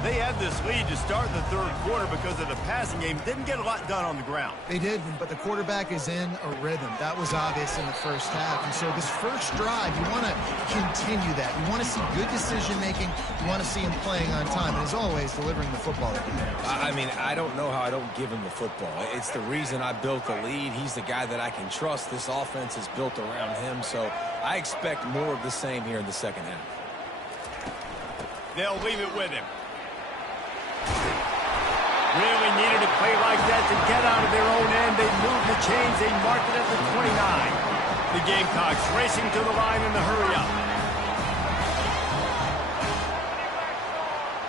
They had this lead to start the third quarter because of the passing game. Didn't get a lot done on the ground. They did, but the quarterback is in a rhythm. That was obvious in the first half. And so this first drive, you want to continue that. You want to see good decision-making. You want to see him playing on time. And as always, delivering the football. I mean, I don't know how I don't give him the football. It's the reason I built the lead. He's the guy that I can trust. This offense is built around him. So I expect more of the same here in the second half. They'll leave it with him. Really needed a play like that to get out of their own end. They moved the chains. They marked it at the 29. The Gamecocks racing to the line in the hurry up.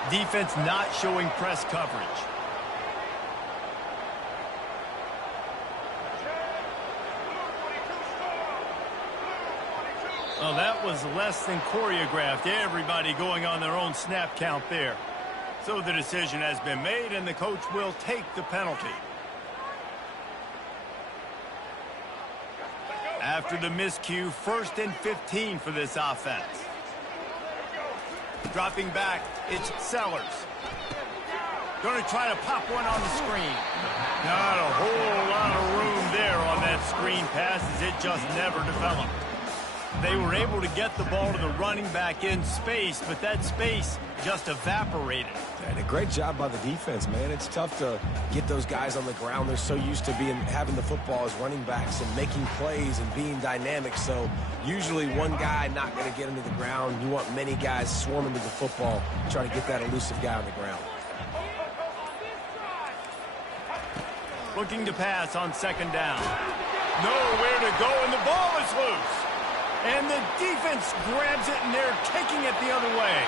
Defense not showing press coverage. Well, that was less than choreographed. Everybody going on their own snap count there. So the decision has been made, and the coach will take the penalty. After the miscue, 1st and 15 for this offense. Dropping back, it's Sellers. Going to try to pop one on the screen. Not a whole lot of room there on that screen pass, as it just never developed. They were able to get the ball to the running back in space, but that space just evaporated. And a great job by the defense, man. It's tough to get those guys on the ground. They're so used to having the football as running backs and making plays and being dynamic. So usually one guy not going to get into the ground. You want many guys swarming to the football, try to get that elusive guy on the ground. Looking to pass on 2nd down. Nowhere to go, and the ball is loose. And the defense grabs it, and they're taking it the other way.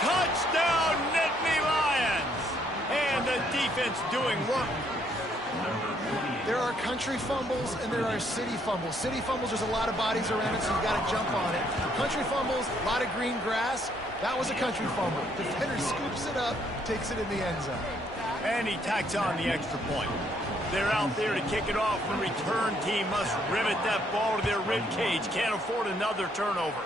Touchdown, Nittany Lions! And the defense doing work. There are country fumbles and there are city fumbles. City fumbles, there's a lot of bodies around it, so you've got to jump on it. Country fumbles, a lot of green grass. That was a country fumble. Defender scoops it up, takes it in the end zone. And he tacks on the extra point. They're out there to kick it off. The return team must rivet that ball to their rib cage. Can't afford another turnover.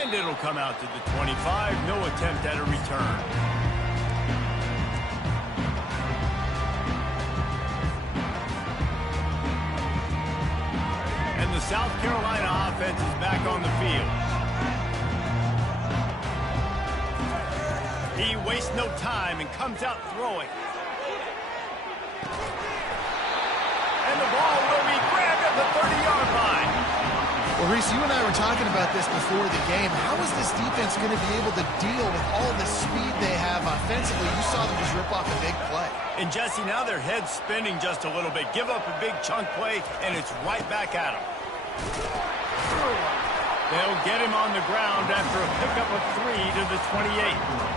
And it'll come out to the 25. No attempt at a return. And the South Carolina offense is back on the field. He wastes no time and comes out throwing. And the ball will be grabbed at the 30-yard line. Well, Reese, you and I were talking about this before the game. How is this defense going to be able to deal with all the speed they have offensively? You saw them just rip off a big play. And, Jesse, now their head's spinning just a little bit. Give up a big chunk play, and it's right back at them. They'll get him on the ground after a pickup of 3 to the 28.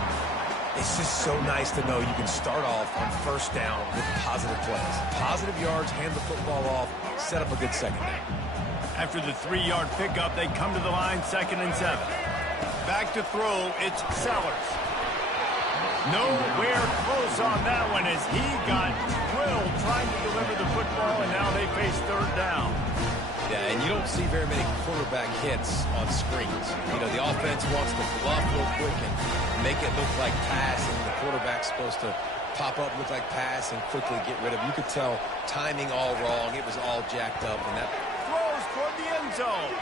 It's just so nice to know you can start off on 1st down with positive plays. Positive yards, hand the football off, set up a good 2nd down. After the 3-yard pickup, they come to the line 2nd and 7. Back to throw, it's Sellers. Nowhere close on that one as he got drilled trying to deliver the football, and now they face 3rd down. Yeah, and you don't see very many quarterback hits on screens. You know, the offense wants to bluff real quick and make it look like pass, and the quarterback's supposed to pop up, look like pass, and quickly get rid of it. You could tell timing all wrong. It was all jacked up, and that throws toward the end zone.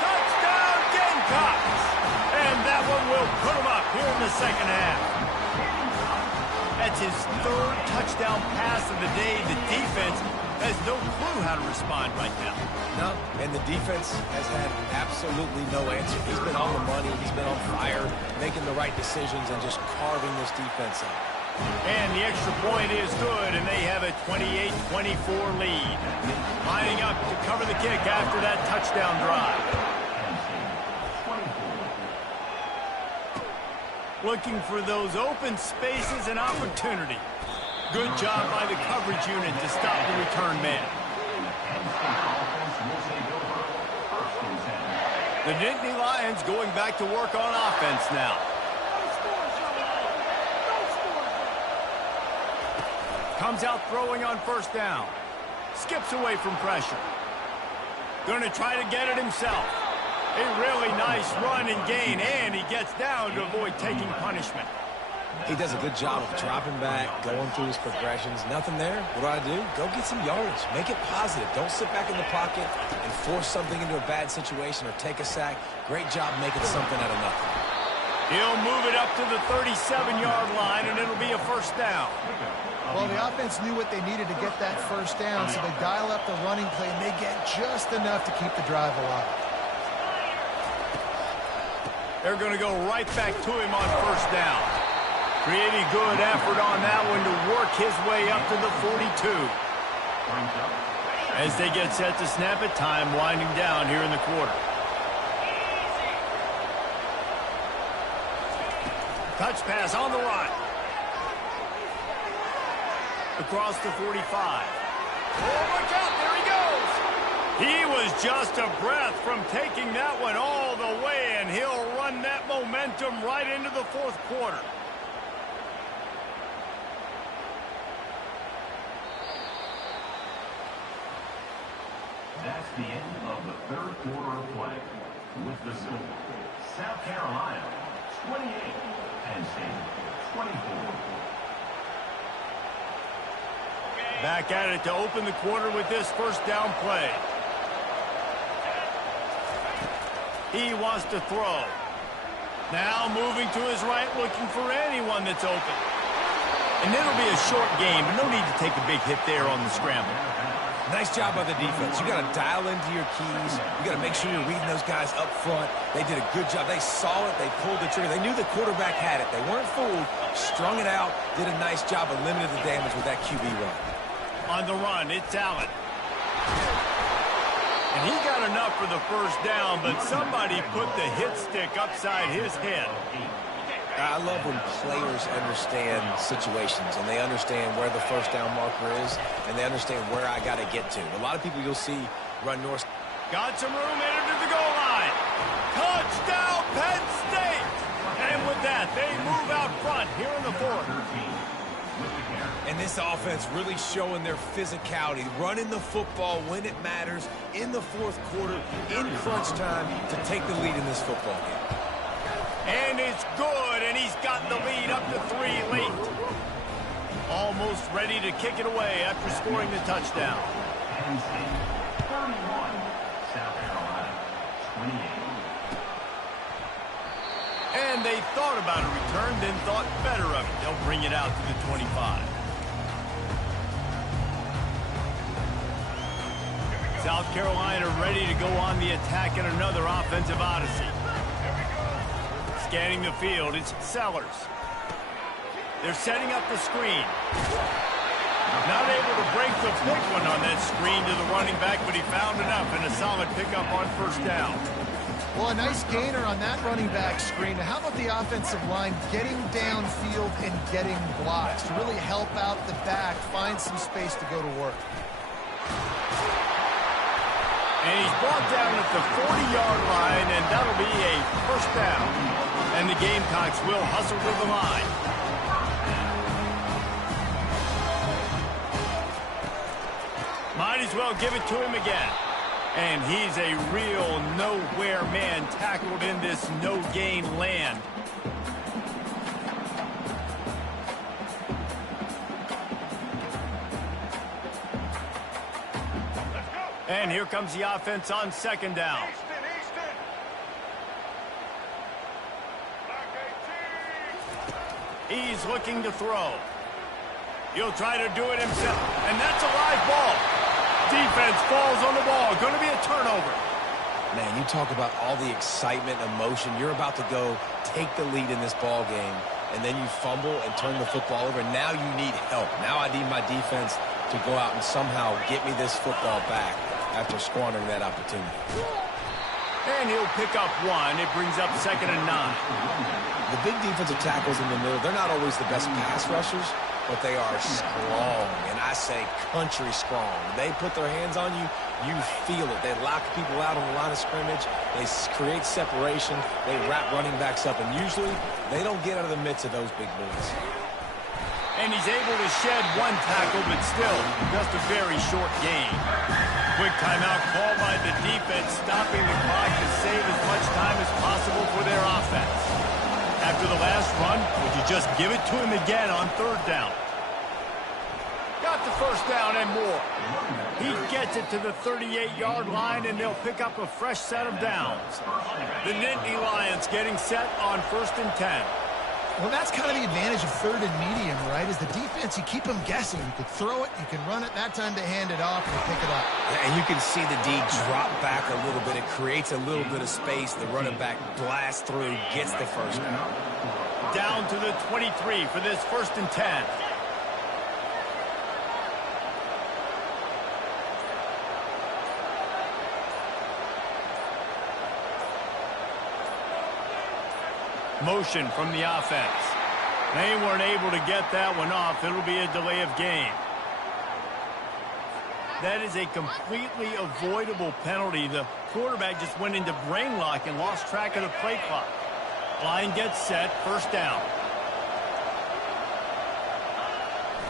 Touchdown, Gamecocks! And that one will put him up here in the 2nd half. That's his 3rd touchdown pass of the day. The defense has no clue how to respond right now. No, and the defense has had absolutely no answer. He's been on the money. He's been on fire, making the right decisions and just carving this defense up. And the extra point is good, and they have a 28-24 lead. Lining up to cover the kick after that touchdown drive. Looking for those open spaces and opportunity. Good job by the coverage unit to stop the return man. The Nittany Lions going back to work on offense now. Comes out throwing on 1st down. Skips away from pressure. Going to try to get it himself. A really nice run and gain, and he gets down to avoid taking punishment. He does a good job of dropping back, going through his progressions. Nothing there. What do? Go get some yardage. Make it positive. Don't sit back in the pocket and force something into a bad situation or take a sack. Great job making something out of nothing. He'll move it up to the 37-yard line, and it'll be a 1st down. Well, the offense knew what they needed to get that 1st down, so they dial up the running play, and they get just enough to keep the drive alive. They're going to go right back to him on 1st down. Pretty good effort on that one to work his way up to the 42. As they get set to snap it, time winding down here in the quarter. Touch pass on the run. Across the 45. Oh, watch out, there he goes. He was just a breath from taking that one all the way, and he'll run that momentum right into the fourth quarter. That's the end of the third quarter of play. With the score, South Carolina 28, Penn State 24. Back at it to open the quarter with this first down play. He wants to throw. Now moving to his right, looking for anyone that's open. And it'll be a short game, but no need to take a big hit there on the scramble. Nice job by the defense. You got to dial into your keys. You got to make sure you're reading those guys up front. They did a good job. They saw it. They pulled the trigger. They knew the quarterback had it. They weren't fooled. Strung it out. Did a nice job of limiting the damage with that QB run. On the run, it's Allen. And he got enough for the first down, but somebody put the hit stick upside his head. I love when players understand situations and they understand where the first down marker is and they understand where I got to get to. A lot of people you'll see run north. Got some room headed to the goal line. Touchdown, Penn State! And with that, they move out front here in the fourth. And this offense really showing their physicality, running the football when it matters in the fourth quarter, in crunch time, to take the lead in this football game. And it's good, and he's got the lead up to 3 late. Almost ready to kick it away after scoring the touchdown. Penn State 31, South Carolina 28. And they thought about a return, then thought better of it. They'll bring it out to the 25. South Carolina ready to go on the attack in another offensive odyssey. Scanning the field, it's Sellers. They're setting up the screen. Not able to break the big one on that screen to the running back, but he found enough and a solid pickup on first down. Well, a nice gainer on that running back screen. How about the offensive line getting downfield and getting blocks to really help out the back, find some space to go to work? And he's brought down at the 40-yard line, and that'll be a first down. And the Gamecocks will hustle to the line. Might as well give it to him again. And he's a real nowhere man tackled in this no-gain land. And here comes the offense on second down. He's looking to throw. He'll try to do it himself. And that's a live ball. Defense falls on the ball. Going to be a turnover. Man, you talk about all the excitement, emotion. You're about to go take the lead in this ball game, and then you fumble and turn the football over. Now you need help. Now I need my defense to go out and somehow get me this football back after squandering that opportunity. And he'll pick up one. It brings up 2nd and 9. The big defensive tackles in the middle, they're not always the best pass rushers, but they are strong, and I say country strong. They put their hands on you, you feel it. They lock people out on the line of scrimmage. They create separation. They wrap running backs up, and usually they don't get out of the midst of those big boys. And he's able to shed one tackle, but still just a very short gain. Quick timeout called by the defense, stopping the clock to save as much time as possible for their offense. After the last run, would you just give it to him again on third down? Got the first down and more. He gets it to the 38-yard line, and they'll pick up a fresh set of downs. The Nittany Lions getting set on 1st and 10. Well, that's kind of the advantage of third and medium, right? Is the defense, you keep them guessing. You could throw it, you can run it. That time to hand it off and pick it up. And you can see the D drop back a little bit. It creates a little bit of space. The running back blasts through, gets the first down. Down to the 23 for this 1st and 10. Motion from the offense. They weren't able to get that one off. It'll be a delay of game. That is a completely avoidable penalty. The quarterback just went into brain lock and lost track of the play clock. Line gets set, first down.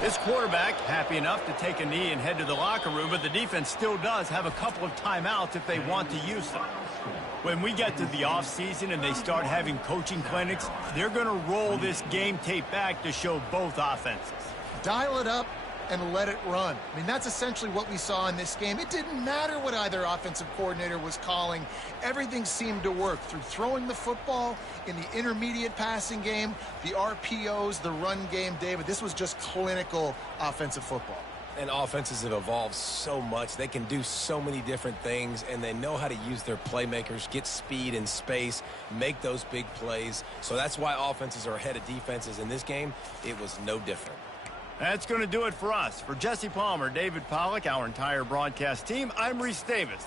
This quarterback happy enough to take a knee and head to the locker room, but the defense still does have a couple of timeouts if they want to use them. When we get to the offseason and they start having coaching clinics, they're going to roll this game tape back to show both offenses. Dial it up and let it run. I mean, that's essentially what we saw in this game. It didn't matter what either offensive coordinator was calling. Everything seemed to work through throwing the football in the intermediate passing game, the RPOs, the run game. David, this was just clinical offensive football. And offenses have evolved so much. They can do so many different things, and they know how to use their playmakers, get speed and space, make those big plays. So that's why offenses are ahead of defenses. In this game, it was no different. That's going to do it for us. For Jesse Palmer, David Pollack, our entire broadcast team, I'm Reese Davis.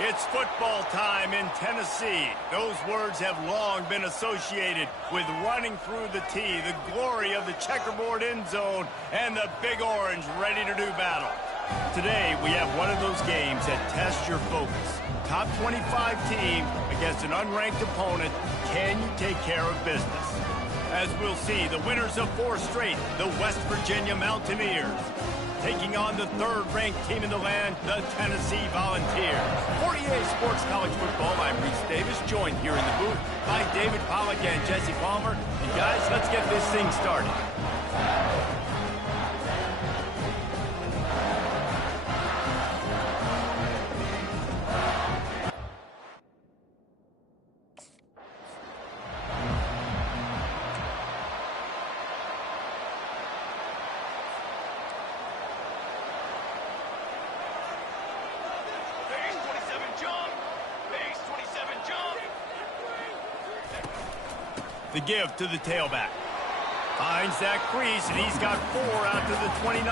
It's football time in Tennessee. Those words have long been associated with running through the tee, the glory of the checkerboard end zone, and the Big Orange ready to do battle. Today, we have one of those games that tests your focus. Top 25 team against an unranked opponent. Can you take care of business? As we'll see, the winners of 4 straight, the West Virginia Mountaineers, taking on the 3rd-ranked team in the land, the Tennessee Volunteers. For EA Sports College Football, I'm Reese Davis, joined here in the booth by David Pollack and Jesse Palmer. And guys, let's get this thing started. The give to the tailback. Finds that crease, and he's got 4 out to the 29.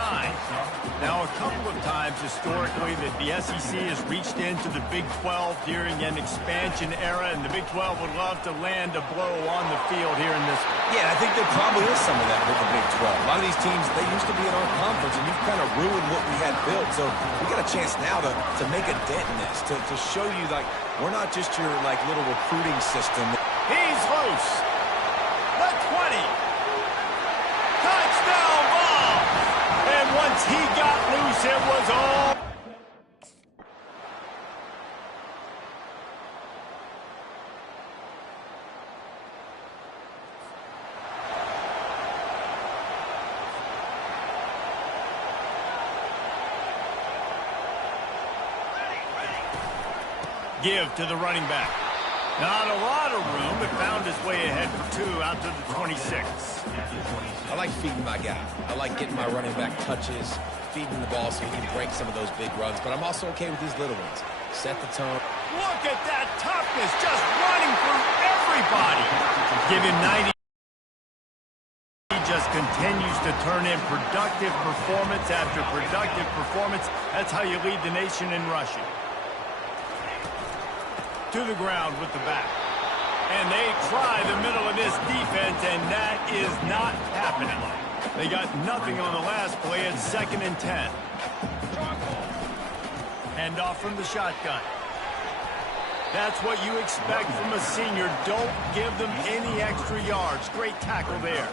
Now, a couple of times historically that the SEC has reached into the Big 12 during an expansion era, and the Big 12 would love to land a blow on the field here in this one. Yeah, I think there probably is some of that with the Big 12. A lot of these teams, they used to be in our conference, and you've kind of ruined what we had built. So we got a chance now to make a dent in this, to show you, like, we're not just your, like, little recruiting system. He's loose. The 20. Touchdown ball. And once he got loose, it was all. Give to the running back. Not a lot of room, but found his way ahead for 2 out to the 26. I like feeding my guy. I like getting my running back touches, feeding the ball so he can break some of those big runs, but I'm also okay with these little ones. Set the tone. Look at that toughness, just running through everybody. Give him 90. He just continues to turn in productive performance after productive performance. That's how you lead the nation in rushing. To the ground with the back. And they try the middle of this defense, and that is not happening. They got nothing on the last play. It's 2nd and 10. Hand off from the shotgun. That's what you expect from a senior. Don't give them any extra yards. Great tackle there.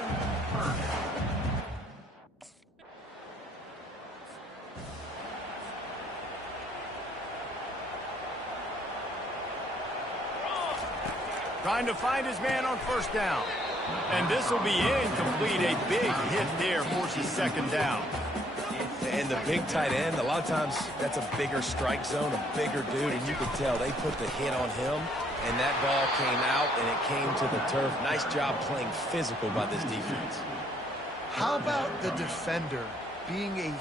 Trying to find his man on 1st down. And this will be incomplete. A big hit there forces second down. And the big tight end, a lot of times that's a bigger strike zone, a bigger dude, and you can tell they put the hit on him, and that ball came out, and it came to the turf. Nice job playing physical by this defense. How about the defender being a...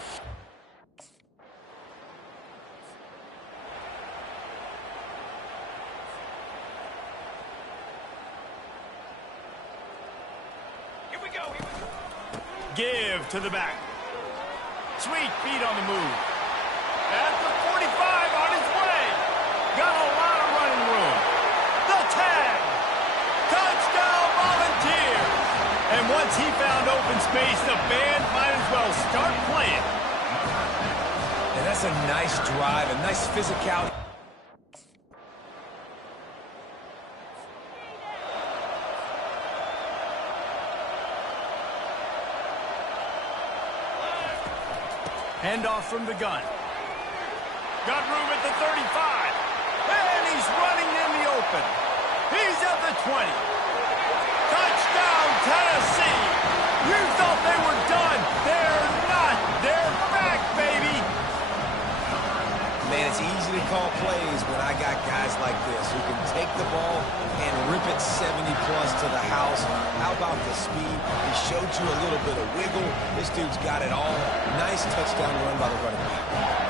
Here we go. Give to the back. Sweet feet on the move. At the 45 on his way. Got a lot of running room. The tag. Touchdown Volunteers. And once he found open space, the band might as well start playing. And that's a nice drive, a nice physicality. Handoff from the gun. Got room at the 35. And he's running in the open. He's at the 20. Touchdown, Tennessee. You thought they were done. They're not. They're back, baby. Man, it's easy to call plays when I got guys like this who can take the ball and rip it 70-plus to the house. How about the speed? He showed you a little bit of wiggle. This dude's got it all. Nice touchdown run by the running back.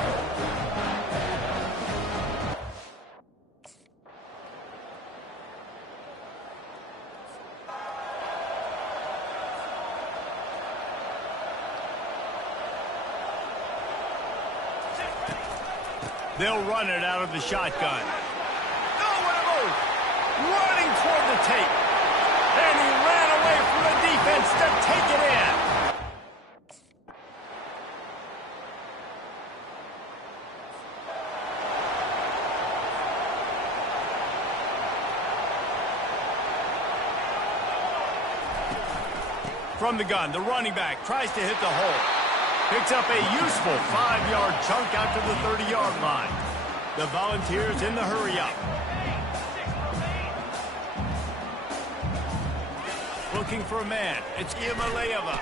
They'll run it out of the shotgun. Oh, what a move! Running toward the tape. And he ran away from the defense to take it in. From the gun, the running back tries to hit the hole. Picks up a useful 5-yard chunk out to the 30-yard line. The Volunteers in the hurry-up. Looking for a man. It's Iamaleava.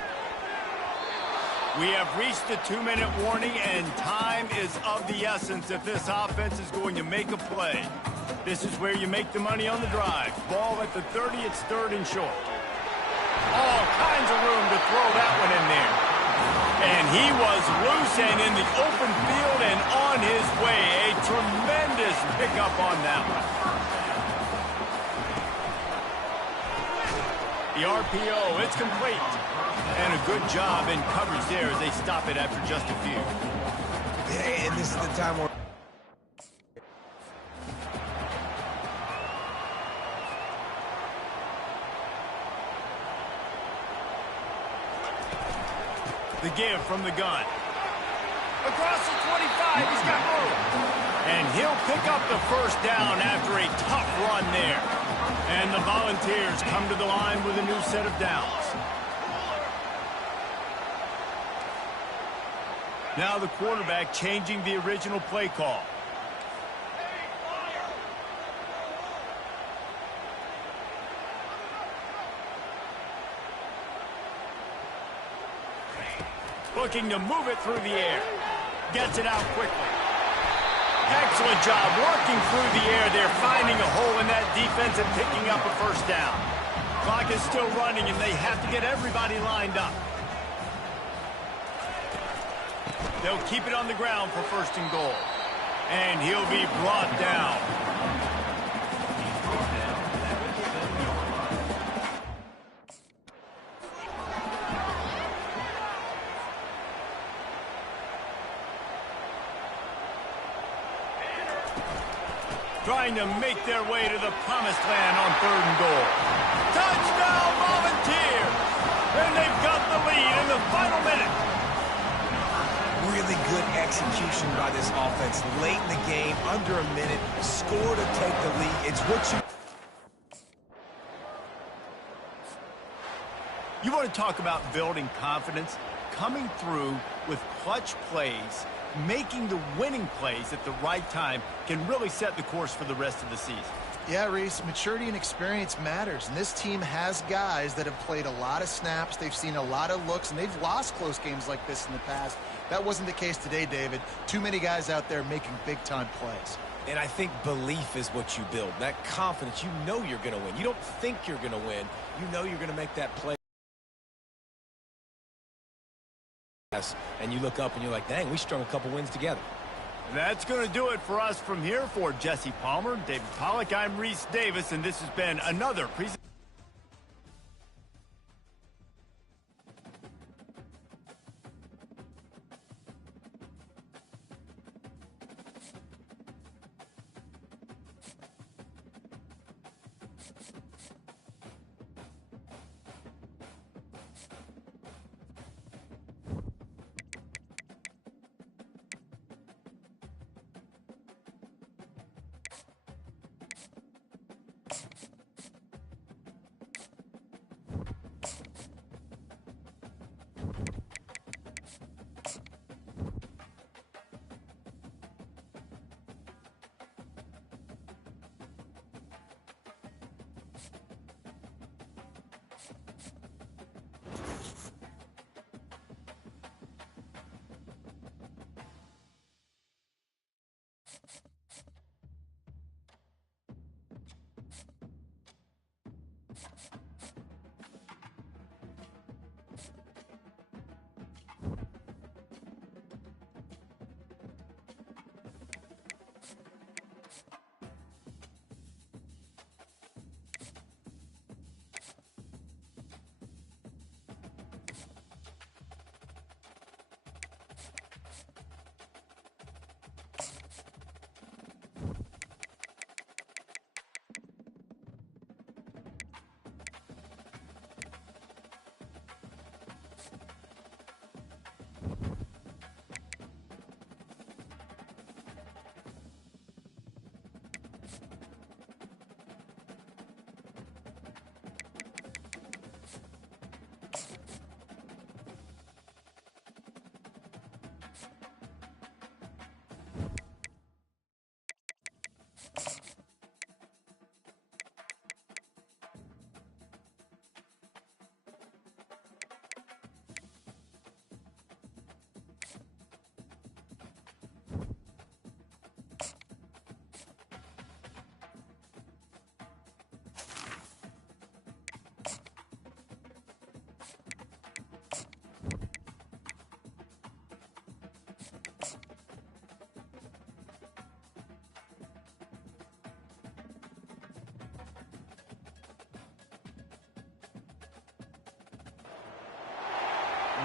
We have reached the 2-minute warning, and time is of the essence if this offense is going to make a play. This is where you make the money on the drive. Ball at the 30, it's 3rd and short. All kinds of room to throw that one in there. And he was loose and in the open field and on his way. A tremendous pickup on that one. The RPO, it's complete. And a good job in coverage there as they stop it after just a few. Yeah, and this is the time where... The give from the gun. Across the 25, he's got room. And he'll pick up the first down after a tough run there. And the Volunteers come to the line with a new set of downs. Now the quarterback changing the original play call. Looking to move it through the air. Gets it out quickly. Excellent job working through the air. They're finding a hole in that defense and picking up a first down. Clock is still running, and they have to get everybody lined up. They'll keep it on the ground for 1st and goal. And he'll be brought down. Trying to make their way to the promised land on 3rd and goal. Touchdown, Volunteers! And they've got the lead in the final minute. Really good execution by this offense. Late in the game, under a minute, score to take the lead. It's what you want to talk about building confidence? Coming through with clutch plays, making the winning plays at the right time can really set the course for the rest of the season. Yeah, Reese, maturity and experience matters, and this team has guys that have played a lot of snaps, they've seen a lot of looks, and they've lost close games like this in the past. That wasn't the case today, David. Too many guys out there making big-time plays. And I think belief is what you build. That confidence, you know you're going to win. You don't think you're going to win. You know you're going to make that play. And you look up and you're like, dang, we strung a couple wins together. That's going to do it for us from here. For Jesse Palmer, David Pollack, I'm Reese Davis, and this has been another presentation.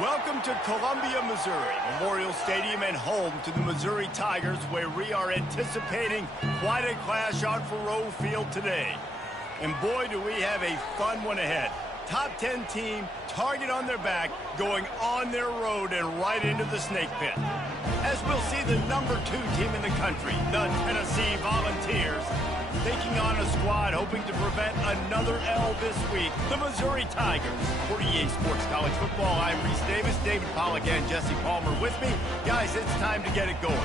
Welcome to Columbia, Missouri, Memorial Stadium and home to the Missouri Tigers, where we are anticipating quite a clash on Faurot Field today. And boy, do we have a fun one ahead. Top 10 team, target on their back, going on their road and right into the snake pit. As we'll see the number 2 team in the country, the Tennessee Volunteers, taking on a squad hoping to prevent another L this week, the Missouri Tigers. For EA Sports College Football, I'm Reese Davis, David Pollack, and Jesse Palmer with me. Guys, it's time to get it going.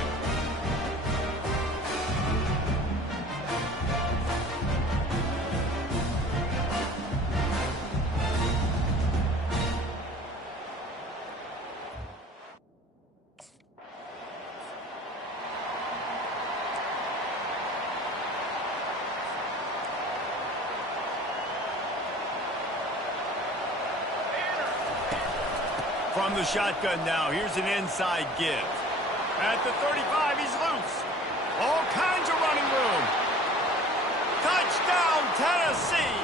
From the shotgun now, here's an inside give. At the 35, he's loose. All kinds of running room. Touchdown, Tennessee!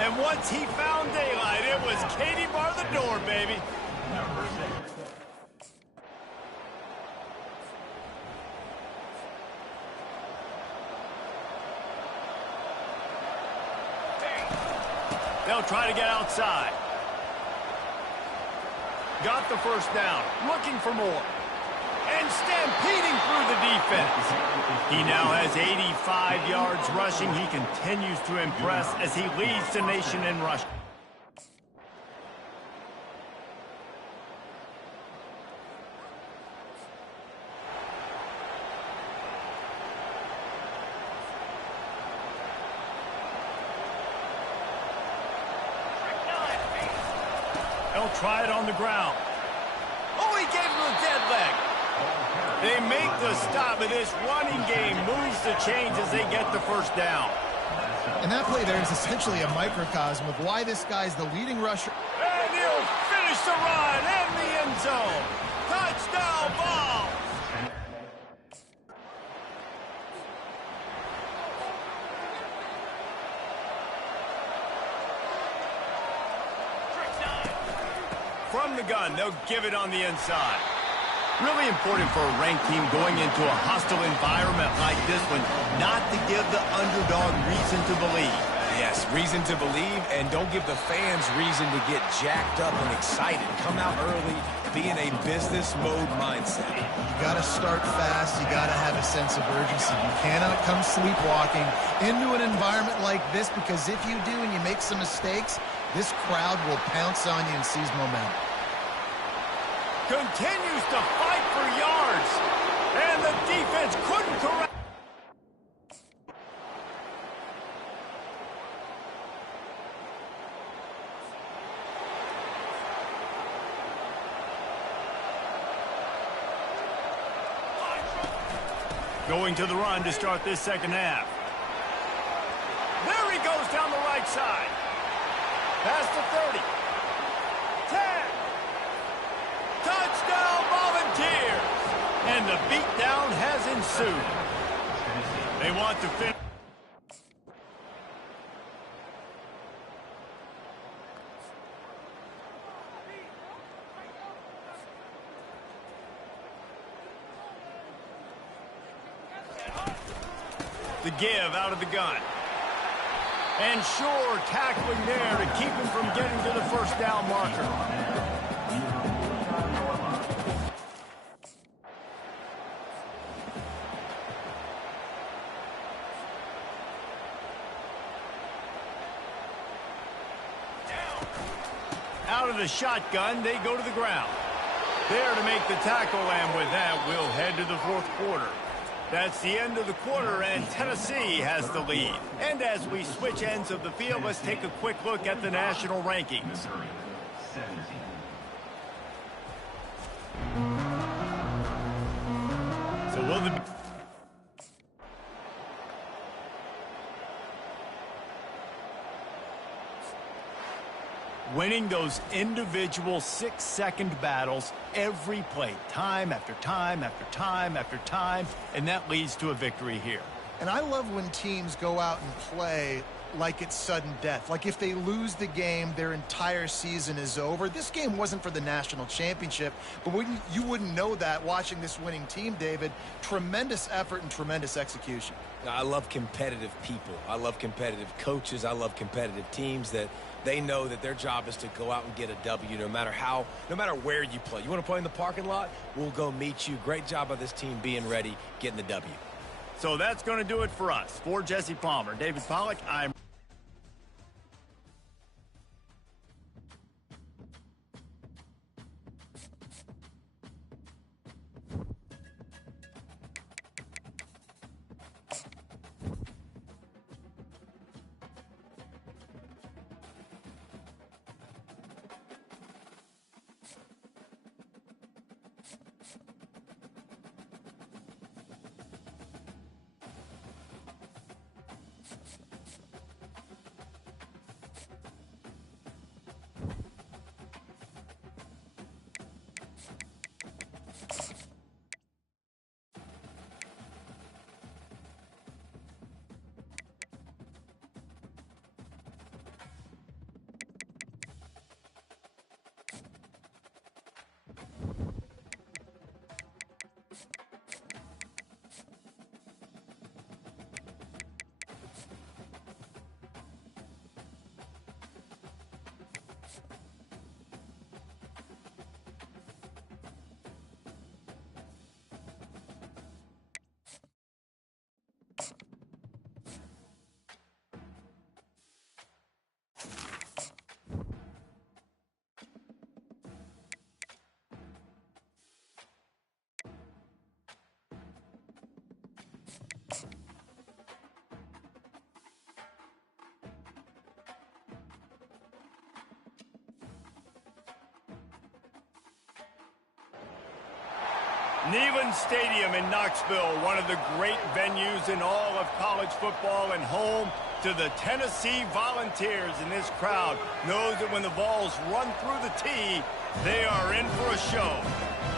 And once he found daylight, it was Katie bar the door, baby. They'll try to get outside. Got the first down, looking for more. And stampeding through the defense. He now has 85 yards rushing. He continues to impress as he leads the nation in rushing. try it on the ground. Oh, he gave him a dead leg. They make the stop, and this running game moves the chains as they get the first down. And that play there is essentially a microcosm of why this guy's the leading rusher. And he'll finish the run in the end zone. Touchdown ball. From the gun, they'll give it on the inside. Really important for a ranked team going into a hostile environment like this one, not to give the underdog reason to believe. Yes, reason to believe, and don't give the fans reason to get jacked up and excited. Come out early, be in a business mode mindset. You got to start fast. You got to have a sense of urgency. You cannot come sleepwalking into an environment like this, because if you do and you make some mistakes, this crowd will pounce on you and seize momentum. Continues to fight for yards, and the defense couldn't correct. Going to the run to start this second half. There he goes down the right side. Past the 30. 10. Touchdown Volunteers! And the beatdown has ensued. They want to finish. The give out of the gun. And sure, tackling there to keep him from getting to the first down marker. Out of the shotgun, they go to the ground. There to make the tackle, and with that, we'll head to the fourth quarter. That's the end of the quarter, and Tennessee has the lead. And as we switch ends of the field, let's take a quick look at the national rankings. So will the... Winning those individual 6-second battles every play, time after time after time after time, and that leads to a victory here. And I love when teams go out and play like it's sudden death. Like if they lose the game, their entire season is over. This game wasn't for the national championship, but you wouldn't know that watching this winning team, David. Tremendous effort and tremendous execution. I love competitive people. I love competitive coaches. I love competitive teams that they know that their job is to go out and get a W no matter where you play. You want to play in the parking lot? We'll go meet you. Great job by this team being ready, getting the W. So that's going to do it for us. For Jesse Palmer, David Pollack, I'm... Neyland Stadium in Knoxville, one of the great venues in all of college football and home to the Tennessee Volunteers. And this crowd knows that when the Vols run through the tee, they are in for a show.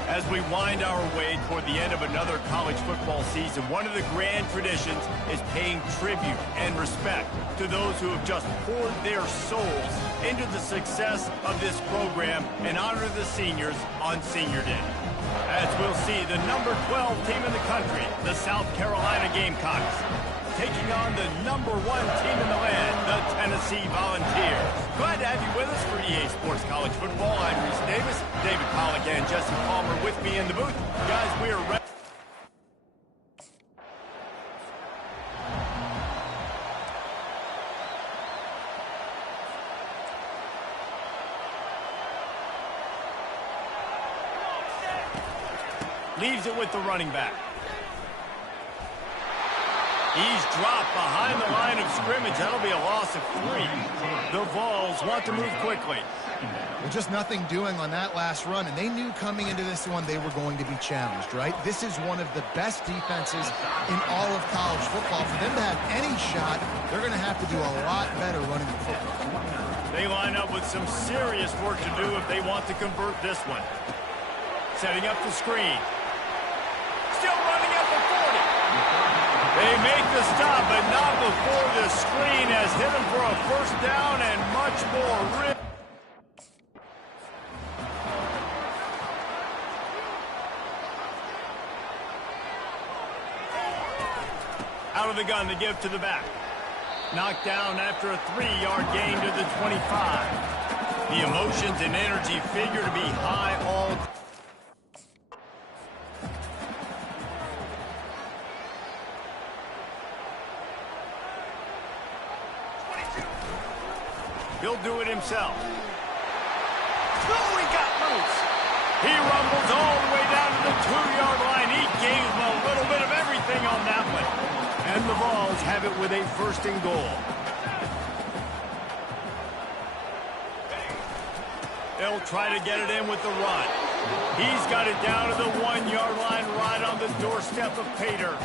As we wind our way toward the end of another college football season, one of the grand traditions is paying tribute and respect to those who have just poured their souls into the success of this program and honor the seniors on Senior Day. As we'll see, the number 12 team in the country, the South Carolina Gamecocks, taking on the number 1 team in the land, the Tennessee Volunteers. Glad to have you with us for EA Sports College Football. I'm Reese Davis, David Pollack and Jesse Palmer with me in the booth. Guys, we are ready. Leaves it with the running back. He's dropped behind the line of scrimmage. That'll be a loss of 3. The Vols want to move quickly. Well, just nothing doing on that last run, and they knew coming into this one they were going to be challenged, right? This is one of the best defenses in all of college football. For them to have any shot, they're going to have to do a lot better running the football. They line up with some serious work to do if they want to convert this one. Setting up the screen. Still running at the 40. They make the stop, but not before the screen has hit him for a first down and much more. Out of the gun, the give to the back. Knocked down after a 3-yard gain to the 25. The emotions and energy figure to be high all time. He'll do it himself. Oh, he got loose. He rumbles all the way down to the 2-yard line. He gave him a little bit of everything on that one. And the Vols have it with a 1st and goal. They'll try to get it in with the run. He's got it down to the 1-yard line right on the doorstep of Pater.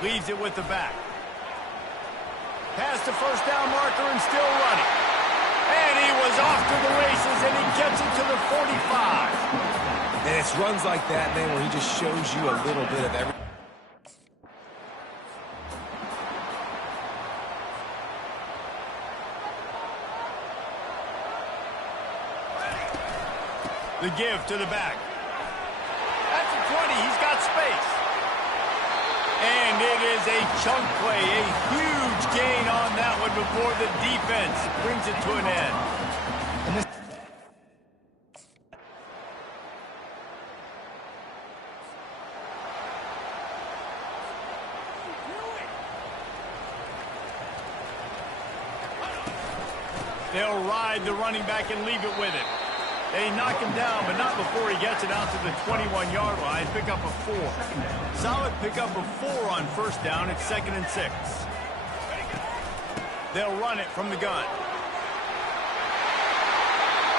Leaves it with the back. Past the first down marker and still running. And he was off to the races, and he gets it to the 45. And it's runs like that, man, where he just shows you a little bit of everything. The give to the back. At the 20, he's got space. And it is a chunk play, a huge gain on that one before the defense brings it to an end. They'll ride the running back and leave it with it. They knock him down, but not before he gets it out to the 21-yard line. Pick up a 4. Solid pick up of 4 on first down. It's 2nd and 6. They'll run it from the gun.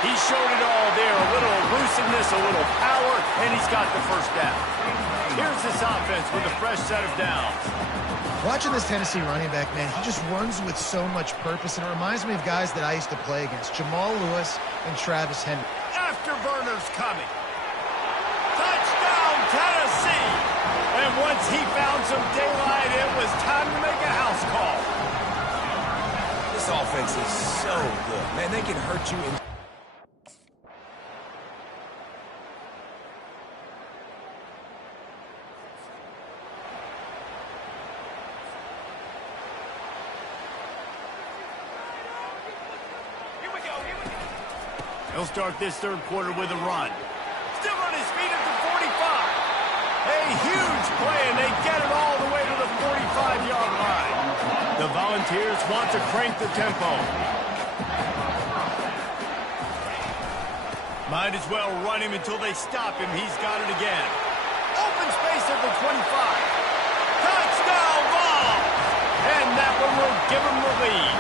He showed it all there. A little elusiveness, a little power, and he's got the first down. Here's this offense with a fresh set of downs. Watching this Tennessee running back, man, he just runs with so much purpose, and it reminds me of guys that I used to play against, Jamal Lewis and Travis Henry. Afterburners coming. Touchdown, Tennessee! And once he found some daylight, it was time to make a house call. This offense is so good. Man, they can hurt you in... He'll start this 3rd quarter with a run. Still on his feet at the 45. A huge play, and they get it all the way to the 45-yard line. The Volunteers want to crank the tempo. Might as well run him until they stop him. He's got it again. Open space at the 25. that one will give them the lead.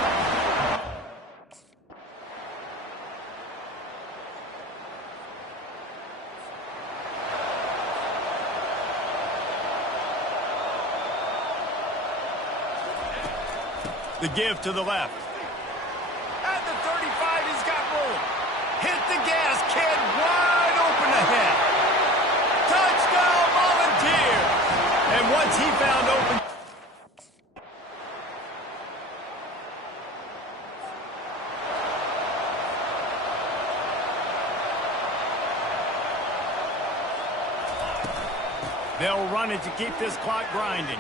The give to the left. At the 35, he's got room. Hit the gas, kid, wide open ahead. Touchdown, Volunteers. And once he found open... They'll run it to keep this clock grinding.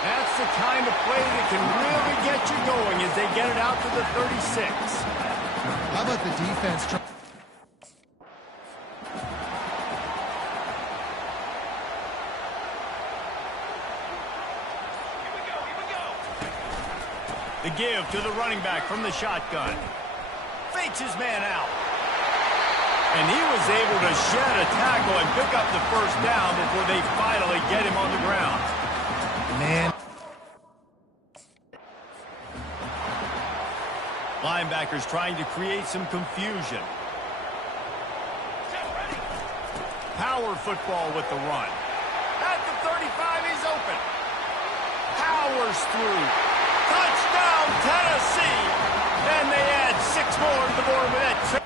That's the kind of play that can really get you going as they get it out to the 36. How about the defense? The give to the running back from the shotgun. Fakes his man out. And he was able to shed a tackle and pick up the first down before they finally get him on the ground. Man. Linebackers trying to create some confusion. Power football with the run. At the 35, he's open. Powers through. Touchdown, Tennessee! And they add 6 more to the board with that.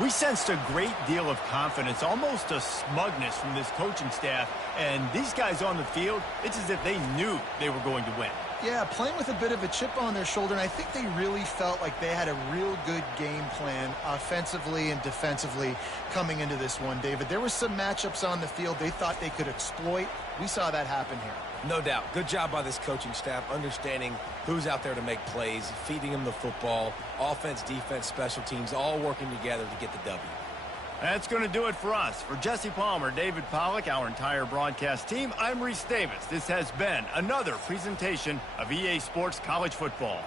We sensed a great deal of confidence, almost a smugness from this coaching staff. And these guys on the field, it's as if they knew they were going to win. Yeah, playing with a bit of a chip on their shoulder, and I think they really felt like they had a real good game plan offensively and defensively coming into this one, David. There were some matchups on the field they thought they could exploit. We saw that happen here. No doubt. Good job by this coaching staff, understanding who's out there to make plays, feeding them the football, offense, defense, special teams, all working together to get the W. That's going to do it for us. For Jesse Palmer, David Pollack, our entire broadcast team, I'm Reese Davis. This has been another presentation of EA Sports College Football.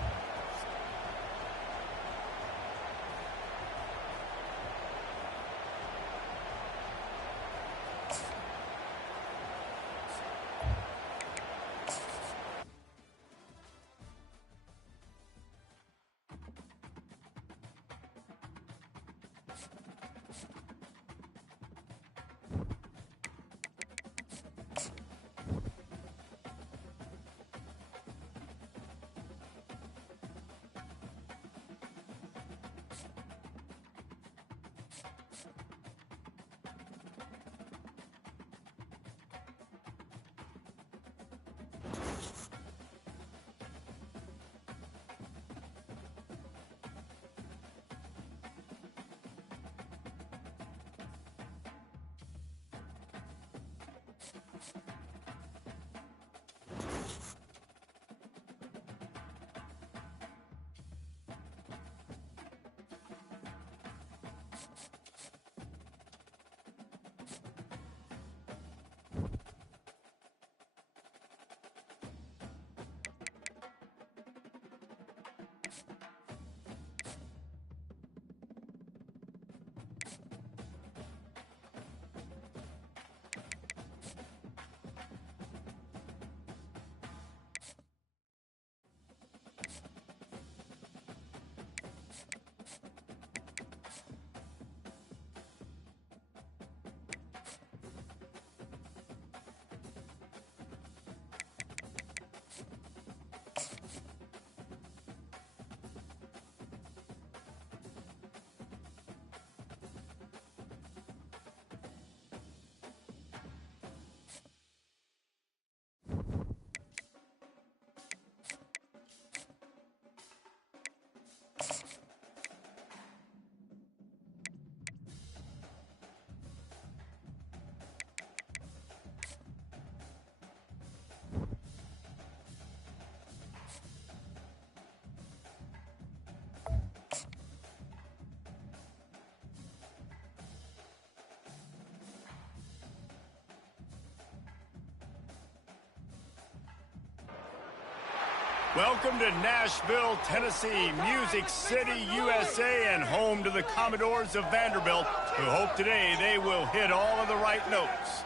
Welcome to Nashville, Tennessee, Music City, USA, and home to the Commodores of Vanderbilt, who hope today they will hit all of the right notes.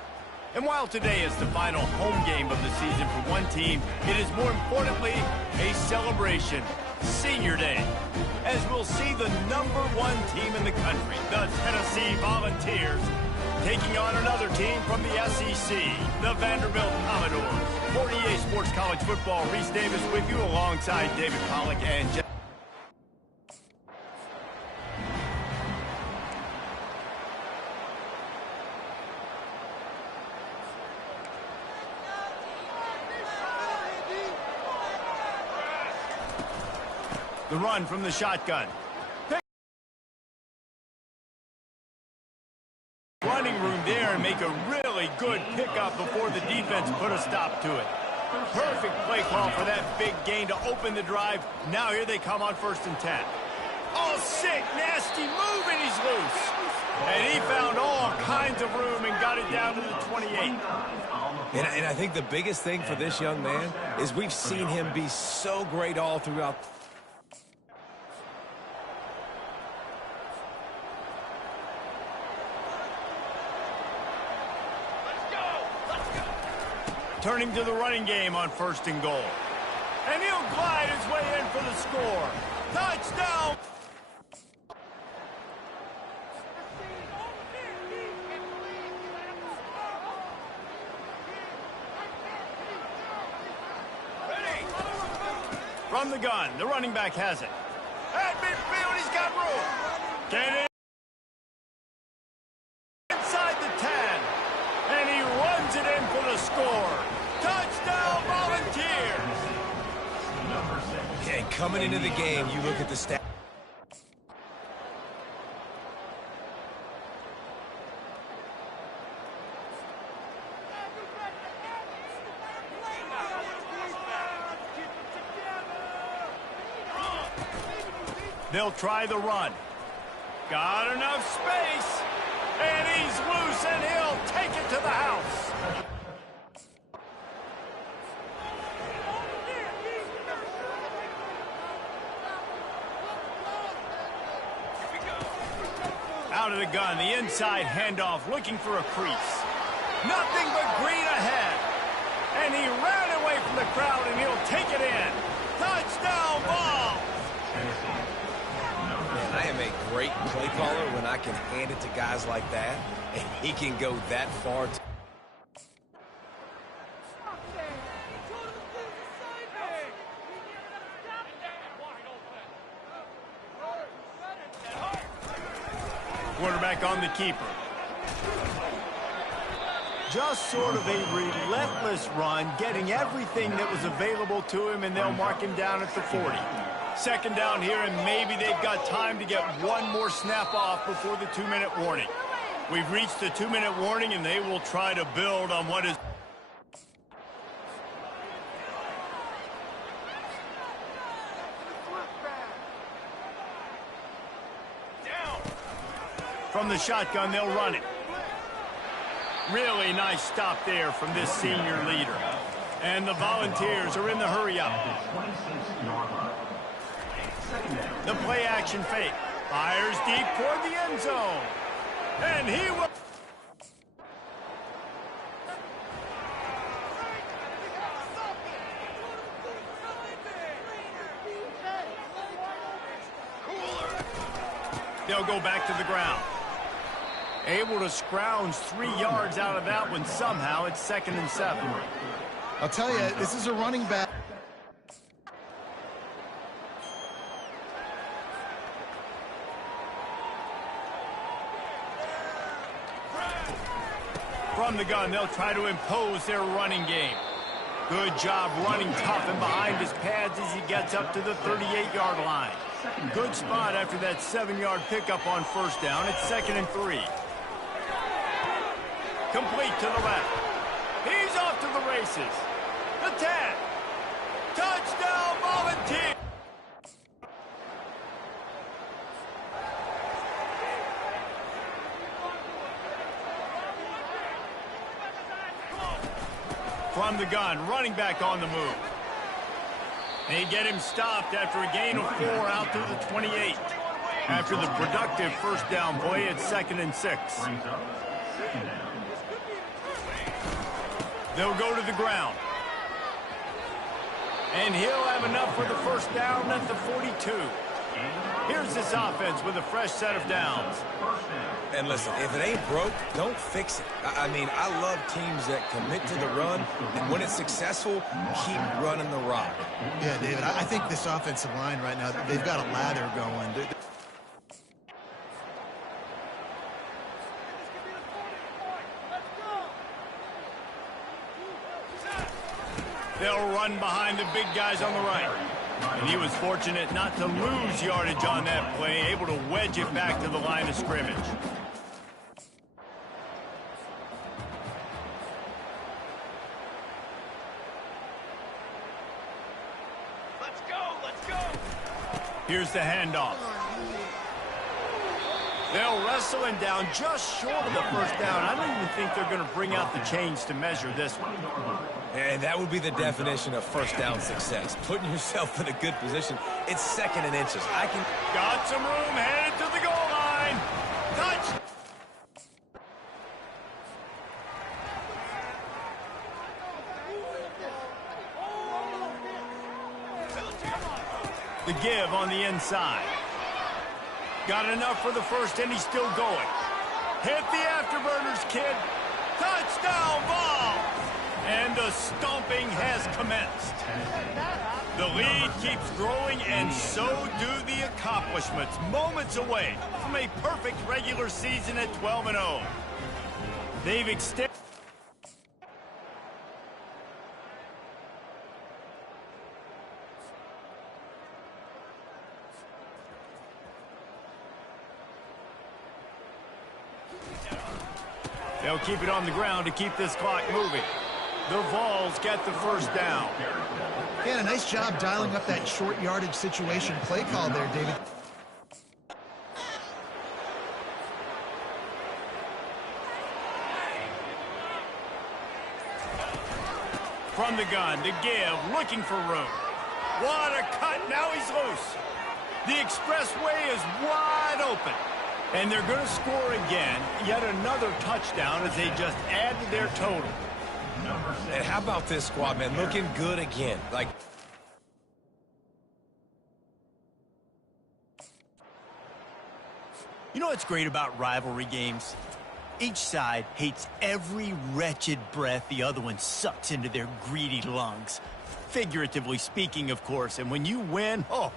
And while today is the final home game of the season for one team, it is more importantly a celebration, Senior Day, as we'll see the #1 team in the country, the Tennessee Volunteers, taking on another team from the SEC, the Vanderbilt Commodores. For EA Sports College Football, Reese Davis with you alongside David Pollack and Jeff. The run from the shotgun. Running room there and make a really good pickup before the defense put a stop to it. Perfect play call for that big gain to open the drive. Now here they come on 1st and 10. Oh, sick, nasty move, and he's loose. And he found all kinds of room and got it down to the 28. And I think the biggest thing for this young man is we've seen him be so great all throughout. Turning to the running game on 1st and goal. And he'll glide his way in for the score. Touchdown! From the gun, the running back has it. At midfield, he's got room. Get in. Inside the 10. And he runs it in for the score. Touchdown, Volunteers! And coming into the game, you look at the stat. They'll try the run. Got enough space. And he's loose, and he'll take it to the house. Out of the gun, the inside handoff, looking for a crease. Nothing but green ahead. And he ran away from the crowd, and he'll take it in. Touchdown ball. Man, I am a great play caller when I can hand it to guys like that, and he can go that far. Quarterback on the keeper. Just sort of a relentless run, getting everything that was available to him, and they'll mark him down at the 40. 2nd down here, and maybe they've got time to get one more snap off before the 2-minute warning. We've reached the 2-minute warning, and they will try to build on what is... From the shotgun, they'll run it. Really nice stop there from this senior leader. And the Volunteers are in the hurry-up. The play-action fake. Fires deep toward the end zone. And he will... They'll go back to the ground. Able to scrounge 3 yards out of that one somehow. It's 2nd and 7. I'll tell you, this is a running back. From the gun, they'll try to impose their running game. Good job running tough and behind his pads as he gets up to the 38-yard line. Good spot after that 7-yard pickup on 1st down. It's 2nd and 3. Complete to the left. He's off to the races. The 10. Touchdown, Volunteer. From the gun, running back on the move. They get him stopped after a gain of 4 out to the 28. After the productive 1st down play, it's 2nd and 6. They'll go to the ground. And he'll have enough for the first down at the 42. Here's this offense with a fresh set of downs. And listen, if it ain't broke, don't fix it. I mean, I love teams that commit to the run, and when it's successful, keep running the rock. Yeah, David, I think this offensive line right now, they've got a lather going. They'll run behind the big guys on the right. And he was fortunate not to lose yardage on that play, able to wedge it back to the line of scrimmage. Let's go, let's go. Here's the handoff. They'll wrestle him down just short of the first down. I don't even think they're going to bring out the chains to measure this one. And that would be the definition of first down success. Putting yourself in a good position. It's second and inches. Got some room, headed to the goal line. Touch. The give on the inside. Got enough for the first, and he's still going. Hit the afterburners, kid. Touchdown ball. And the stomping has commenced. The lead keeps growing, and so do the accomplishments. Moments away from a perfect regular season at 12-0. They've extended. They'll keep it on the ground to keep this clock moving. The Vols get the first down. Yeah, a nice job dialing up that short yardage situation play call there, David. From the gun to give, looking for room. What a cut, now he's loose. The expressway is wide open. And they're going to score again, yet another touchdown as they just add to their total. And how about this squad, man? Looking good again. You know what's great about rivalry games? Each side hates every wretched breath the other one sucks into their greedy lungs. Figuratively speaking, of course. And when you win, oh,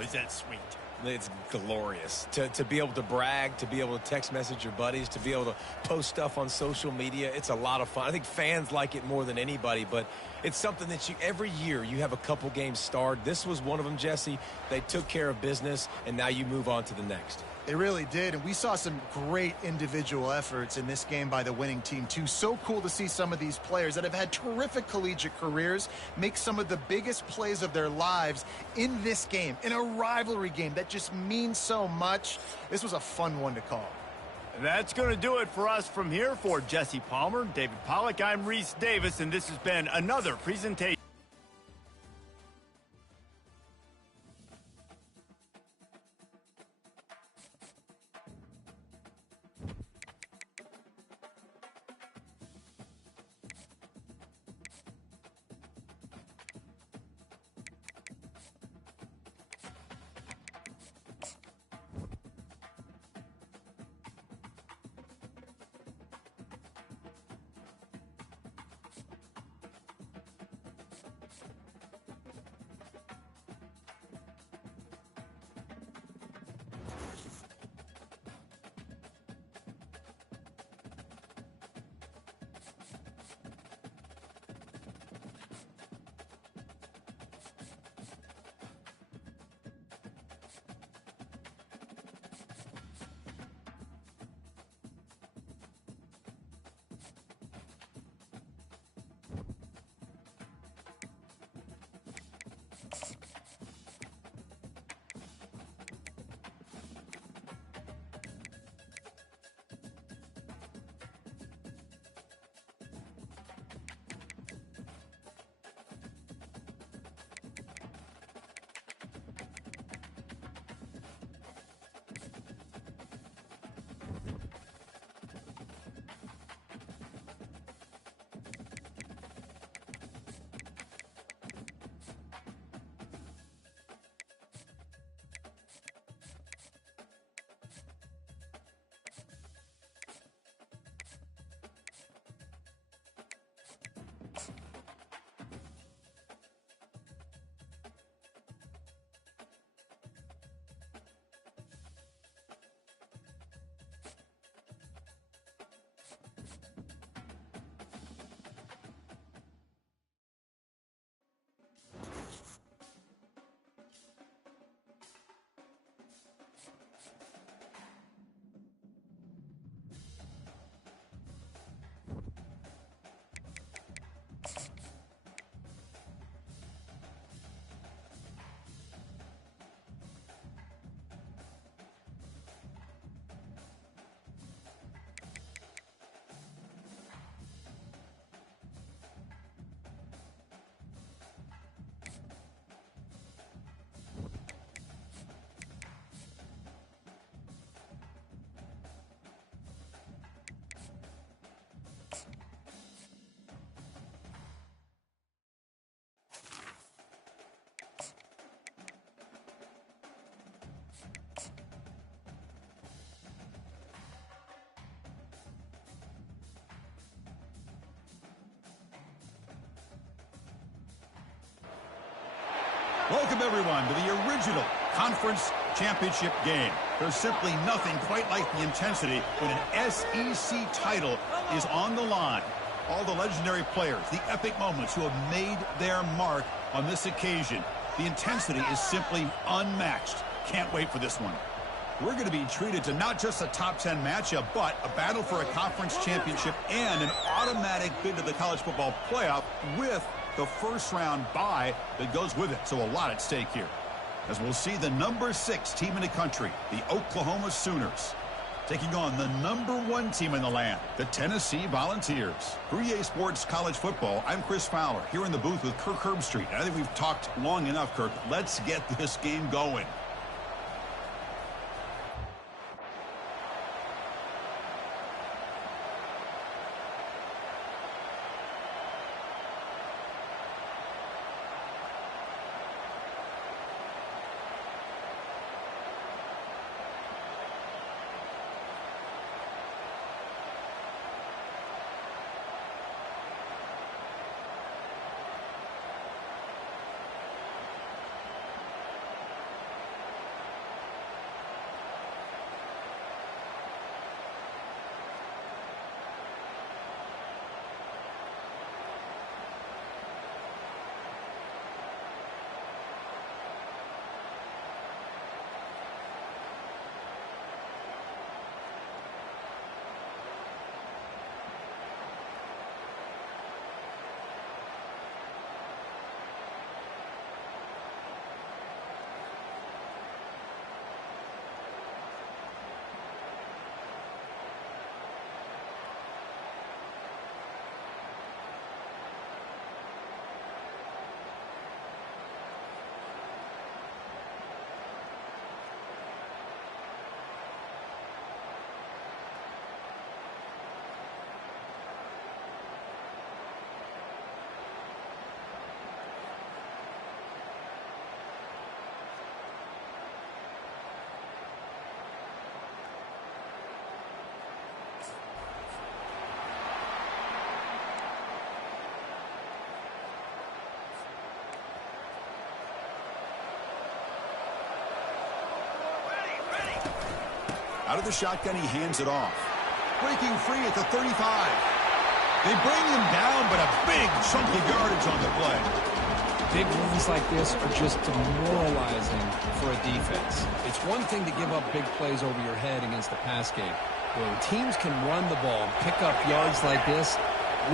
is that sweet. It's glorious to be able to brag, to be able to text message your buddies, to be able to post stuff on social media. It's a lot of fun. I think fans like it more than anybody, but it's something that every year you have a couple games starred. This was one of them, Jesse. They took care of business, and now you move on to the next. They really did, and we saw some great individual efforts in this game by the winning team, too. So cool to see some of these players that have had terrific collegiate careers make some of the biggest plays of their lives in this game, in a rivalry game that just means so much. This was a fun one to call. That's going to do it for us from here. For Jesse Palmer, David Pollack, I'm Reese Davis, and this has been another presentation. Welcome, everyone, to the original conference championship game. There's simply nothing quite like the intensity when an SEC title is on the line. All the legendary players, the epic moments who have made their mark on this occasion. The intensity is simply unmatched. Can't wait for this one. We're going to be treated to not just a top 10 matchup, but a battle for a conference championship and an automatic bid to the college football playoff with the first round bye that goes with it. So a lot at stake here. As we'll see the number 6 team in the country, the Oklahoma Sooners, taking on the number 1 team in the land, the Tennessee Volunteers. For EA Sports College Football, I'm Chris Fowler, here in the booth with Kirk Herbstreit. I think we've talked long enough, Kirk. Let's get this game going. Out of the shotgun, he hands it off. Breaking free at the 35. They bring him down, but a big chunk of yardage on the play. Big runs like this are just demoralizing for a defense. It's one thing to give up big plays over your head against the pass game. When teams can run the ball and pick up yards like this,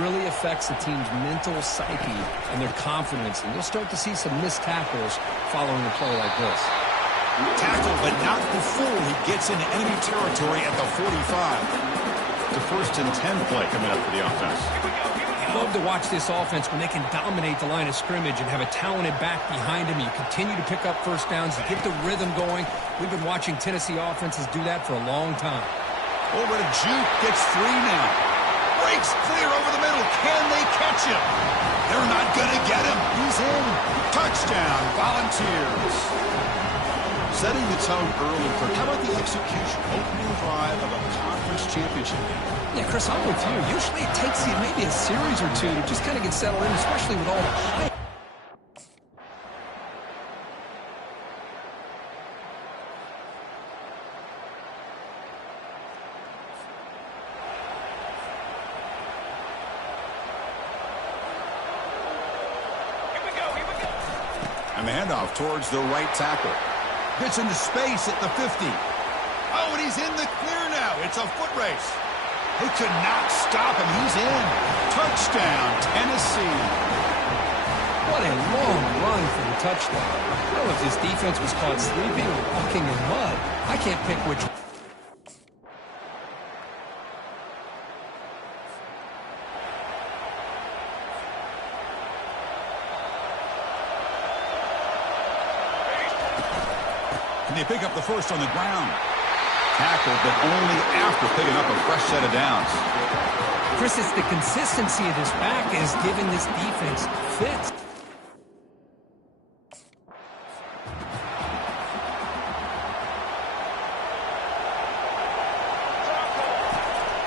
really affects the team's mental psyche and their confidence. And you'll start to see some missed tackles following a play like this. Tackle, but not before he gets into enemy territory at the 45. The 1st and 10 play coming up for the offense. I love to watch this offense when they can dominate the line of scrimmage and have a talented back behind him. You continue to pick up first downs and get the rhythm going. We've been watching Tennessee offenses do that for a long time. Over to Juke, gets 3 now. Breaks clear over the middle. Can they catch him? They're not going to get him. He's in. Touchdown, Volunteers. Setting the tone early, Kirk. How about the execution? Opening drive of a conference championship game. Yeah, Chris, I'm with you. Usually it takes you maybe a series or two to just kind of get settled in, especially with all the hype. And the handoff towards the right tackle. Gets into space at the 50. Oh, and he's in the clear now. It's a foot race. They could not stop him. He's in. Touchdown, Tennessee. What a long run for the touchdown. I don't know if this defense was caught sleeping or walking in mud. I can't pick which. They pick up the first on the ground. Tackled, but only after picking up a fresh set of downs. Chris, it's the consistency of this back is giving this defense fits.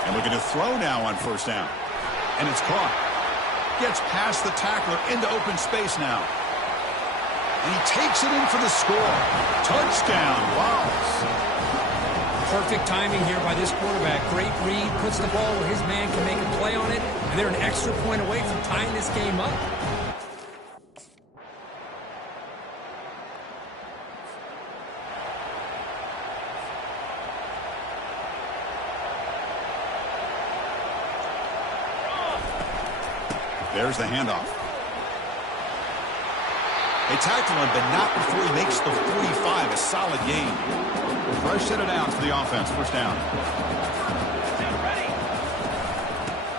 And looking to throw now on first down. And it's caught. Gets past the tackler into open space now. And he takes it in for the score. Touchdown, Vols. Perfect timing here by this quarterback. Great read, puts the ball where his man can make a play on it, and they're an extra point away from tying this game up. There's the handoff. They tackle him, but not before he makes the 45. A solid gain. Fresh set of downs for the offense. First down.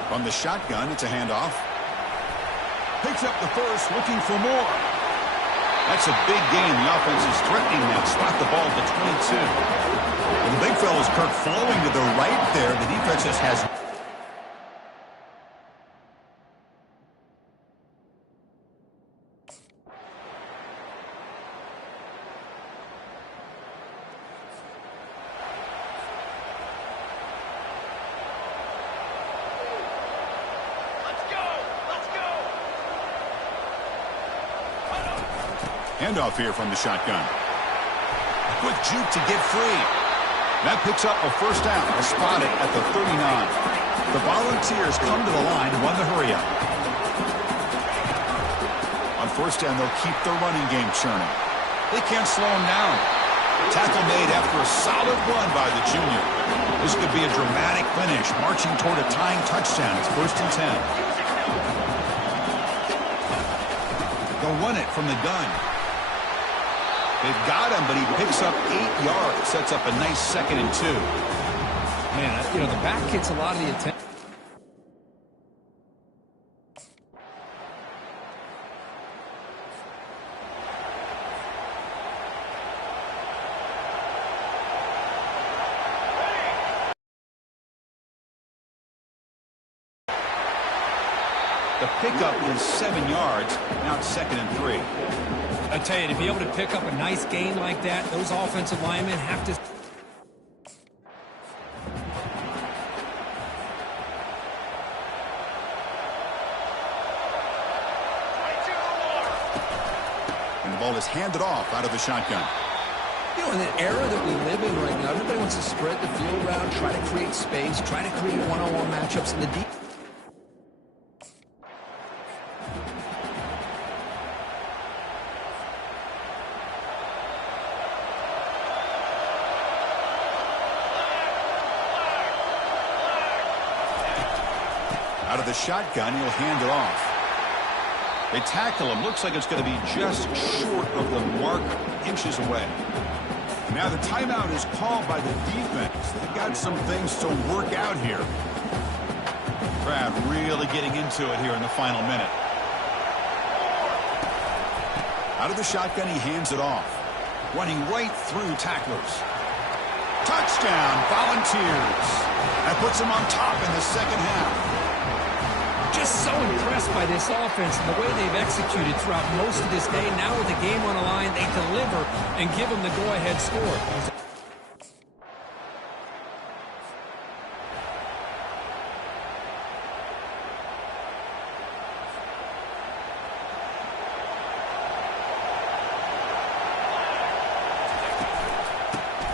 From the shotgun, it's a handoff. Picks up the first, looking for more. That's a big gain. The offense is threatening now. Spot the ball at the 22. And the big fella's Kirk flowing to the right there. The defense just has... Handoff here from the shotgun. Quick juke to get free. That picks up a first down. A spotted at the 39. The Volunteers come to the line, won the hurry up. On first down, they'll keep their running game churning. They can't slow him down. Tackle made after a solid run by the junior. This could be a dramatic finish, marching toward a tying touchdown. It's first and 10. They'll run it from the gun. They've got him, but he picks up 8 yards. Sets up a nice 2nd and 2. Man, you know, the back gets a lot of the attention. The pickup is 7 yards. Now it's 2nd and 3. I tell you, to be able to pick up a nice gain like that, those offensive linemen have to... And the ball is handed off out of the shotgun. You know, in the era that we live in right now, everybody wants to spread the field around, try to create space, try to create one-on-one matchups in the deep. Out of the shotgun, he'll hand it off. They tackle him. Looks like it's going to be just short of the mark, inches away. Now the timeout is called by the defense. They've got some things to work out here. Brad really getting into it here in the final minute. Out of the shotgun, he hands it off. Running right through tacklers. Touchdown, Volunteers. That puts them on top in the second half. Just so impressed by this offense and the way they've executed throughout most of this day. Now with the game on the line, they deliver and give them the go-ahead score.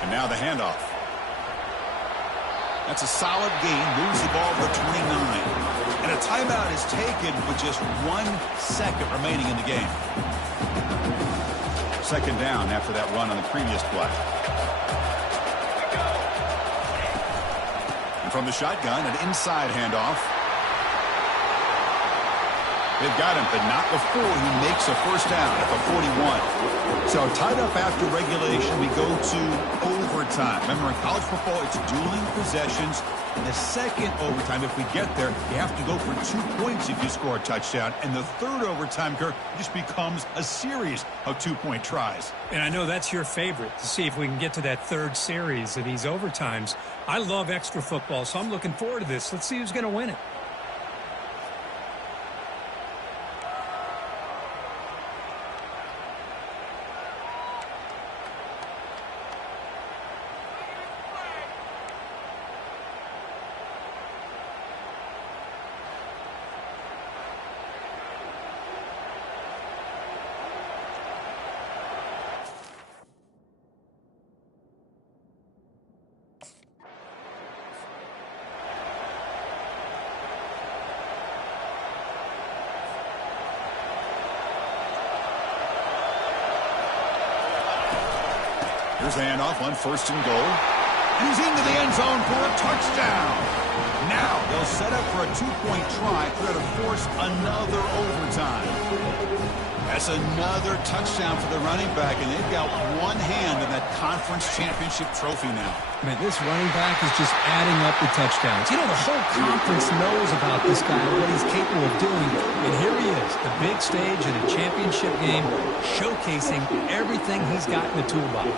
And now the handoff. That's a solid gain. Moves the ball to the 29. And a timeout is taken with just 1 second remaining in the game. Second down after that run on the previous play. And from the shotgun, an inside handoff. They've got him, but not before he makes a first down at the 41. So tied up after regulation, we go to overtime. Remember, in college football, it's dueling possessions. In the second overtime, if we get there, you have to go for 2 points if you score a touchdown. And the third overtime, Kirk, just becomes a series of 2-point tries. And I know that's your favorite, to see if we can get to that third series of these overtimes. I love extra football, so I'm looking forward to this. Let's see who's going to win it. Here's a handoff on 1st and goal. And he's into the end zone for a touchdown. Now they'll set up for a 2-point try to try to force another overtime. That's another touchdown for the running back, and they've got one hand in that conference championship trophy now. Man, this running back is just adding up the touchdowns. You know, the whole conference knows about this guy and what he's capable of doing. And here he is, the big stage in a championship game, showcasing everything he's got in the toolbox.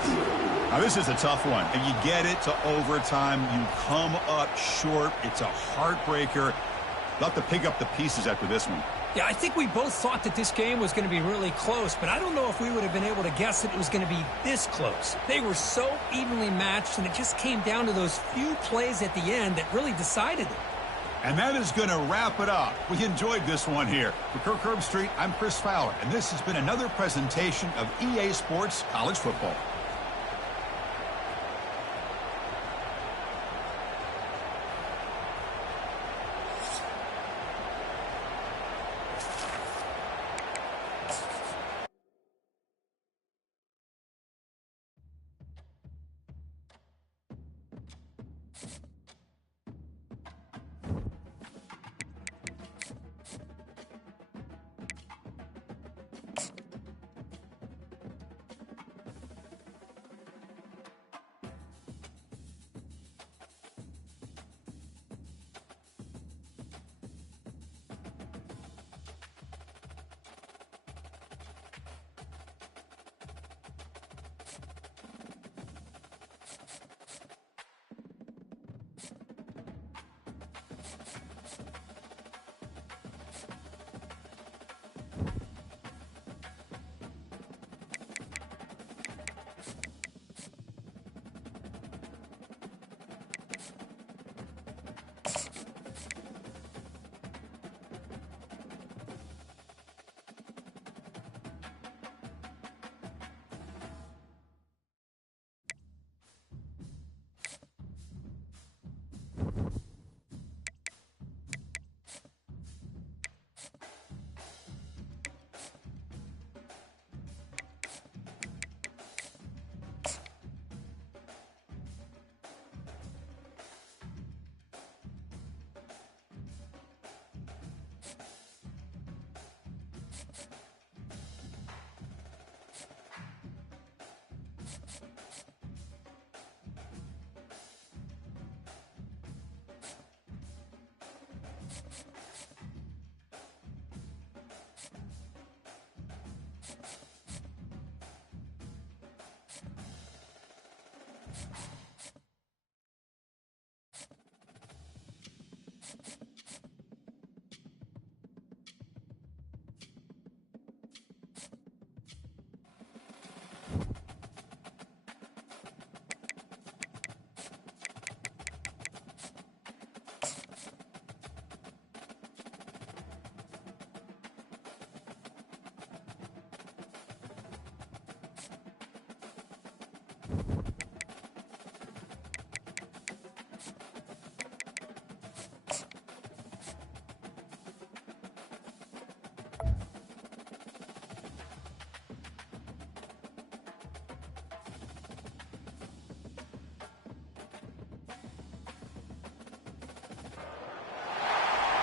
Now, this is a tough one. If you get it to overtime, you come up short. It's a heartbreaker. They'll have to pick up the pieces after this one. Yeah, I think we both thought that this game was going to be really close, but I don't know if we would have been able to guess that it was going to be this close. They were so evenly matched, and it just came down to those few plays at the end that really decided it. And that is going to wrap it up. We enjoyed this one here. For Kirk Herbstreit, I'm Chris Fowler, and this has been another presentation of EA Sports College Football.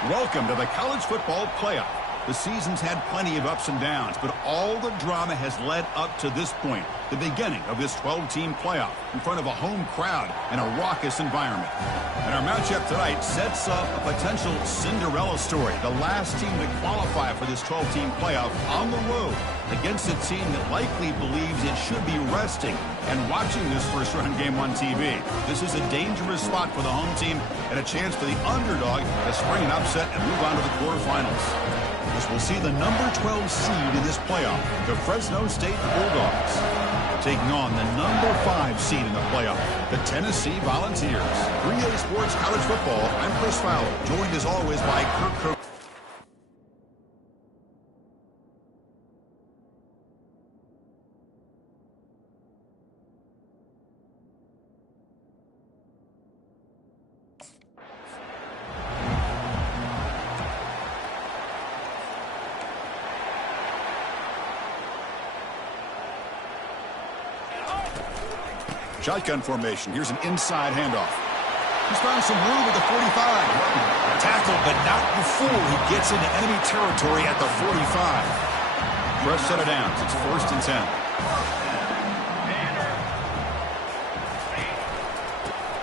Welcome to the College Football Playoff. The season's had plenty of ups and downs, but all the drama has led up to this point, the beginning of this 12-team playoff in front of a home crowd and a raucous environment. And our matchup tonight sets up a potential Cinderella story, the last team to qualify for this 12-team playoff on the road against a team that likely believes it should be resting and watching this first-round game on TV. This is a dangerous spot for the home team and a chance for the underdog to spring an upset and move on to the quarterfinals. This will see the number 12 seed in this playoff, the Fresno State Bulldogs, taking on the number 5 seed in the playoff, the Tennessee Volunteers. For EA Sports College Football, I'm Chris Fowler, joined as always by Kirk. Shotgun formation. Here's an inside handoff. He's found some room at the 45. Tackled, but not before he gets into enemy territory at the 45. Press set of downs. It's 1st and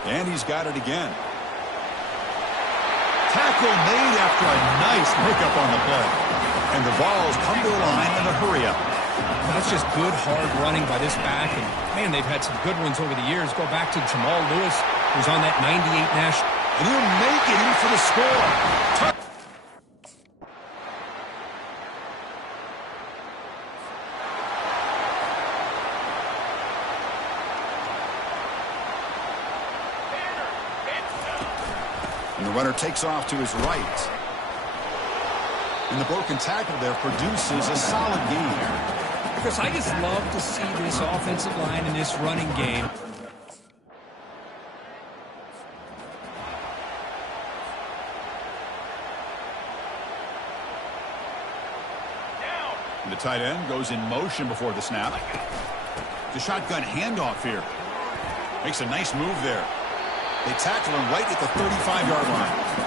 10. And he's got it again. Tackle made after a nice pickup on the play. And the Vols come to the line in a hurry-up. That's just good, hard running by this back. And, man, they've had some good ones over the years. Go back to Jamal Lewis, who's on that 98 national. And he'll make it in for the score. And the runner takes off to his right. And the broken tackle there produces a solid gain. Chris, I just love to see this offensive line in this running game. And the tight end goes in motion before the snap. The shotgun handoff here. Makes a nice move there. They tackle him right at the 35-yard line.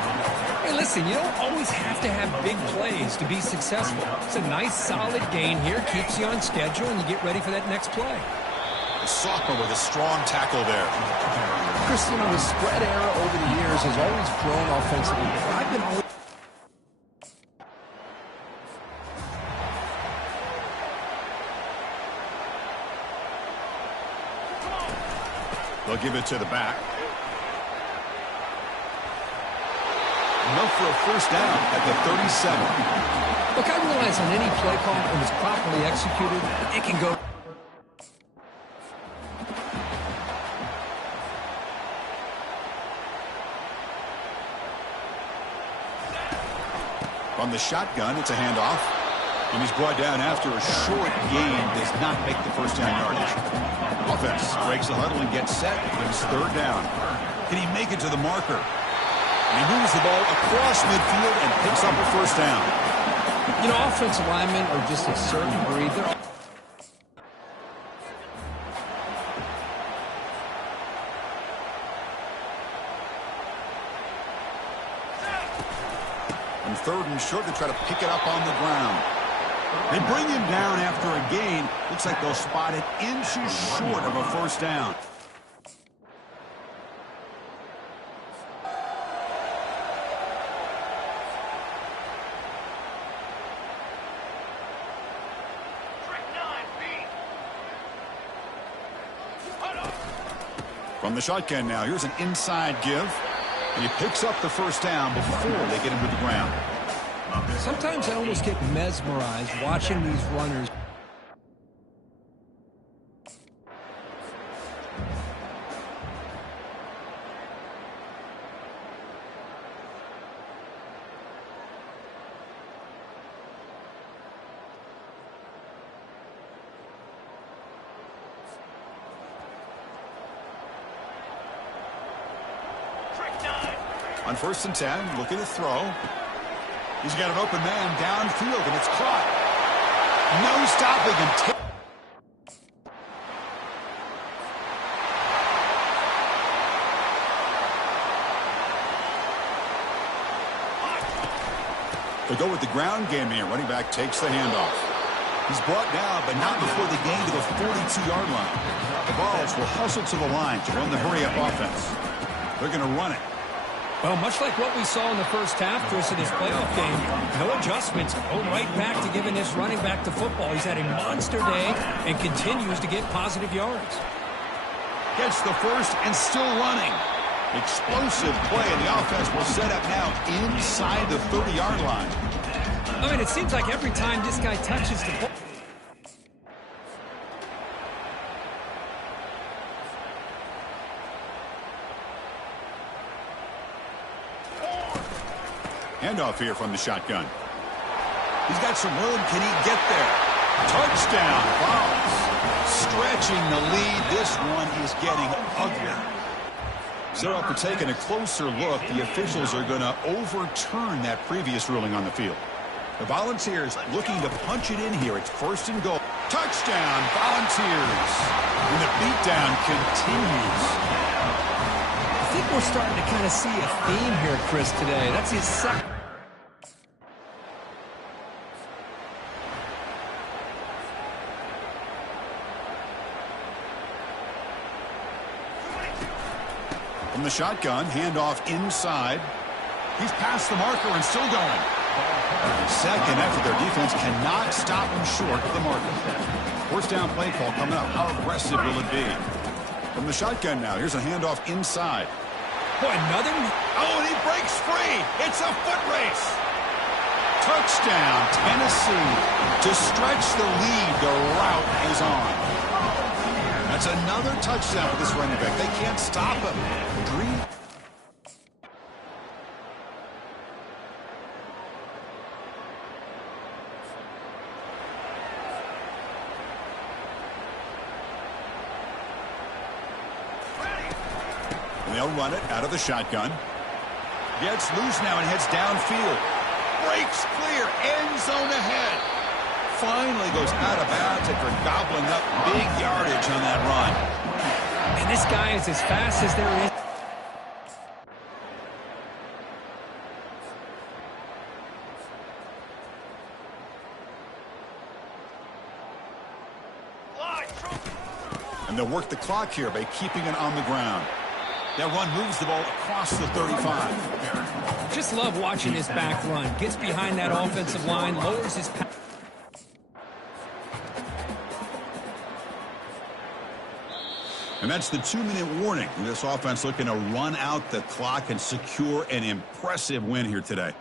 Hey, listen, you don't always have to have big plays to be successful. It's a nice, solid gain here. Keeps you on schedule, and you get ready for that next play. The sophomore with a strong tackle there. Chris, you know, the spread era over the years has always grown offensively. But I've been always... They'll give it to the back. Enough for a first down at the 37. Look, I realize on any play call, when it's properly executed, it can go. From the shotgun, it's a handoff. And he's brought down after a short gain. Does not make the first down yardage. Offense breaks the huddle and gets set. It's 3rd down. Can he make it to the marker? And he moves the ball across midfield and picks up a first down. You know, offensive linemen are just a certain breed. They're on 3rd and short to try to pick it up on the ground. They bring him down after a gain. Looks like they'll spot it inches short of a first down. From the shotgun now, here's an inside give. And he picks up the first down before they get him to the ground. Sometimes I almost get mesmerized watching these runners. On 1st and 10, looking to throw. He's got an open man downfield, and it's caught. No stopping him. They go with the ground game here. Running back takes the handoff. He's brought down, but not before the gain to the 42-yard line. The Vols will hustle to the line to run the hurry-up offense. They're going to run it. Well, much like what we saw in the first half, Chris, of this playoff game, no adjustments. Go right back to giving this running back to football. He's had a monster day and continues to get positive yards. Gets the first and still running. Explosive play, and the offense will set up now inside the 30-yard line. I mean, it seems like every time this guy touches the ball. Handoff here from the shotgun. He's got some room. Can he get there? Touchdown, Vols. Stretching the lead. This one is getting ugly. So after taking a closer look, the officials are going to overturn that previous ruling on the field. The Volunteers looking to punch it in here. It's 1st and goal. Touchdown, Volunteers. And the beatdown continues. I think we're starting to kind of see a theme here, Chris, today. That's his second. From the shotgun, handoff inside. He's past the marker and still going. Second effort, their defense cannot stop him short of the marker. First down play call coming up. How aggressive will it be? From the shotgun now, here's a handoff inside. Boy, another. Oh, and he breaks free. It's a foot race. Touchdown, Tennessee. To stretch the lead, the route is on. That's another touchdown for this running back. They can't stop him. They'll run it out of the shotgun. Gets loose now and heads downfield. Breaks clear. End zone ahead. Finally goes out of bounds after gobbling up big yardage on that run. And this guy is as fast as there is. And they'll work the clock here by keeping it on the ground. That run moves the ball across the 35. Just love watching his back run. Gets behind that offensive line, lowers his pass. And that's the 2-minute warning. This offense looking to run out the clock and secure an impressive win here today.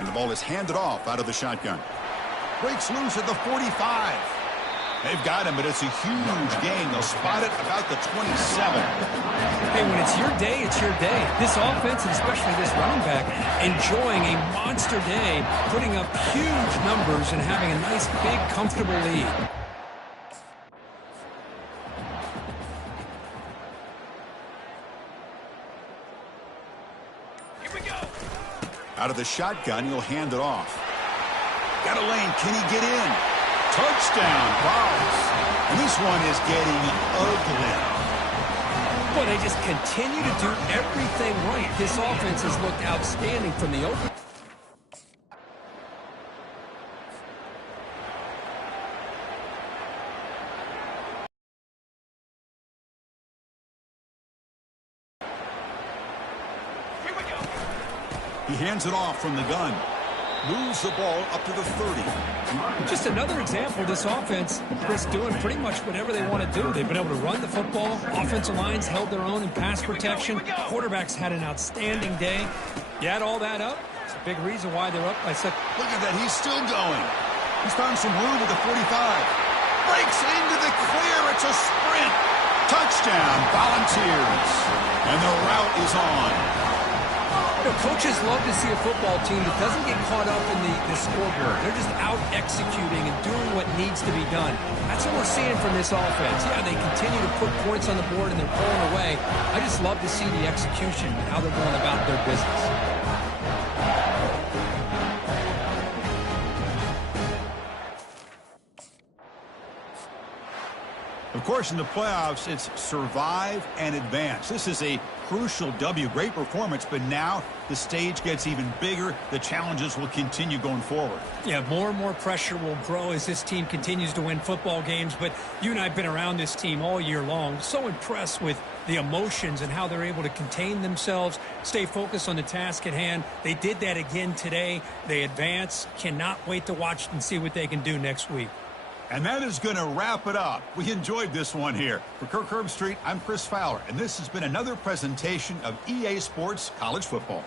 And the ball is handed off out of the shotgun. Breaks loose at the 45. They've got him, but it's a huge gain. They'll spot it about the 27. Hey, when it's your day, it's your day. This offense, and especially this running back, enjoying a monster day, putting up huge numbers and having a nice, big, comfortable lead. Here we go. Out of the shotgun, he'll hand it off. Got a lane. Can he get in? Touchdown, Browns. And this one is getting ugly. Boy, they just continue to do everything right. This offense has looked outstanding from the open. Here we go. He hands it off from the gun. Moves the ball up to the 30. Just another example of this offense, Chris, doing pretty much whatever they want to do. They've been able to run the football. Offensive lines held their own in pass protection. Quarterbacks had an outstanding day. You add all that up, it's a big reason why they're up by such. Look at that. He's still going. He's found some room at the 45. Breaks into the clear. It's a sprint. Touchdown, Volunteers. And the route is on. You know, coaches love to see a football team that doesn't get caught up in the scoreboard. They're just out executing and doing what needs to be done. That's what we're seeing from this offense. Yeah, they continue to put points on the board and they're pulling away. I just love to see the execution and how they're going about their business. Of course, in the playoffs, it's survive and advance. This is a crucial W. Great performance, but now the stage gets even bigger. The challenges will continue going forward. Yeah, more and more pressure will grow as this team continues to win football games, but you and I have been around this team all year long. So impressed with the emotions and how they're able to contain themselves, stay focused on the task at hand. They did that again today. They advance. Cannot wait to watch and see what they can do next week. And that is going to wrap it up. We enjoyed this one here. For Kirk Herbstreit, I'm Chris Fowler, and this has been another presentation of EA Sports College Football.